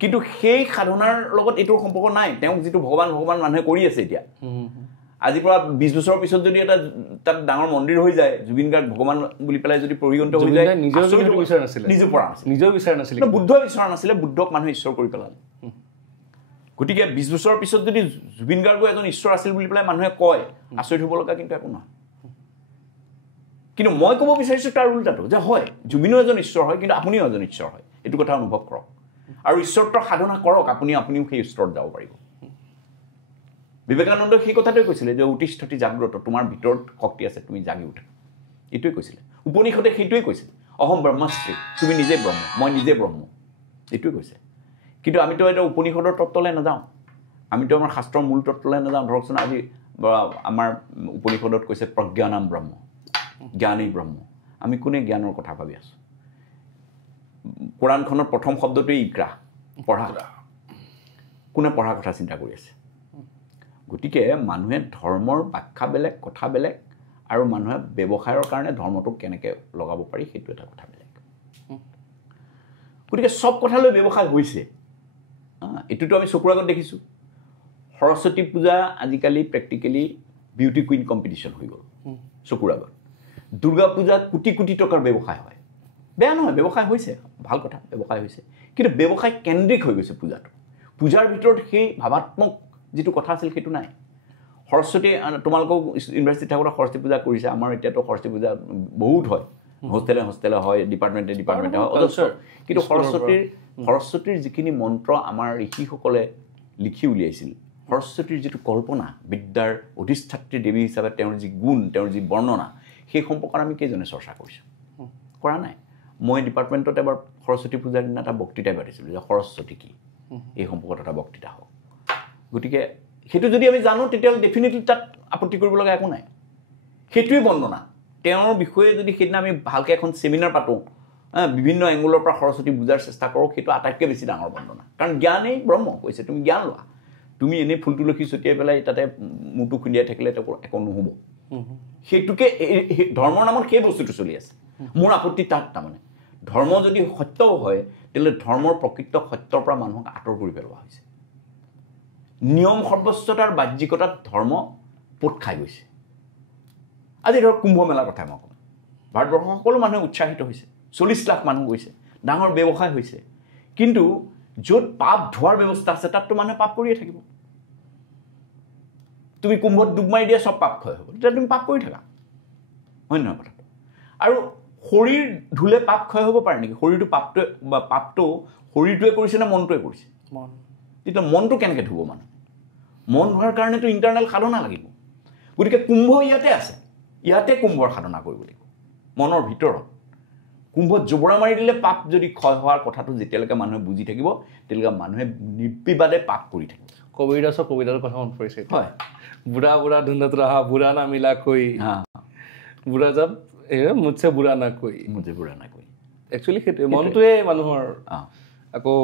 কিন্তু সেই সাধনাৰ লগত এইটোৰ সম্পৰ্ক নাই তেওঁক যিটো ভগৱান মানুহে কৰি আছে এতিয়া আজিৰ পৰা 20 বছৰৰ পিছত যদি এটা তাত ডাঙৰ মন্দিৰ হৈ যায় জুবিন গাৰ্গ ভগৱান বুলি পেলাই যদি পৰিগণিত হৈ যায় নিজৰ বিচাৰ নাছিলে নিজৰ পৰা নাছিলে নিজৰ বিচাৰ নাছিলে বুদ্ধ বিচৰা নাছিলে বুদ্ধক মানুহে ঈশ্বৰ কৰি পেলালে গতিকে 20 বছৰৰ পিছত যদি জুবিন গাৰ্গ এজন ঈশ্বৰ আছিল বুলি পেলাই মানুহে কয় আচৰিত হ'ব লগা কিন্তু একো নহয় কিন্তু মই ক'ব বিচাৰিছোঁ তাৰ উল্টাটো যে হয় জুবিনো এজন ঈশ্বৰ হয় কিন্তু আপুনিও এজন ঈশ্বৰ হয় এইটো কথা অনুভৱ কৰক আৰু ঈশ্বৰত্বৰ সাধনা কৰক আপুনিও সেই স্তৰত যাব পাৰিব বিবেকানন্দ সেই কথাটোৱে কৈছিলে যে উতিষ্ঠতি জাগ্ৰত তোমাৰ ভিতৰত শক্তি আছে তুমি জাগি উঠা এইটোৱে কৈছিলে উপনিষদে সেইটোৱে কৈছিল অহম ব্ৰহ্মাস্ত্ৰী তুমি নিজে ব্ৰহ্ম মই নিজে ব্ৰহ্ম এইটোৱে কৈছে কিন্তু আমিতো এটা উপনিষদৰ তত্ত্বলৈ নাযাওঁ আমিতো আমাৰ শাস্ত্ৰৰ মূল তত্ত্বলৈ নাযাওঁ ধৰকচোন আজি আমাৰ উপনিষদত কৈছে প্ৰজ্ঞানাম ব্ৰহ্ম জ্ঞানেই ব্ৰহ্ম আমি কোনে জ্ঞানৰ কথা ভাবি আছোঁ কোৰাণখনৰ প্ৰথম শব্দটোৱে ইকৰা পঢ়া কোনে পঢ়াৰ কথা চিন্তা কৰি আছে গতিকে মানুহে ধৰ্মৰ ব্যাখ্যা বেলেগ কথা বেলেগ আৰু মানুহে ব্যৱসায়ৰ কাৰণে ধৰ্মটোক কেনেকৈ লগাব পাৰি সেইটো এটা কথা বেলেগ গতিকে সব কথালৈ ব্যৱসায় হৈছে এইটোতো আমি চকুৰ আগত দেখিছোঁ সৰস্বতী পূজা আজিকালি প্ৰেক্টিকেলি বিউটি কুইন কম্পিটিশ্যন হৈ গ'ল চকুৰ আগত দুৰ্গা পূজা কোটি কোটি টকাৰ ব্যৱসায় হয় বেয়া নহয় ব্যৱসায় হৈছে ভাল কথা ব্যৱসায় হৈছে কিন্তু ব্যৱসায় কেন্দ্ৰিক হৈ গৈছে পূজাৰ ভিতৰত সেই ভাৱাত্মক যিটো কথা আছিল সেইটো নাই সৰস্বতী তোমালোকক ইউনিভাৰ্চিটি থাকোঁতে সৰস্বতী পূজা কৰিছে আমাৰ এতিয়াতো সৰস্বতী পূজা বহুত হয় হোষ্টেলে হয় ডিপাৰ্টমেণ্টে হয় অজস্ৰ কিন্তু সৰস্বতীৰ যিখিনি মন্ত্ৰ আমাৰ ঋষিসকলে লিখি উলিয়াইছিল সৰস্বতীৰ যিটো কল্পনা বিদ্যাৰ অধিষ্ঠাত্ৰী দেৱী হিচাপে তেওঁৰ যি গুণ তেওঁৰ যি বৰ্ণনা সেই সম্পৰ্কত আমি কেইজনে চৰ্চা কৰিছোঁ কৰা নাই মই ডিপাৰ্টমেণ্টত এবাৰ সৰস্বতী পূজাৰ দিনা এটা বক্তৃতা পাতিছিলোঁ যে সৰস্বতী কি এই সম্পৰ্কত এটা বক্তৃতা হওক গতিকে সেইটো যদি আমি জানো তেতিয়াহ'লে ডেফিনেটলি তাত আপত্তি কৰিব লগা একো নাই সেইটোৱে বৰ্ণনা তেওঁৰ বিষয়ে যদি সেইদিনা আমি ভালকৈ এখন ছেমিনাৰ পাতোঁ বিভিন্ন এংগুলৰ পৰা সৰস্বতী বুজাৰ চেষ্টা কৰোঁ সেইটো আটাইতকৈ বেছি ডাঙৰ বৰ্ণনা কাৰণ জ্ঞানেই ব্ৰহ্ম কৈছে তুমি জ্ঞান লোৱা তুমি এনেই ফুল তুলসী ছটিয়াই পেলাই তাতে মূৰটো খুন্দিয়াই থাকিলে একো নহ'ব সেইটোকে ধৰ্মৰ নামত সেই বস্তুটো চলি আছে মোৰ আপত্তি তাত তাৰমানে ধৰ্ম যদি সত্যও হয় তেতিয়াহ'লে ধৰ্মৰ প্ৰকৃত সত্যৰ পৰা মানুহক আঁতৰ কৰি পেলোৱা হৈছে নিয়ম সৰ্বস্বতাৰ বাহ্যিকতাত ধৰ্ম পোত খাই গৈছে আজি ধৰক কুম্ভ মেলাৰ কথা মই ক'ম ভাৰতবৰ্ষৰ সকলো মানুহে উৎসাহিত হৈছে 40 লাখ মানুহ গৈছে ডাঙৰ ব্যৱসায় হৈছে কিন্তু য'ত পাপ ধোৱাৰ ব্যৱস্থা আছে তাততো মানুহে পাপ কৰিয়ে থাকিব তুমি কুম্ভত ডুব মাৰি দিয়া সব পাপ ক্ষয় হ'ব তেতিয়া তুমি পাপ কৰি থাকা হয় নহয় কথাটো আৰু শৰীৰ ধুলে পাপ ক্ষয় হ'ব পাৰে নেকি শৰীৰটো পাপটো শৰীৰটোৱে কৰিছে নে মনটোৱে কৰিছে তেতিয়া মনটো কেনেকৈ ধুব মানুহ মন ধোৱাৰ কাৰণেতো ইণ্টাৰনেল সাধনা লাগিব গতিকে কুম্ভ ইয়াতে আছে ইয়াতে কুম্ভৰ সাধনা কৰিব লাগিব মনৰ ভিতৰত কুম্ভত জোবৰা মাৰি দিলে পাপ যদি ক্ষয় হোৱাৰ কথাটো যেতিয়ালৈকে মানুহে বুজি থাকিব তেতিয়ালৈকে মানুহে নিৰ্বিবাদে পাপ কৰি থাকিব কবিৰদাসৰ কথা মনত পৰিছে হয় বুঢ়া ধুন্দত ৰহা বুঢ়া না মিলা কৈ বুঢ়া যাব মুঠছে বুঢ়া না কৈ একচুৱেলি সেইটোৱে মনটোৱে মানুহৰ আকৌ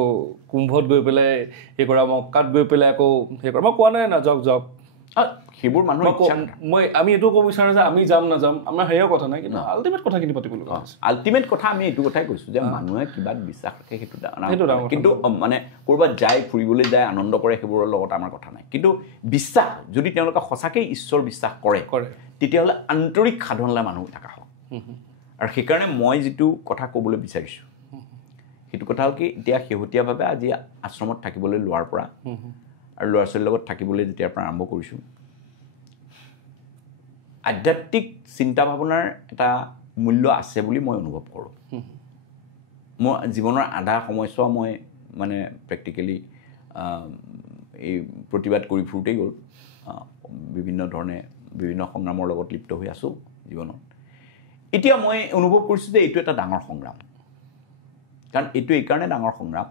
কুম্ভত গৈ পেলাই সেই কৰা মক্কাত গৈ পেলাই আকৌ সেই কৰা মই কোৱা নাই না যাওক সেইবোৰ মানুহ আমি এইটো ক'ব বিচাৰোঁ যে আমি যাম নাযাম আমাৰ সেয়াও কথা নাই কিন্তু আল্টিমেট কথাখিনি পাতিব লগা আছে আল্টিমেট কথা আমি এইটো কথাই কৈছোঁ যে মানুহে কিবা বিশ্বাস ৰাখে সেইটো কিন্তু মানে ক'ৰবাত যায় ফুৰিবলৈ যায় আনন্দ কৰে সেইবোৰৰ লগত আমাৰ কথা নাই কিন্তু বিশ্বাস যদি তেওঁলোকে সঁচাকৈ ঈশ্বৰ বিশ্বাস কৰে তেতিয়াহ'লে আন্তৰিক সাধনালৈ মানুহ থকা হওক আৰু সেইকাৰণে মই যিটো কথা ক'বলৈ বিচাৰিছোঁ সেইটো কথা হ'ল কি এতিয়া শেহতীয়াভাৱে আজি আশ্ৰমত থাকিবলৈ লোৱাৰ পৰা আৰু ল'ৰা ছোৱালীৰ লগত থাকিবলৈ যেতিয়াৰ পৰা আৰম্ভ কৰিছোঁ আধ্যাত্মিক চিন্তা ভাৱনাৰ এটা মূল্য আছে বুলি মই অনুভৱ কৰোঁ মোৰ জীৱনৰ আধা সময়ছোৱা মই মানে প্ৰেক্টিকেলি এই প্ৰতিবাদ কৰি ফুৰোঁতেই গ'ল বিভিন্ন ধৰণে বিভিন্ন সংগ্ৰামৰ লগত লিপ্ত হৈ আছোঁ জীৱনত এতিয়া মই অনুভৱ কৰিছোঁ যে এইটো এটা ডাঙৰ সংগ্ৰাম কাৰণ এইটো এইকাৰণে ডাঙৰ সংগ্ৰাম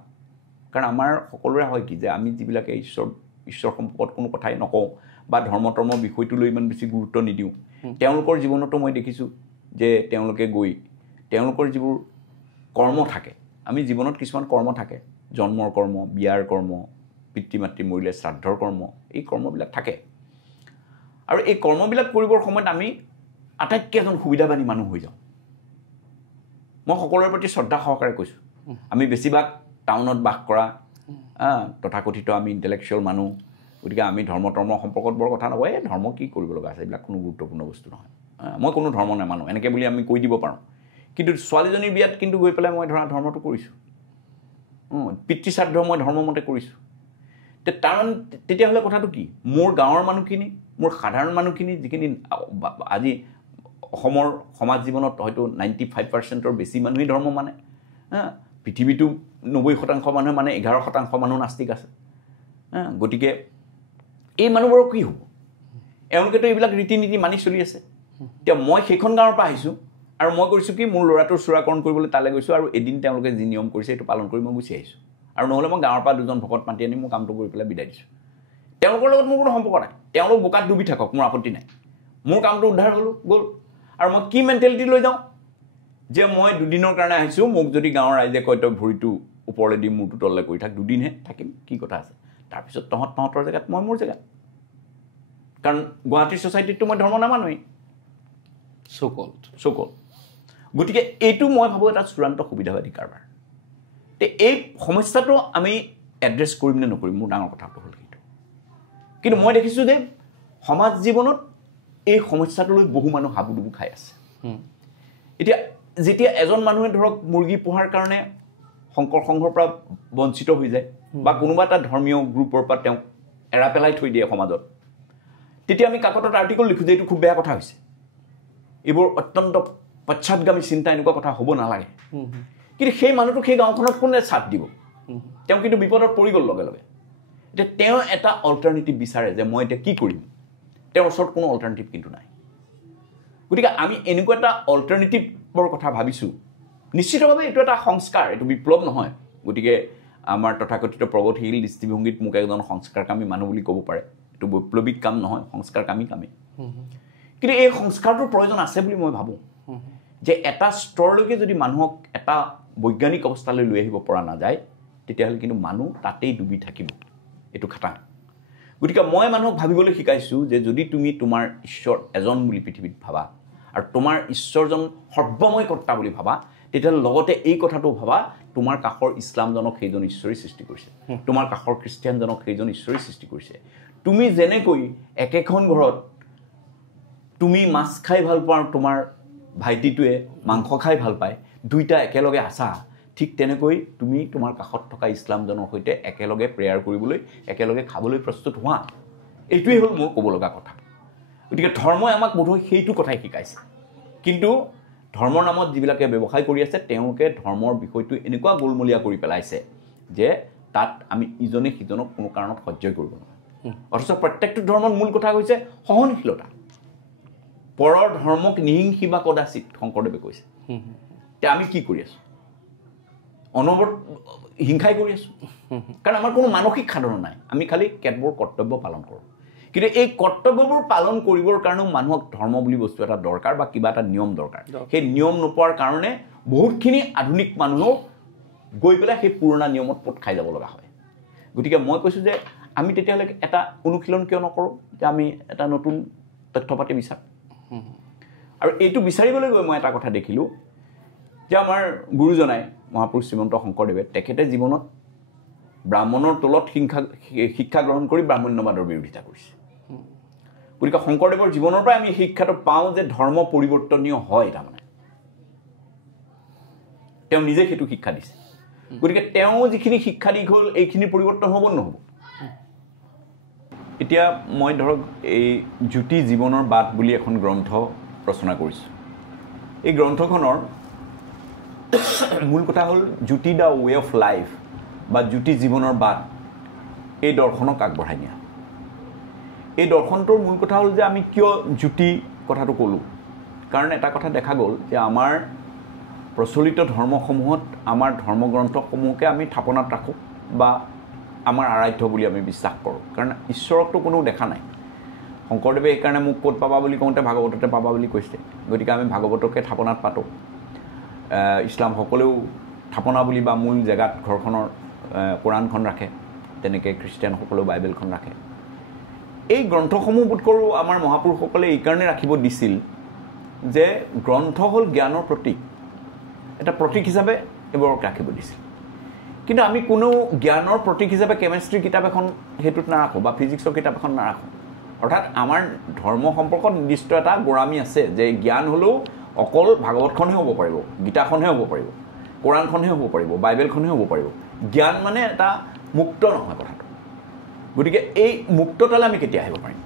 কাৰণ আমাৰ সকলোৰে হয় কি যে আমি যিবিলাকে ঈশ্বৰ সম্পৰ্কত কোনো কথাই নকওঁ বা ধৰ্ম বিষয়টোলৈ ইমান বেছি গুৰুত্ব নিদিওঁ তেওঁলোকৰ জীৱনতো মই দেখিছোঁ যে তেওঁলোকে গৈ তেওঁলোকৰ যিবোৰ কৰ্ম থাকে আমি জীৱনত কিছুমান কৰ্ম থাকে জন্মৰ কৰ্ম বিয়াৰ কৰ্ম পিতৃ মাতৃ মৰিলে শ্ৰাদ্ধৰ কৰ্ম এই কৰ্মবিলাক থাকে আৰু এই কৰ্মবিলাক কৰিবৰ সময়ত আমি আটাইতকৈ এজন সুবিধাবাদী মানুহ হৈ যাওঁ মই সকলোৰে প্ৰতি শ্ৰদ্ধা সহকাৰে কৈছোঁ আমি বেছিভাগ টাউনত বাস কৰা তথাকথিত আমি ইণ্টেলেকচুৱেল মানুহ গতিকে আমি ধৰ্ম সম্পৰ্কত বৰ কথা নকয় ধৰ্ম কি কৰিব লগা আছে এইবিলাক কোনো গুৰুত্বপূৰ্ণ বস্তু নহয় মই কোনো ধৰ্ম নামানো এনেকৈ বুলি আমি কৈ দিব পাৰোঁ কিন্তু ছোৱালীজনীৰ বিয়াত কিন্তু গৈ পেলাই মই ধৰা ধৰ্মটো কৰিছোঁ পিতৃ শ্ৰাদ্ধ মই ধৰ্মমতে কৰিছোঁ তেতিয়াহ'লে কথাটো কি মোৰ গাঁৱৰ মানুহখিনি মোৰ সাধাৰণ মানুহখিনি যিখিনি আজি অসমৰ সমাজ জীৱনত হয়তো 95%ৰ বেছি মানুহেই ধৰ্ম মানে পৃথিৱীটো 90% মানুহে মানে 11% মানুহ নাস্তিক আছে গতিকে এই মানুহবোৰৰ কি হ'ব এওঁলোকেতো এইবিলাক ৰীতি নীতি মানি চলি আছে এতিয়া মই সেইখন গাঁৱৰ পৰা আহিছোঁ আৰু মই কৰিছোঁ কি মোৰ ল'ৰাটোৰ চূড়াকৰণ কৰিবলৈ তালৈ গৈছোঁ আৰু এদিন তেওঁলোকে যি নিয়ম কৰিছে সেইটো পালন কৰি মই গুচি আহিছোঁ আৰু নহ'লে মই গাঁৱৰ পৰা দুজন ভকত মাতি আনি মোৰ কামটো কৰি পেলাই বিদায় দিছোঁ তেওঁলোকৰ লগত মোৰ কোনো সম্পৰ্ক নাই তেওঁলোক বোকাত ডুবি থাকক মোৰ আপত্তি নাই মোৰ কামটো উদ্ধাৰ গ'ল আৰু মই কি মেণ্টেলিটি লৈ যাওঁ যে মই দুদিনৰ কাৰণে আহিছোঁ মোক যদি গাঁৱৰ ৰাইজে কয় তই ভৰিটো ওপৰলৈ দি মূৰটো তললৈ কৰি থাক দুদিনহে থাকিম কি কথা আছে তাৰপিছত তহঁতৰ জেগাত মই মোৰ জেগাত কাৰণ গুৱাহাটীৰ ছ'চাইটিততো মই ধৰ্ম নামানোৱেই চকল গতিকে এইটো মই ভাবোঁ এটা চূড়ান্ত সুবিধাবাদী কাৰবাৰ এই সমস্যাটো আমি এড্ৰেছ কৰিম নে নকৰিম মোৰ ডাঙৰ কথাটো হ'ল সেইটো কিন্তু মই দেখিছোঁ যে সমাজ জীৱনত এই সমস্যাটোলৈ বহু মানুহ হাবুডুবু খাই আছে এতিয়া যেতিয়া এজন মানুহে ধৰক মুৰ্গী পোহাৰ কাৰণে শংকৰ সংঘৰ পৰা বঞ্চিত হৈ যায় বা কোনোবা এটা ধৰ্মীয় গ্ৰুপৰ পৰা তেওঁক এৰা পেলাই থৈ দিয়ে সমাজত তেতিয়া আমি কাকতত আৰ্টিকল লিখোঁ যে এইটো খুব বেয়া কথা হৈছে এইবোৰ অত্যন্ত পশ্চাদগামী চিন্তা এনেকুৱা কথা হ'ব নালাগে কিন্তু সেই মানুহটোক সেই গাঁওখনত কোনে চাথ দিব তেওঁ কিন্তু বিপদত পৰি গ'ল লগে লগে এতিয়া তেওঁ এটা অল্টাৰনেটিভ বিচাৰে যে মই এতিয়া কি কৰিম তেওঁৰ ওচৰত কোনো অল্টাৰনেটিভ কিন্তু নাই গতিকে আমি এনেকুৱা এটা অল্টাৰনেটিভৰ কথা ভাবিছোঁ নিশ্চিতভাৱে এইটো এটা সংস্কাৰ এইটো বিপ্লৱ নহয় গতিকে আমাৰ তথাকথিত প্ৰগতিশীল দৃষ্টিভংগীত মোক এজন সংস্কাৰকামী মানুহ বুলি ক'ব পাৰে এইটো বৈপ্লৱিক কাম নহয় সংস্কাৰকামী কামেই কিন্তু এই সংস্কাৰটোৰ প্ৰয়োজন আছে বুলি মই ভাবোঁ যে এটা স্তৰলৈকে যদি মানুহক এটা বৈজ্ঞানিক অৱস্থালৈ লৈ আহিব পৰা নাযায় তেতিয়াহ'লে কিন্তু মানুহ তাতেই ডুবি থাকিব এইটো খাটাং গতিকে মই মানুহক ভাবিবলৈ শিকাইছোঁ যে যদি তুমি তোমাৰ ঈশ্বৰ এজন বুলি পৃথিৱীত ভাবা আৰু তোমাৰ ঈশ্বৰজন সৰ্বময় কৰ্তা বুলি ভাবা তেতিয়াহ'লে লগতে এই কথাটো ভাবা তোমাৰ কাষৰ ইছলামজনক সেইজন ঈশ্বৰেই সৃষ্টি কৰিছে তোমাৰ কাষৰ খ্ৰীষ্টিয়ানজনক সেইজন ঈশ্বৰেই সৃষ্টি কৰিছে তুমি যেনেকৈ একেখন ঘৰত তুমি মাছ খাই ভাল পোৱা তোমাৰ ভাইটিটোৱে মাংস খাই ভাল পায় দুইটা একেলগে আছা ঠিক তেনেকৈ তুমি তোমাৰ কাষত থকা ইছলামজনৰ সৈতে একেলগে প্ৰেয়াৰ কৰিবলৈ একেলগে খাবলৈ প্ৰস্তুত হোৱা এইটোৱেই হ'ল মোৰ ক'ব লগা কথা গতিকে ধৰ্মই আমাক বোধহয় সেইটো কথাই শিকাইছে কিন্তু ধৰ্মৰ নামত যিবিলাকে ব্যৱসায় কৰি আছে তেওঁলোকে ধৰ্মৰ বিষয়টো এনেকুৱা গোলমলীয়া কৰি পেলাইছে যে তাত আমি ইজনে সিজনক কোনো কাৰণত সহ্যই কৰিব নোৱাৰোঁ অথচ প্ৰত্যেকটো ধৰ্মৰ মূল কথা হৈছে সহনশীলতা পৰৰ ধৰ্মক নিহিংসি বা কদাচিত শংকৰদেৱে কৈছে এতিয়া আমি কি কৰি আছোঁ অনবৰত হিংসাই কৰি আছোঁ কাৰণ আমাৰ কোনো মানসিক সাধনা নাই আমি খালি কেতবোৰ কৰ্তব্য পালন কৰোঁ কিন্তু এই কৰ্তব্যবোৰ পালন কৰিবৰ কাৰণেও মানুহক ধৰ্ম বুলি বস্তু এটা দৰকাৰ বা কিবা এটা নিয়ম দৰকাৰ সেই নিয়ম নোপোৱাৰ কাৰণে বহুতখিনি আধুনিক মানুহো গৈ পেলাই সেই পুৰণা নিয়মত পোত খাই যাব লগা হয় গতিকে মই কৈছোঁ যে আমি তেতিয়াহ'লে এটা অনুশীলন কিয় নকৰোঁ যে আমি এটা নতুন তথ্য পাতি বিচাৰোঁ আৰু এইটো বিচাৰিবলৈ গৈ মই এটা কথা দেখিলোঁ যে আমাৰ গুৰুজনাই মহাপুৰুষ শ্ৰীমন্ত শংকৰদেৱে তেখেতে জীৱনত ব্ৰাহ্মণৰ তলত শিক্ষা গ্ৰহণ কৰি ব্ৰাহ্মণ্যবাদৰ বিৰোধিতা কৰিছে গতিকে শংকৰদেৱৰ জীৱনৰ পৰাই আমি শিক্ষাটো পাওঁ যে ধৰ্ম পৰিৱৰ্তনীয় হয় তাৰমানে তেওঁ নিজে সেইটো শিক্ষা দিছে গতিকে তেওঁ যিখিনি শিক্ষা দি গ'ল এইখিনি পৰিৱৰ্তন হ'ব নহ'ব এতিয়া মই ধৰক এই জ্যোতি জীৱনৰ বাট বুলি এখন গ্ৰন্থ ৰচনা কৰিছোঁ এই গ্ৰন্থখনৰ মূল কথা হ'ল জ্যোতি দ্য ৱে অফ লাইফ বা জ্যোতি জীৱনৰ বাট এই দৰ্শনক আগবঢ়াই নিয়া এই দৰ্শনটোৰ মূল কথা হ'ল যে আমি কিয় জ্যোতি কথাটো ক'লোঁ কাৰণ এটা কথা দেখা গ'ল যে আমাৰ প্ৰচলিত ধৰ্মসমূহত আমাৰ ধৰ্মগ্ৰন্থসমূহকে আমি থাপনাত ৰাখোঁ বা আমাৰ আৰাধ্য বুলি আমি বিশ্বাস কৰোঁ কাৰণ ঈশ্বৰকতো কোনেও দেখা নাই শংকৰদেৱে এইকাৰণে মোক ক'ত পাবা বুলি কওঁতে ভাগৱততে পাবা বুলি কৈছে গতিকে আমি ভাগৱতকে থাপনাত পাতোঁ ইছলামসকলেও থাপনা বুলি বা মূল জেগাত ঘৰখনৰ কোৰাণখন ৰাখে তেনেকৈ খ্ৰীষ্টিয়ানসকলেও বাইবেলখন ৰাখে এই গ্ৰন্থসমূহ বোধ কৰোঁ আমাৰ মহাপুৰুষসকলে এইকাৰণে ৰাখিব দিছিল যে গ্ৰন্থ হ'ল জ্ঞানৰ প্ৰতীক এটা প্ৰতীক হিচাপে এইবোৰক ৰাখিব দিছিল কিন্তু আমি কোনো জ্ঞানৰ প্ৰতীক হিচাপে কেমেষ্ট্ৰি কিতাপ এখন সেইটোত নাৰাখোঁ বা ফিজিক্সৰ কিতাপ এখন নাৰাখোঁ অৰ্থাৎ আমাৰ ধৰ্ম সম্পৰ্কত নিৰ্দিষ্ট এটা গোড়ামি আছে যে জ্ঞান হ'লেও অকল ভাগৱতখনহে হ'ব পাৰিব গীতাখনহে হ'ব পাৰিব কোৰাণখনহে হ'ব পাৰিব বাইবেলখনহে হ'ব পাৰিব জ্ঞান মানে এটা মুক্ত নহয় কথাটো গতিকে এই মুক্ততালৈ আমি কেতিয়া আহিব পাৰিম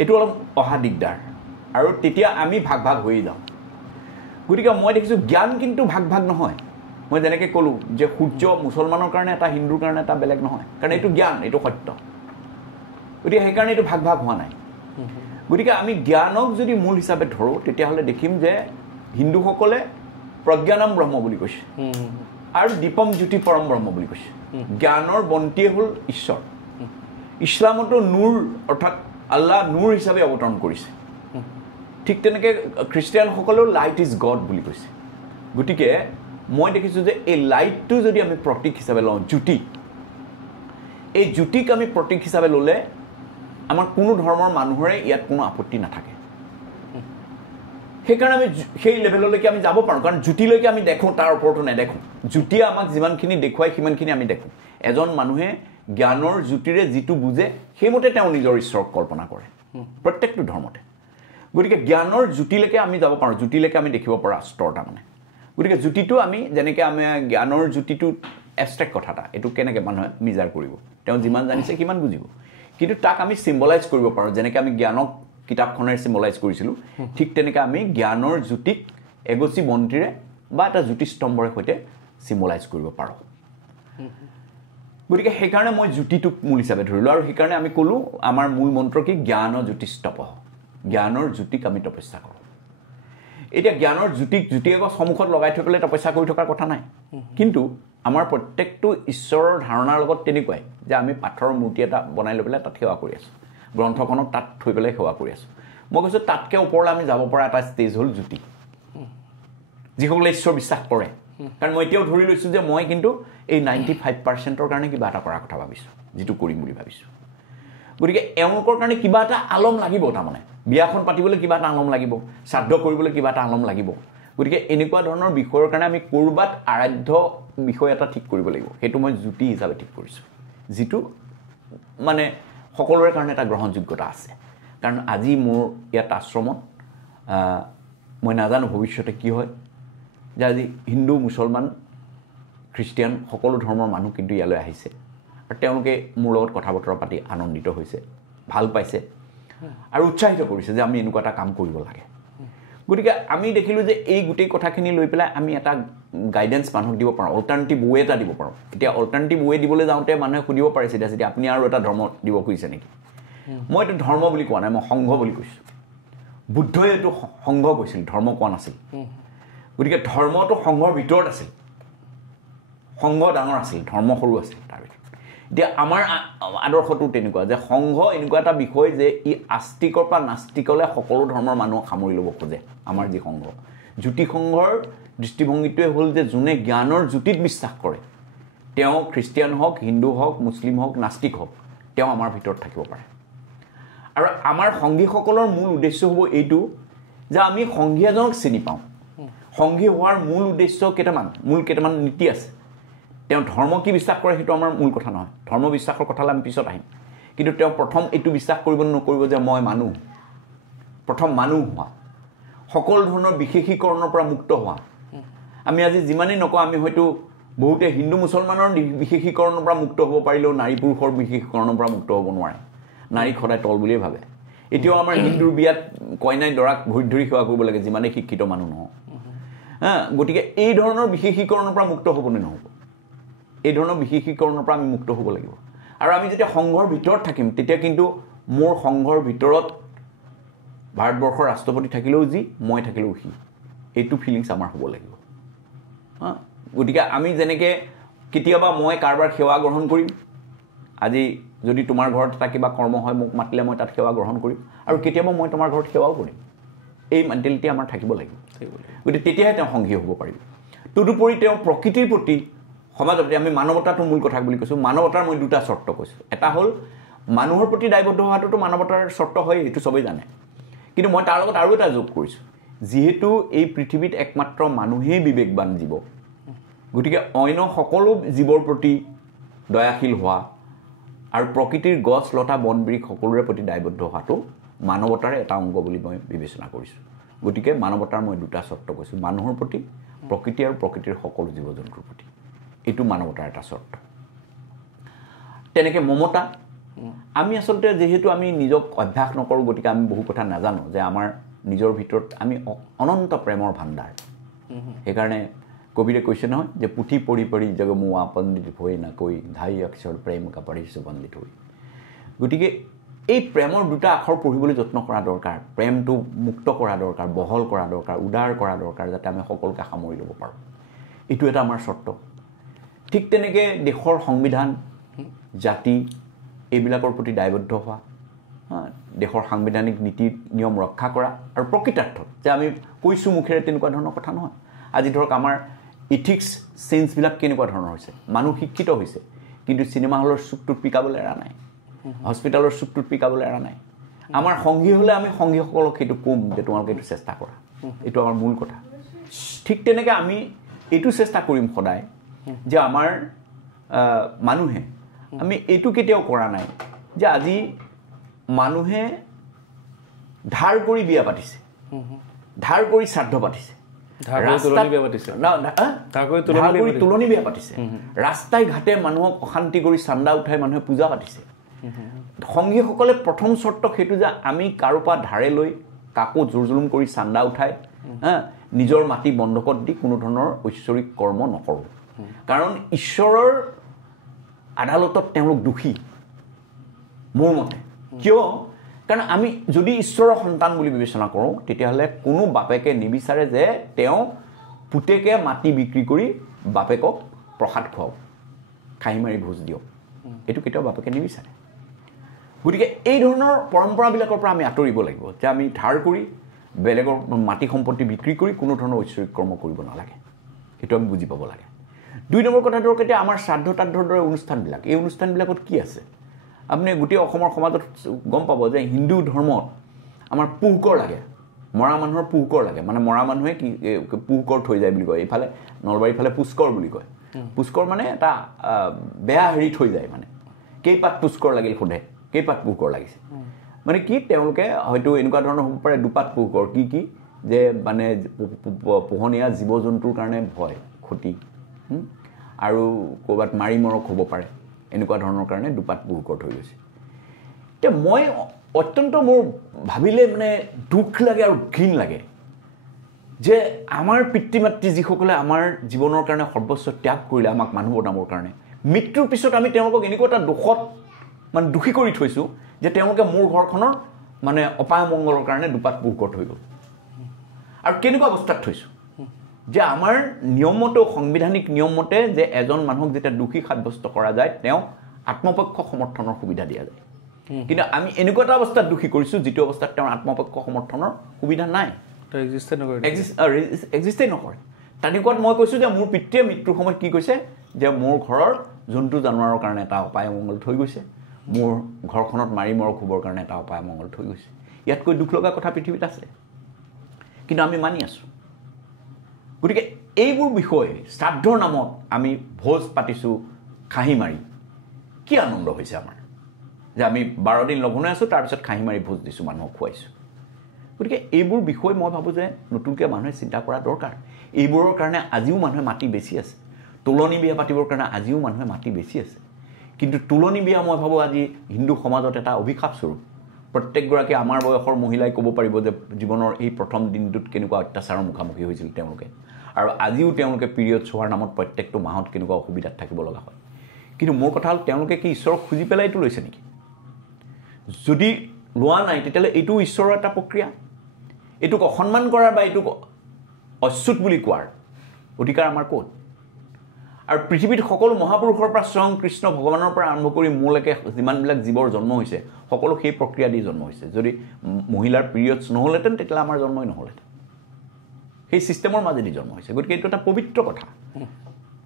এইটো অলপ অহা দিগদাৰ আৰু তেতিয়া আমি ভাগ ভাগ হৈ যাওঁ গতিকে মই দেখিছোঁ জ্ঞান কিন্তু ভাগ ভাগ নহয় মই যেনেকৈ ক'লোঁ যে সূৰ্য মুছলমানৰ কাৰণে এটা হিন্দুৰ কাৰণে এটা বেলেগ নহয় কাৰণ এইটো জ্ঞান এইটো সত্য গতিকে সেইকাৰণে এইটো ভাগ ভাগ হোৱা নাই গতিকে আমি জ্ঞানক যদি মূল হিচাপে ধৰোঁ তেতিয়াহ'লে দেখিম যে হিন্দুসকলে প্ৰজ্ঞানম ব্ৰহ্ম বুলি কৈছে আৰু দীপম জ্যোতি পৰম ব্ৰহ্ম বুলি কৈছে জ্ঞানৰ বন্তিয়ে হ'ল ঈশ্বৰ ইছলামতো নূৰ অৰ্থাৎ আল্লাহ নূৰ হিচাপে অৱতৰণ কৰিছে ঠিক তেনেকৈ খ্ৰীষ্টিয়ানসকলেও লাইট ইজ গড বুলি কৈছে গতিকে মই দেখিছোঁ যে এই লাইটটো যদি আমি প্ৰতীক হিচাপে লওঁ জ্যোতি এই জ্যোতিক আমি প্ৰতীক হিচাপে ল'লে আমাৰ কোনো ধৰ্মৰ মানুহৰে ইয়াত কোনো আপত্তি নাথাকে সেইকাৰণে আমি সেই লেভেললৈকে আমি যাব পাৰোঁ কাৰণ জ্যোতিলৈকে আমি দেখোঁ তাৰ ওপৰতো নেদেখোঁ জ্যোতিয়ে আমাক যিমানখিনি দেখুৱাই সিমানখিনি আমি দেখোঁ এজন মানুহে জ্ঞানৰ জ্যোতিৰে যিটো বুজে সেইমতে তেওঁ নিজৰ ঈশ্বৰক কল্পনা কৰে প্ৰত্যেকটো ধৰ্মতে গতিকে জ্ঞানৰ জ্যোতিলৈকে আমি যাব পাৰোঁ জ্যোতিলৈকে আমি দেখিব পৰা স্তৰ তাৰমানে গতিকে জ্যোতিটো আমি যেনেকৈ আমি জ্ঞানৰ জ্যোতিটো এবষ্ট্ৰেক্ট কথা এটা এইটো কেনেকৈ মানুহে মিজাৰ কৰিব তেওঁ যিমান জানিছে সিমান বুজিব কিন্তু তাক আমি চিম্বলাইজ কৰিব পাৰোঁ যেনেকৈ আমি জ্ঞানক কিতাপখনেৰে চিম্বলাইজ কৰিছিলোঁ ঠিক তেনেকৈ আমি জ্ঞানৰ জ্যোতিক এগচি বন্তিৰে বা এটা জ্যোতিস্তম্ভৰে সৈতে চিম্বলাইজ কৰিব পাৰোঁ গতিকে সেইকাৰণে মই জ্যোতিটোক মূল হিচাপে ধৰিলোঁ আৰু সেইকাৰণে আমি ক'লোঁ আমাৰ মূল মন্ত্ৰ কি জ্ঞান জ্যোতিস্তপ জ্ঞানৰ জ্যোতিক আমি তপস্যা কৰোঁ এতিয়া জ্ঞানৰ জ্যোতিক জ্যোতিগছ সন্মুখত লগাই থৈ পেলাই তপস্যা কৰি থকাৰ কথা নাই কিন্তু আমাৰ প্ৰত্যেকটো ঈশ্বৰৰ ধাৰণাৰ লগত তেনেকুৱাই যে আমি পাথৰৰ মূৰ্তি এটা বনাই লৈ পেলাই তাত সেৱা কৰি আছোঁ গ্ৰন্থখনক তাত থৈ পেলাই সেৱা কৰি আছোঁ মই কৈছোঁ তাতকৈ ওপৰলৈ আমি যাব পৰা এটা ষ্টেজ হ'ল জ্যোতি যিসকলে ঈশ্বৰ বিশ্বাস কৰে কাৰণ মই এতিয়াও ধৰি লৈছোঁ যে মই কিন্তু এই 95% কাৰণে কিবা এটা কৰাৰ কথা ভাবিছোঁ যিটো কৰিম বুলি ভাবিছোঁ গতিকে এওঁলোকৰ কাৰণে কিবা এটা আলম লাগিব তাৰমানে বিয়াখন পাতিবলৈ কিবা এটা আলম লাগিব শ্ৰাদ্ধ কৰিবলৈ কিবা এটা আলম লাগিব গতিকে এনেকুৱা ধৰণৰ বিষয়ৰ কাৰণে আমি ক'ৰবাত আৰাধ্য বিষয় এটা ঠিক কৰিব লাগিব সেইটো মই জ্যোতি হিচাপে ঠিক কৰিছোঁ যিটো মানে সকলোৰে কাৰণে এটা গ্ৰহণযোগ্যতা আছে কাৰণ আজি মোৰ ইয়াত আশ্ৰমত মই নাজানো ভৱিষ্যতে কি হয় যে আজি হিন্দু মুছলমান খ্ৰীষ্টিয়ান সকলো ধৰ্মৰ মানুহ কিন্তু ইয়ালৈ আহিছে আৰু তেওঁলোকে মোৰ লগত কথা বতৰা পাতি আনন্দিত হৈছে ভাল পাইছে আৰু উৎসাহিত কৰিছে যে আমি এনেকুৱা এটা কাম কৰিব লাগে গতিকে আমি দেখিলোঁ যে এই গোটেই কথাখিনি লৈ পেলাই আমি এটা গাইডেন্স মানুহক দিব পাৰোঁ অল্টাৰনেটিভ ৱে এটা দিব পাৰোঁ এতিয়া অল্টাৰনেটিভ ৱে দিবলৈ যাওঁতে মানুহে সুধিব পাৰিছে যে আপুনি আৰু এটা ধৰ্ম দিব খুজিছে নেকি মই এইটো ধৰ্ম বুলি কোৱা নাই মই সংঘ বুলি কৈছোঁ বুদ্ধই এইটো সংঘ কৈছিল ধৰ্ম কোৱা নাছিল গতিকে ধৰ্মটো সংঘৰ ভিতৰত আছিল সংঘ ডাঙৰ আছিল ধৰ্ম সৰু আছিল তাৰ ভিতৰত এতিয়া আমাৰ আদৰ্শটো তেনেকুৱা যে সংঘ এনেকুৱা এটা বিষয় যে ই আস্তিকৰ পৰা নাস্তিকলৈ সকলো ধৰ্মৰ মানুহক সামৰি ল'ব খোজে আমাৰ যি সংঘ জ্যোতি সংঘৰ দৃষ্টিভংগীটোৱে হ'ল যে যোনে জ্ঞানৰ জ্যোতিত বিশ্বাস কৰে তেওঁ খ্ৰীষ্টিয়ান হওক হিন্দু হওক মুছলিম হওক নাস্তিক হওক তেওঁ আমাৰ ভিতৰত থাকিব পাৰে আৰু আমাৰ সংগীসকলৰ মূল উদ্দেশ্য হ'ব এইটো যে আমি সংগী এজনক চিনি পাওঁ সংগী হোৱাৰ মূল উদ্দেশ্য কেইটামান নীতি আছে তেওঁ ধৰ্ম কি বিশ্বাস কৰে সেইটো আমাৰ মূল কথা নহয় ধৰ্ম বিশ্বাসৰ কথালৈ আমি পিছত আহিম কিন্তু তেওঁ প্ৰথম এইটো বিশ্বাস কৰিব নকৰিব যে মই মানুহ প্ৰথম মানুহ হোৱা সকলো ধৰণৰ বিশেষীকৰণৰ পৰা মুক্ত হোৱা আমি আজি যিমানেই নকওঁ আমি হয়তো বহুতে হিন্দু মুছলমানৰ বিশেষীকৰণৰ পৰা মুক্ত হ'ব পাৰিলেও নাৰী পুৰুষৰ বিশেষীকৰণৰ পৰা মুক্ত হ'ব নোৱাৰে নাৰীক সদায় তল বুলিয়ে ভাবে এতিয়াও আমাৰ হিন্দুৰ বিয়াত কইনাই দৰাক ভৰিত ধৰি সেৱা কৰিব লাগে যিমানেই শিক্ষিত মানুহ নহওক গতিকে এই ধৰণৰ বিশেষীকৰণৰ পৰা মুক্ত হ'বনে নহ'ব এই ধৰণৰ বিশেষীকৰণৰ পৰা আমি মুক্ত হ'ব লাগিব আৰু আমি যেতিয়া সংঘৰ ভিতৰত থাকিম তেতিয়া কিন্তু মোৰ সংঘৰ ভিতৰত ভাৰতবৰ্ষৰ ৰাষ্ট্ৰপতি থাকিলেও যি মই থাকিলেও সি এইটো ফিলিংছ আমাৰ হ'ব লাগিব গতিকে আমি যেনেকৈ কেতিয়াবা মই কাৰোবাৰ সেৱা গ্ৰহণ কৰিম আজি যদি তোমাৰ ঘৰত এটা কিবা কৰ্ম হয় মোক মাতিলে মই তাত সেৱা গ্ৰহণ কৰিম আৰু কেতিয়াবা মই তোমাৰ ঘৰত সেৱাও কৰিম এই মেণ্টেলিটি আমাৰ থাকিব লাগিব গতিকে তেতিয়াহে তেওঁ সংঘী হ'ব পাৰিব তদুপৰি তেওঁ প্ৰকৃতিৰ প্ৰতি সমাজৰ প্ৰতি আমি মানৱতাটো মূল কথা বুলি কৈছোঁ মানৱতাৰ মই দুটা চৰ্ত কৈছোঁ এটা হ'ল মানুহৰ প্ৰতি দায়বদ্ধ হোৱাটোতো মানৱতাৰ চৰ্ত হয় এইটো চবেই জানে কিন্তু মই তাৰ লগত আৰু এটা যোগ কৰিছোঁ যিহেতু এই পৃথিৱীত একমাত্ৰ মানুহেই বিবেকবান জীৱ গতিকে অন্য সকলো জীৱৰ প্ৰতি দয়াশীল হোৱা আৰু প্ৰকৃতিৰ গছ লতা বন বৃক্ষ সকলোৰে প্ৰতি দায়বদ্ধ হোৱাটো মানৱতাৰ এটা অংগ বুলি মই বিবেচনা কৰিছোঁ গতিকে মানৱতাৰ মই দুটা চৰ্ত কৈছোঁ মানুহৰ প্ৰতি প্ৰকৃতি আৰু প্ৰকৃতিৰ সকলো জীৱ জন্তুৰ প্ৰতি এইটো মানৱতাৰ এটা চৰ্ত তেনেকৈ মমতা আমি আচলতে যেহেতু আমি নিজক অভ্যাস নকৰোঁ গতিকে আমি বহু কথা নাজানো যে আমাৰ নিজৰ ভিতৰত আমি অনন্ত প্ৰেমৰ ভাণ্ডাৰ সেইকাৰণে কবিৰে কৈছে নহয় যে পুথি পঢ়ি পঢ়ি জগমুৱা পণ্ডিত হৈ নাকৈ ধাই অক্ষৰ প্ৰেম কাপঢ়িছে পণ্ডিত হৈ গতিকে এই প্ৰেমৰ দুটা আখৰ পঢ়িবলৈ যত্ন কৰা দৰকাৰ প্ৰেমটো মুক্ত কৰা দৰকাৰ বহল কৰা দৰকাৰ উদাৰ কৰা দৰকাৰ যাতে আমি সকলোকে সামৰি ল'ব পাৰোঁ এইটো এটা আমাৰ চৰ্ত ঠিক তেনেকৈ দেশৰ সংবিধান জাতি এইবিলাকৰ প্ৰতি দায়বদ্ধ হোৱা দেশৰ সাংবিধানিক নীতি নিয়ম ৰক্ষা কৰা আৰু প্ৰকৃতাৰ্থত যে আমি কৈছোঁ মুখেৰে তেনেকুৱা ধৰণৰ কথা নহয় আজি ধৰক আমাৰ ইথিক্স চেঞ্চবিলাক কেনেকুৱা ধৰণৰ হৈছে মানুহ শিক্ষিত হৈছে কিন্তু চিনেমা হলৰ চুকটোত পিকাবলৈ এৰা নাই হস্পিটেলৰ চুকটোত পিকাবলৈ এৰা নাই আমাৰ সংগী হ'লে আমি সংগীসকলক সেইটো ক'ম যে তোমালোকে এইটো চেষ্টা কৰা এইটো আমাৰ মূল কথা ঠিক তেনেকৈ আমি এইটো চেষ্টা কৰিম সদায় যে আমাৰ মানুহে আমি এইটো কেতিয়াও কৰা নাই যে আজি মানুহে ধাৰ কৰি বিয়া পাতিছে ধাৰ কৰি শ্ৰাদ্ধ পাতিছে তুলনি বিয়া পাতিছে ৰাস্তাই ঘাটে মানুহক অশান্তি কৰি চান্দা উঠাই মানুহে পূজা পাতিছে সংগীসকলে প্ৰথম চৰ্ত সেইটো যে আমি কাৰোৰ পৰা ধাৰে লৈ কাকো জোৰ জুলুম কৰি চান্দা উঠাই নিজৰ মাটি বন্ধকত দি কোনো ধৰণৰ ঐশ্বৰিক কৰ্ম নকৰোঁ কাৰণ ঈশ্বৰৰ আদালতত তেওঁলোক দোষী মোৰ মতে কিয় কাৰণ আমি যদি ঈশ্বৰৰ সন্তান বুলি বিবেচনা কৰোঁ তেতিয়াহ'লে কোনো বাপেকে নিবিচাৰে যে তেওঁ পুতেকে মাটি বিক্ৰী কৰি বাপেকক প্ৰসাদ খুৱাওক খাহি মাৰি ভোজ দিয়ক এইটো কেতিয়াও বাপেকে নিবিচাৰে গতিকে এই ধৰণৰ পৰম্পৰাবিলাকৰ পৰা আমি আঁতৰিব লাগিব যে আমি ধাৰ কৰি বেলেগৰ মাটি সম্পত্তি বিক্ৰী কৰি কোনো ধৰণৰ ঐশ্বৰিক কৰ্ম কৰিব নালাগে সেইটো আমি বুজি পাব লাগে 2 নম্বৰ কথাটো কেতিয়া আমাৰ শ্ৰাদ্ধ তাদ্ধৰ দৰে অনুষ্ঠানবিলাক এই অনুষ্ঠানবিলাকত কি আছে আপুনি গোটেই অসমৰ সমাজত গম পাব যে হিন্দু ধৰ্মত আমাৰ পুহকৰ লাগে মৰা মানুহৰ পুহকৰ লাগে মানে মৰা মানুহে কি পুহকৰ থৈ যায় বুলি কয় এইফালে নলবাৰীৰ ফালে পুষ্কৰ বুলি কয় পুষ্কৰ মানে এটা বেয়া হেৰি থৈ যায় মানে কেইপাত পুষ্কৰ লাগিল সোধে কেইপাত পুহকৰ লাগিছে মানে কি তেওঁলোকে হয়তো এনেকুৱা ধৰণৰ হ'ব পাৰে দুপাত পুহকৰ কি যে মানে পোহনীয়া জীৱ জন্তুৰ কাৰণে ভয় ক্ষতি আৰু ক'ৰবাত মাৰি মৰক হ'ব পাৰে এনেকুৱা ধৰণৰ কাৰণে দুপাত পুহকৰ থৈ গৈছে এতিয়া মই অত্যন্ত মোৰ ভাবিলে মানে দুখ লাগে আৰু ঘিণ লাগে যে আমাৰ পিতৃ মাতৃ যিসকলে আমাৰ জীৱনৰ কাৰণে সৰ্বস্ব ত্যাগ কৰিলে আমাক মানুহ বনাবৰ কাৰণে মৃত্যুৰ পিছত আমি তেওঁলোকক এনেকুৱা এটা দুখত মানে দুখী কৰি থৈছোঁ যে তেওঁলোকে মোৰ ঘৰখনৰ মানে অপায় মংগলৰ কাৰণে দুপাত পুহকৰ থৈ গ'ল আৰু কেনেকুৱা অৱস্থাত থৈছোঁ যে আমাৰ নিয়মমতে সাংবিধানিক নিয়মমতে যে এজন মানুহক যেতিয়া দোষী সাব্যস্ত কৰা যায় তেওঁ আত্মপক্ষ সমৰ্থনৰ সুবিধা দিয়া যায় কিন্তু আমি এনেকুৱা এটা অৱস্থাত দোষী কৰিছোঁ যিটো অৱস্থাত তেওঁৰ আত্মপক্ষ সমৰ্থনৰ সুবিধা নাই এক্সিষ্টেই নকৰে তেনেকুৱাত মই কৈছোঁ যে মোৰ পিতৃয়ে মৃত্যুৰ সময়ত কি কৈছে যে মোৰ ঘৰৰ জন্তু জানোৱাৰৰ কাৰণে এটা অপায় মংগল থৈ গৈছে মোৰ ঘৰখনত মাৰি মৰক হ'বৰ কাৰণে এটা অপায় মংগল থৈ গৈছে ইয়াতকৈ দুখ লগা কথা পৃথিৱীত আছে কিন্তু আমি মানি আছোঁ গতিকে এইবোৰ বিষয় শ্ৰাদ্ধৰ নামত আমি ভোজ পাতিছোঁ খাহি মাৰি কি আনন্দ হৈছে আমাৰ যে আমি 12 দিন লঘোণে আছোঁ তাৰপিছত খাহি মাৰি ভোজ দিছোঁ মানুহক খুৱাইছোঁ গতিকে এইবোৰ বিষয় মই ভাবোঁ যে নতুনকৈ মানুহে চিন্তা কৰা দৰকাৰ এইবোৰৰ কাৰণে আজিও মানুহে মাটি বেছি আছে তুলনি বিয়া পাতিবৰ কাৰণে আজিও মানুহে মাটি বেছি আছে কিন্তু তুলনি বিয়া মই ভাবোঁ আজি হিন্দু সমাজত এটা অভিশাপ স্বৰূপ প্ৰত্যেকগৰাকী আমাৰ বয়সৰ মহিলাই ক'ব পাৰিব যে জীৱনৰ এই প্ৰথম দিনটোত কেনেকুৱা অত্যাচাৰৰ মুখামুখি হৈছিল তেওঁলোকে আৰু আজিও তেওঁলোকে পিৰিয়ডছ হোৱাৰ নামত প্ৰত্যেকটো মাহত কেনেকুৱা অসুবিধাত থাকিব লগা হয় কিন্তু মোৰ কথা হ'ল তেওঁলোকে কি ঈশ্বৰক খুজি পেলাই এইটো লৈছে নেকি যদি লোৱা নাই তেতিয়াহ'লে এইটো ঈশ্বৰৰ এটা প্ৰক্ৰিয়া এইটোক অসন্মান কৰাৰ বা এইটোক অচ্যুত বুলি কোৱাৰ অধিকাৰ আমাৰ ক'ত আৰু পৃথিৱীত সকলো মহাপুৰুষৰ পৰা স্বয়ং কৃষ্ণ ভগৱানৰ পৰা আৰম্ভ কৰি মোলৈকে যিমানবিলাক জীৱৰ জন্ম হৈছে সকলো সেই প্ৰক্ৰিয়া দি জন্ম হৈছে যদি মহিলাৰ পিৰিয়ডছ নহ'লহেঁতেন তেতিয়াহ'লে আমাৰ জন্মই নহ'লহেঁতেন সেই ছিষ্টেমৰ মাজেদি জন্ম হৈছে গতিকে এইটো এটা পবিত্ৰ কথা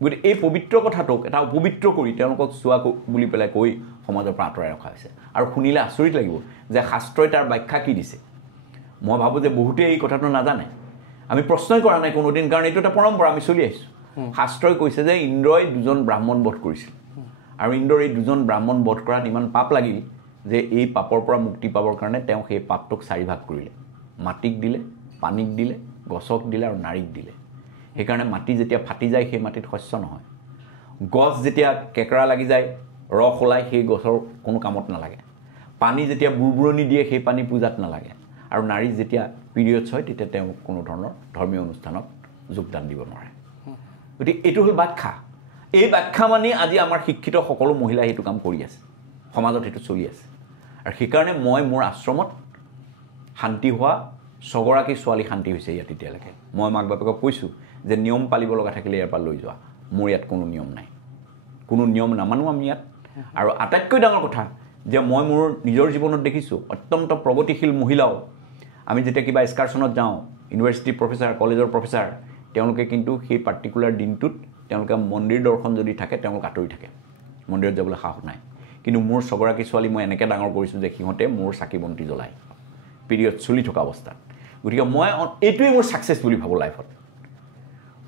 গতিকে এই পবিত্ৰ কথাটোক এটা অপবিত্ৰ কৰি তেওঁলোকক চোৱা বুলি পেলাই কৈ সমাজৰ পৰা আঁতৰাই ৰখা হৈছে আৰু শুনিলে আচৰিত লাগিব যে শাস্ত্ৰই তাৰ ব্যাখ্যা কি দিছে মই ভাবোঁ যে বহুতেই এই কথাটো নাজানে আমি প্ৰশ্নই কৰা নাই কোনোদিন কাৰণ এইটো এটা পৰম্পৰা আমি চলি আহিছোঁ শাস্ত্ৰই কৈছে যে ইন্দ্ৰই 2জন ব্ৰাহ্মণ বধ কৰিছিল আৰু ইন্দ্ৰৰ এই 2জন ব্ৰাহ্মণ বধ কৰাত ইমান পাপ লাগিল যে এই পাপৰ পৰা মুক্তি পাবৰ কাৰণে তেওঁ সেই পাপটোক 4 ভাগ কৰিলে মাটিক দিলে পানীক দিলে গছক দিলে আৰু নাৰীক দিলে সেইকাৰণে মাটি যেতিয়া ফাটি যায় সেই মাটিত শস্য নহয় গছ যেতিয়া কেকৰা লাগি যায় ৰস ওলাই সেই গছৰ কোনো কামত নালাগে পানী যেতিয়া বুৰবুৰণি দিয়ে সেই পানী পূজাত নালাগে আৰু নাৰী যেতিয়া পিৰিয়ডছ হয় তেতিয়া তেওঁ কোনো ধৰণৰ ধৰ্মীয় অনুষ্ঠানত যোগদান দিব নোৱাৰে গতিকে এইটো হ'ল ব্যাখ্যা এই ব্যাখ্যা মানি আজি আমাৰ শিক্ষিত সকলো মহিলাই এইটো কাম কৰি আছে সমাজত এইটো চলি আছে আৰু সেইকাৰণে মই মোৰ আশ্ৰমত শান্তি হোৱা 6গৰাকী ছোৱালী শান্তি হৈছে ইয়াত এতিয়ালৈকে মই মাক বাপেকক কৈছোঁ যে নিয়ম পালিব লগা থাকিলে ইয়াৰ পৰা লৈ যোৱা মোৰ ইয়াত কোনো নিয়ম নাই কোনো নিয়ম নামানো আমি ইয়াত আৰু আটাইতকৈ ডাঙৰ কথা যে মই মোৰ নিজৰ জীৱনত দেখিছোঁ অত্যন্ত প্ৰগতিশীল মহিলাও আমি যেতিয়া কিবা এক্সকাৰশ্যনত যাওঁ ইউনিভাৰ্চিটি প্ৰফেচাৰ কলেজৰ প্ৰফেচাৰ তেওঁলোকে কিন্তু সেই পাৰ্টিকুলাৰ দিনটোত তেওঁলোকে মন্দিৰ দৰ্শন যদি থাকে তেওঁলোক আঁতৰি থাকে মন্দিৰত যাবলৈ সাহস নাই কিন্তু মোৰ 6গৰাকী ছোৱালী মই এনেকৈ ডাঙৰ কৰিছোঁ যে সিহঁতে মোৰ চাকি বন্তি জ্বলায় পিৰিয়ড চলি থকা অৱস্থাত গতিকে মই এইটোৱেই মোৰ ছাকচেছ বুলি ভাবোঁ লাইফত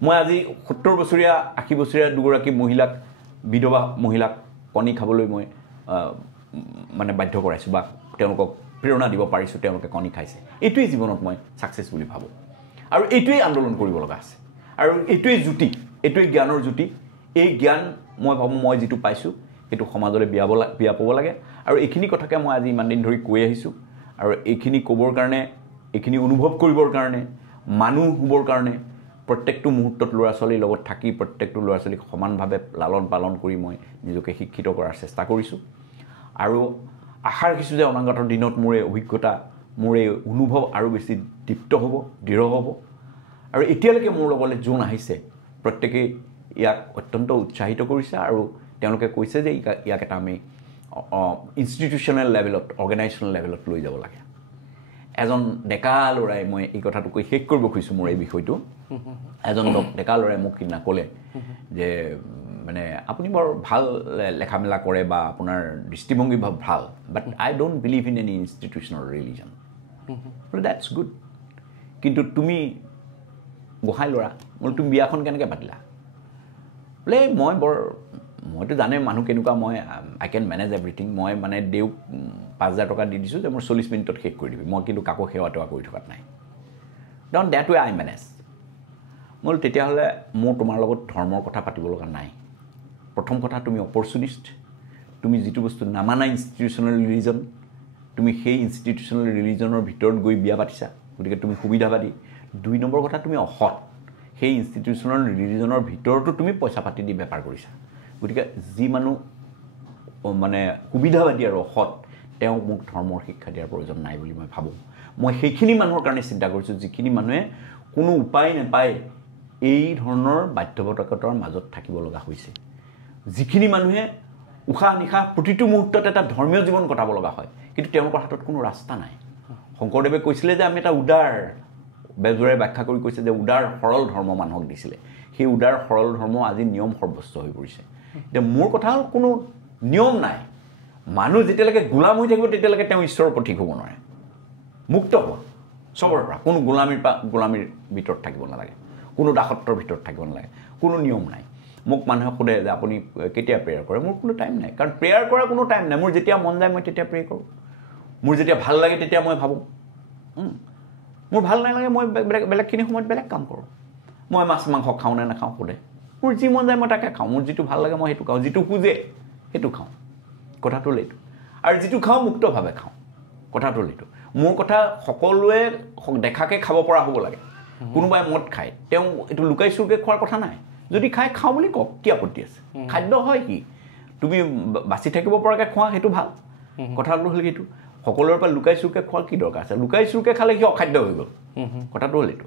মই আজি 70 বছৰীয়া 80 বছৰীয়া 2গৰাকী মহিলাক বিধৱা মহিলাক কণী খাবলৈ মই মানে বাধ্য কৰাইছোঁ বা তেওঁলোকক প্ৰেৰণা দিব পাৰিছোঁ তেওঁলোকে কণী খাইছে এইটোৱেই জীৱনত মই ছাকচেছ বুলি ভাবোঁ আৰু এইটোৱেই আন্দোলন কৰিব লগা আছে আৰু এইটোৱেই জ্যোতি এইটোৱেই জ্ঞানৰ জ্যোতি এই জ্ঞান মই ভাবোঁ মই যিটো পাইছোঁ সেইটো সমাজলৈ বিয়পাব লাগে আৰু এইখিনি কথাকে মই আজি ইমান দিন ধৰি কৈ আহিছোঁ আৰু এইখিনি ক'বৰ কাৰণে এইখিনি অনুভৱ কৰিবৰ কাৰণে মানুহ হ'বৰ কাৰণে প্ৰত্যেকটো মুহূৰ্তত ল'ৰা ছোৱালীৰ লগত থাকি প্ৰত্যেকটো ল'ৰা ছোৱালীক সমানভাৱে লালন পালন কৰি মই নিজকে শিক্ষিত কৰাৰ চেষ্টা কৰিছোঁ আৰু আশা ৰাখিছোঁ যে অনাগত দিনত মোৰ এই অভিজ্ঞতা মোৰ এই অনুভৱ আৰু বেছি দীপ্ত হ'ব দৃঢ় হ'ব আৰু এতিয়ালৈকে মোৰ লগলৈ যোন আহিছে প্ৰত্যেকেই ইয়াক অত্যন্ত উৎসাহিত কৰিছে আৰু তেওঁলোকে কৈছে যে ইয়াক এটা আমি ইনষ্টিটিউশ্যনেল লেভেলত অৰ্গেনাইজেশ্যনেল লেভেলত লৈ যাব লাগে এজন ডেকা ল'ৰাই মই এই কথাটো কৈ শেষ কৰিব খুজিছোঁ মোৰ এই বিষয়টো এজন ডেকা ল'ৰাই মোক সিদিনা ক'লে যে মানে আপুনি বৰ ভাল লেখা মেলা কৰে বা আপোনাৰ দৃষ্টিভংগী ভাল but I don't believe in any institutional religion that's good কিন্তু তুমি গোহাঁই ল'ৰা বোলে তুমি বিয়াখন কেনেকৈ পাতিলা বোলে মইতো জানে মানুহ কেনেকুৱা মই আই কেন মেনেজ এভৰিথিং মই মানে দেউক 5,000 টকা দি দিছোঁ যে মোৰ 40 মিনিটত শেষ কৰি দিবি মই কিন্তু কাকো সেৱা তেৱা কৰি থকাত নাই don't that way I manage মই তেতিয়াহ'লে মোৰ তোমাৰ লগত ধৰ্মৰ কথা পাতিব লগা নাই প্ৰথম কথা তুমি অপৰচুনিষ্ট তুমি যিটো বস্তু নামানা ইনষ্টিটিউশ্যনেল ৰিলিজন তুমি সেই ইনষ্টিটিউশ্যনেল ৰিলিজনৰ ভিতৰত গৈ বিয়া পাতিছা গতিকে তুমি সুবিধাবাদী 2 নম্বৰ কথা তুমি অসৎ সেই ইনষ্টিটিউশ্যনেল ৰিলিজনৰ ভিতৰতো তুমি পইচা পাতি দি বেপাৰ কৰিছা গতিকে যি মানুহ মানে সুবিধাবাদী আৰু অসৎ তেওঁ মোক ধৰ্মৰ শিক্ষা দিয়াৰ প্ৰয়োজন নাই বুলি মই ভাবোঁ মই সেইখিনি মানুহৰ কাৰণে চিন্তা কৰিছোঁ যিখিনি মানুহে কোনো উপায় নাপায় এই ধৰণৰ বাধ্যবাধকতাৰ মাজত থাকিব লগা হৈছে যিখিনি মানুহে উশাহ নিশাহ প্ৰতিটো মুহূৰ্তত এটা ধৰ্মীয় জীৱন কটাব লগা হয় কিন্তু তেওঁলোকৰ হাতত কোনো ৰাস্তা নাই শংকৰদেৱে কৈছিলে যে আমি এটা উদাৰ বেজোৰে ব্যাখ্যা কৰি কৈছে যে উদাৰ সৰল ধৰ্ম মানুহক দিছিলে সেই উদাৰ সৰল ধৰ্ম আজি নিয়ম সৰ্বস্ব হৈ পৰিছে এতিয়া মোৰ কথা হ'ল কোনো নিয়ম নাই মানুহ যেতিয়ালৈকে গোলাম হৈ থাকিব তেতিয়ালৈকে তেওঁ ঈশ্বৰৰ পথিক হ'ব নোৱাৰে মুক্ত হ'ব চবৰ পৰা কোনো গোলামীৰ ভিতৰত থাকিব নালাগে কোনো দাসত্বৰ ভিতৰত থাকিব নালাগে কোনো নিয়ম নাই মোক মানুহে সোধে যে আপুনি কেতিয়া প্ৰেয়াৰ কৰে মোৰ কোনো টাইম নাই কাৰণ প্ৰেয়াৰ কৰাৰ কোনো টাইম নাই মোৰ যেতিয়া মন যায় মই তেতিয়া প্ৰে কৰোঁ মোৰ যেতিয়া ভাল লাগে তেতিয়া মই ভাবোঁ মোৰ ভাল নালাগে মই বেলেগখিনি সময়ত বেলেগ কাম কৰোঁ মই মাছ মাংস খাওঁ নে নাখাওঁ সোধে মোৰ যি মন যায় মই তাকে খাওঁ মোৰ যিটো ভাল লাগে মই সেইটো খাওঁ যিটো খোজে সেইটো খাওঁ কথাটো হ'ল এইটো আৰু যিটো খাওঁ মুক্তভাৱে খাওঁ কথাটো হ'ল এইটো মোৰ কথা সকলোৱে দেখাকৈ খাব পৰা হ'ব লাগে কোনোবাই মদ খায় তেওঁ এইটো লুকাই চুৰকৈ খোৱাৰ কথা নাই যদি খাই খাওঁ বুলি কওক কি আপত্তি আছে খাদ্য হয় কি তুমি বাচি থাকিব পৰাকৈ খোৱা সেইটো ভাল কথাটো হ'ল সেইটো সকলোৰে পৰা লুকাই চুৰকৈ খোৱাৰ কি দৰকাৰ আছে লুকাই চুৰকৈ খালে সি অখাদ্য হৈ গ'ল কথাটো হ'ল এইটো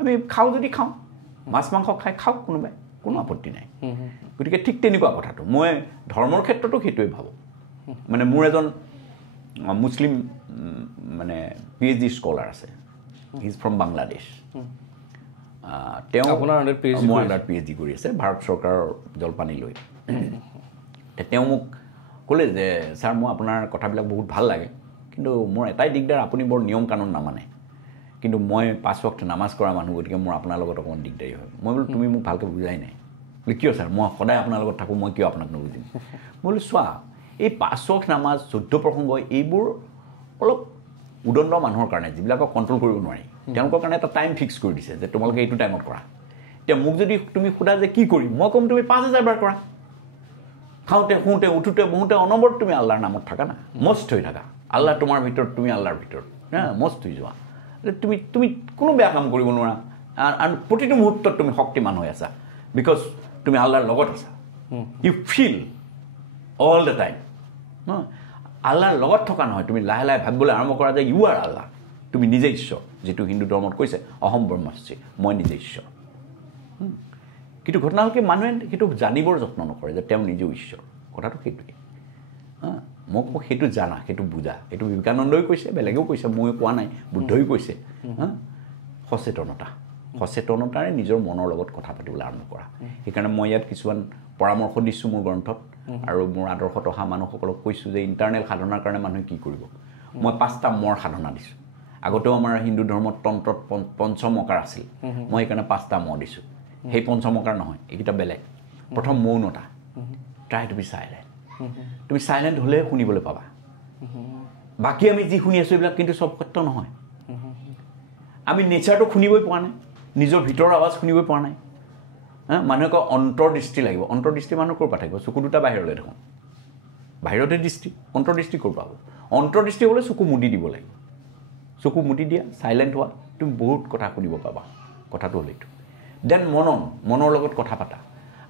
আমি খাওঁ যদি খাওঁ মাছ মাংস খাই খাওক কোনোবাই কোনো আপত্তি নাই গতিকে ঠিক তেনেকুৱা কথাটো মই ধৰ্মৰ ক্ষেত্ৰতো সেইটোৱে ভাবোঁ মানে মোৰ এজন মুছলিম মানে PhD স্কলাৰ আছে হি ইজ ফ্ৰম বাংলাদেশ তেওঁ মোৰ আণ্ডাৰত PhD কৰি আছে ভাৰত চৰকাৰৰ জলপানী লৈ তেওঁ মোক ক'লে যে ছাৰ মই আপোনাৰ কথাবিলাক বহুত ভাল লাগে কিন্তু মোৰ এটাই দিগদাৰ আপুনি বৰ নিয়ম কানুন নামানে কিন্তু মই 5 ওয়াক্ত নামাজ কৰা মানুহ গতিকে মোৰ আপোনাৰ লগত অকণমান দিগদাৰী হয় মই বোলো তুমি মোক ভালকৈ বুজাই নাই বোলে কিয় ছাৰ মই সদায় আপোনাৰ লগত থাকোঁ মই কিয় আপোনাক নুবুজিম মই বোলো চোৱা এই 5 ওয়াক্ত নামাজ 14 প্ৰসংগ এইবোৰ অলপ উদণ্ড মানুহৰ কাৰণে যিবিলাকক কণ্ট্ৰল কৰিব নোৱাৰি তেওঁলোকৰ কাৰণে এটা টাইম ফিক্স কৰি দিছে যে তোমালোকে এইটো টাইমত কৰা এতিয়া মোক যদি তুমি সোধা যে কি কৰিম মই ক'ম তুমি 5000 বাৰ কৰা খাওঁতে শুওঁতে উঠোঁতে বহোঁতে অনবৰত তুমি আল্লাহৰ নামত থাকা না মস্ত হৈ থাকা আল্লাহ তোমাৰ ভিতৰত তুমি আল্লাহৰ ভিতৰত মস্ত হৈ যোৱা তুমি তুমি কোনো বেয়া কাম কৰিব নোৱাৰা আৰু প্ৰতিটো মুহূৰ্তত তুমি শক্তিমান হৈ আছা বিকজ তুমি আল্লাহৰ লগত আছা you feel all the time আল্লাহৰ লগত থকা নহয় তুমি লাহে লাহে ভাবিবলৈ আৰম্ভ কৰা যে ইউ আৰ আল্লাহ তুমি নিজে ঈশ্বৰ যিটো হিন্দু ধৰ্মত কৈছে অহম ব্ৰহ্মাস্মি মই নিজে ঈশ্বৰ কিন্তু ঘটনা হ'ল কি মানুহে সেইটো জানিবৰ যত্ন নকৰে যে তেওঁ নিজেও ঈশ্বৰ কথাটো সেইটোৱে মোক সেইটো জানা সেইটো বুজা এইটো বিবেকানন্দই কৈছে বেলেগেও কৈছে ময়ো কোৱা নাই বুদ্ধই কৈছে সচেতনতাৰে নিজৰ মনৰ লগত কথা পাতিবলৈ আৰম্ভ কৰা সেইকাৰণে মই ইয়াত কিছুমান পৰামৰ্শ দিছোঁ মোৰ গ্ৰন্থত আৰু মোৰ আদৰ্শত অহা মানুহসকলক কৈছোঁ যে ইণ্টাৰনেল সাধনাৰ কাৰণে মানুহে কি কৰিব মই 5টা মৰ সাধনা দিছোঁ আগতেও আমাৰ হিন্দু ধৰ্মত তন্ত্ৰত পঞ্চমকাৰ আছিল মই সেইকাৰণে 5টা ম দিছোঁ সেই পঞ্চমকাৰ নহয় এইকেইটা বেলেগ প্ৰথম মৌনতা ট্ৰাই টু বি চাইলেণ্ট তুমি চাইলেণ্ট হ'লেহে শুনিবলৈ পাবা বাকী আমি যি শুনি আছোঁ এইবিলাক কিন্তু চব সত্য নহয় আমি নেচাৰটো শুনিবই পোৱা নাই নিজৰ ভিতৰৰ আৱাজ শুনিবই পোৱা নাই মানুহে কয় অন্তৰ্দৃষ্টি লাগিব অন্তৰ্দৃষ্টি মানুহৰ ক'ৰ পৰা থাকিব চকু দুটা বাহিৰলৈ দেখোন বাহিৰতে দৃষ্টি অন্তৰ্দৃষ্টি ক'ৰ পৰা হ'ব অন্তৰ্দৃষ্টি হ'লে চকু মুদি দিব লাগিব চকু মুদি দিয়া চাইলেণ্ট হোৱা তুমি বহুত কথা শুনিব পাবা কথাটো হ'ল এইটো দেন মনৰ লগত কথা পাতা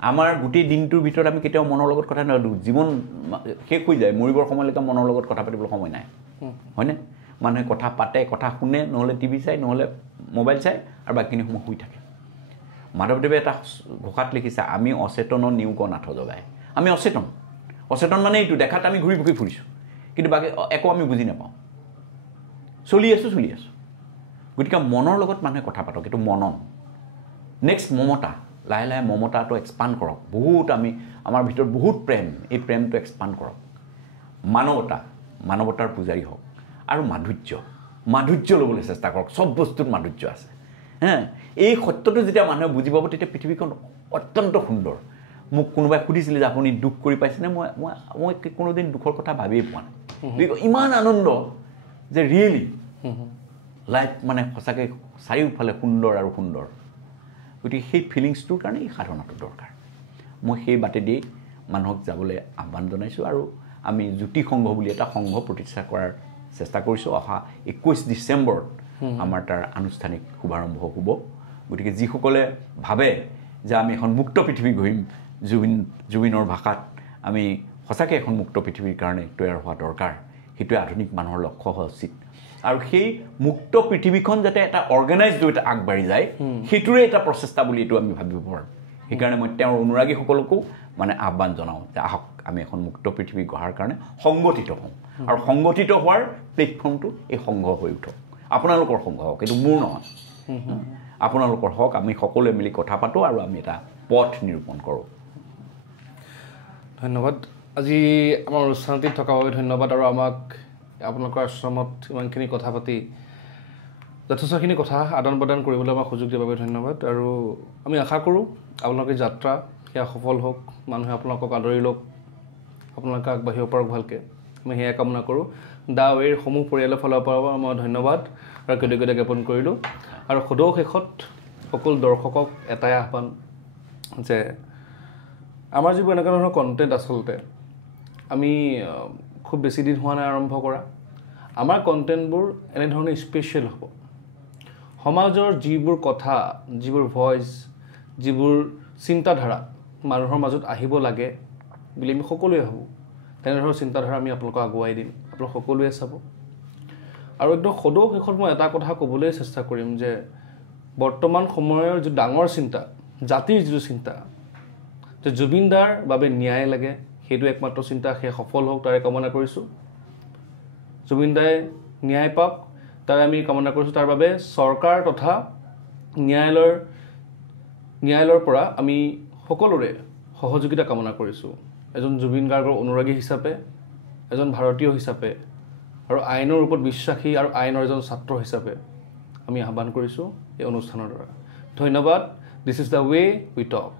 আমাৰ গোটেই দিনটোৰ ভিতৰত আমি কেতিয়াও মনৰ লগত কথা নাপাতোঁ জীৱন শেষ হৈ যায় মৰিবৰ সময়লৈকে মনৰ লগত কথা পাতিবলৈ সময় নাই হয়নে মানুহে কথা পাতে কথা শুনে নহ'লে টিভি চাই নহ'লে মোবাইল চাই আৰু বাকীখিনি সময় শুই থাকে মাধৱদেৱে এটা ঘোষাত লিখিছে আমি অচেতন নিয়োগ নাথ জগাই আমি অচেতন মানে এইটো দেখাত আমি ঘূৰি পকি ফুৰিছোঁ কিন্তু বাকী একো আমি বুজি নাপাওঁ চলি আছোঁ গতিকে মনৰ লগত মানুহে কথা পাতক এইটো মনন নেক্সট মমতা লাহে লাহে মমতাটো এক্সপাণ্ড কৰক বহুত আমাৰ ভিতৰত বহুত প্ৰেম এই প্ৰেমটো এক্সপাণ্ড কৰক মানৱতাৰ পূজাৰী হওক আৰু মাধুৰ্য ল'বলৈ চেষ্টা কৰক চব বস্তুত মাধুৰ্য আছে এই সত্যটো যেতিয়া মানুহে বুজি পাব তেতিয়া পৃথিৱীখন অত্যন্ত সুন্দৰ মোক কোনোবাই সুধিছিলে যে আপুনি দুখ কৰি পাইছেনে মই কোনোদিন দুখৰ কথা ভাবিয়ে পোৱা নাই ইমান আনন্দ যে ৰিয়েলি লাইফ মানে সঁচাকৈ চাৰিওফালে সুন্দৰ আৰু সুন্দৰ গতিকে সেই ফিলিংছটোৰ কাৰণে এই সাধনাটো দৰকাৰ মই সেই বাটেদি মানুহক যাবলৈ আহ্বান জনাইছোঁ আৰু আমি জ্যোতি সংঘ বুলি এটা সংঘ প্ৰতিষ্ঠা কৰাৰ চেষ্টা কৰিছোঁ অহা 21 ডিচেম্বৰত আমাৰ তাৰ আনুষ্ঠানিক শুভাৰম্ভ হ'ব গতিকে যিসকলে ভাবে যে আমি এখন মুক্ত পৃথিৱী গঢ়িম জুবিনৰ ভাষাত আমি সঁচাকৈ এখন মুক্ত পৃথিৱীৰ কাৰণে তৈয়াৰ হোৱা দৰকাৰ সেইটোৱে আধুনিক মানুহৰ লক্ষ্য হোৱা উচিত আৰু সেই মুক্ত পৃথিৱীখন যাতে এটা অৰ্গেনাইজড হৈ আগবাঢ়ি যায় সেইটোৰে এটা প্ৰচেষ্টা বুলি এইটো আমি ভাবিব পাৰোঁ সেইকাৰণে মই তেওঁৰ অনুৰাগীসকলকো মানে আহ্বান জনাওঁ যে আহক আমি এখন মুক্ত পৃথিৱী গঢ়াৰ কাৰণে সংগঠিত হওঁ আৰু সংগঠিত হোৱাৰ প্লেটফৰ্মটো এই সংঘ হৈ উঠক আপোনালোকৰ সংঘ হওক এইটো মোৰ নহয় আপোনালোকৰ হওক আমি সকলোৱে মিলি কথা পাতোঁ আৰু আমি এটা পথ নিৰূপণ কৰোঁ ধন্যবাদ আজি আমাৰ অনুষ্ঠানটিত থকাৰ বাবে ধন্যবাদ আৰু আমাক আপোনালোকৰ আশ্ৰমত ইমানখিনি কথা পাতি যথেষ্টখিনি কথা আদান প্ৰদান কৰিবলৈ আমাক সুযোগ দিয়াৰ বাবে ধন্যবাদ আৰু আমি আশা কৰোঁ আপোনালোকৰ যাত্ৰা সেয়া সফল হওক মানুহে আপোনালোকক আদৰি লওক আপোনালোকে আগবাঢ়িব পাৰক ভালকৈ আমি সেয়া কামনা কৰোঁ দা ৱেৰ সমূহ পৰিয়ালৰ ফালৰ পৰা মই ধন্যবাদ আৰু কৃতজ্ঞতা জ্ঞাপন কৰিলোঁ আৰু সদৌ শেষত সকলো দৰ্শকক এটাই আহ্বান যে আমাৰ যিবোৰ এনেকুৱা ধৰণৰ কণ্টেণ্ট আচলতে আমি খুব বেছি দিন হোৱা নাই আৰম্ভ কৰা আমাৰ কণ্টেণ্টবোৰ এনেধৰণে স্পেচিয়েল হ'ব সমাজৰ যিবোৰ কথা যিবোৰ ভইচ যিবোৰ চিন্তাধাৰা মানুহৰ মাজত আহিব লাগে বুলি আমি সকলোৱে ভাবোঁ তেনেধৰণৰ চিন্তাধাৰা আমি আপোনালোকক আগুৱাই দিম আপোনালোক সকলোৱে চাব আৰু একদম সদৌ শেষত মই এটা কথা ক'বলৈ চেষ্টা কৰিম যে বৰ্তমান সময়ৰ যি ডাঙৰ চিন্তা জাতিৰ যিটো চিন্তা যে জুবিন দাৰ বাবে ন্যায় লাগে সেইটো একমাত্ৰ চিন্তা সেয়া সফল হওক তাৰে কামনা কৰিছোঁ জুবিন দাই ন্যায় পাওক তাৰে আমি কামনা কৰিছোঁ তাৰ বাবে চৰকাৰ তথা ন্যায়ালয়ৰ পৰা আমি সকলোৰে সহযোগিতা কামনা কৰিছোঁ এজন জুবিন গাৰ্গৰ অনুৰাগী হিচাপে এজন ভাৰতীয় হিচাপে আৰু আইনৰ ওপৰত বিশ্বাসী আৰু আইনৰ এজন ছাত্ৰ হিচাপে আমি আহ্বান কৰিছোঁ এই অনুষ্ঠানৰ দ্বাৰা। ধন্যবাদ। This is the way we talk.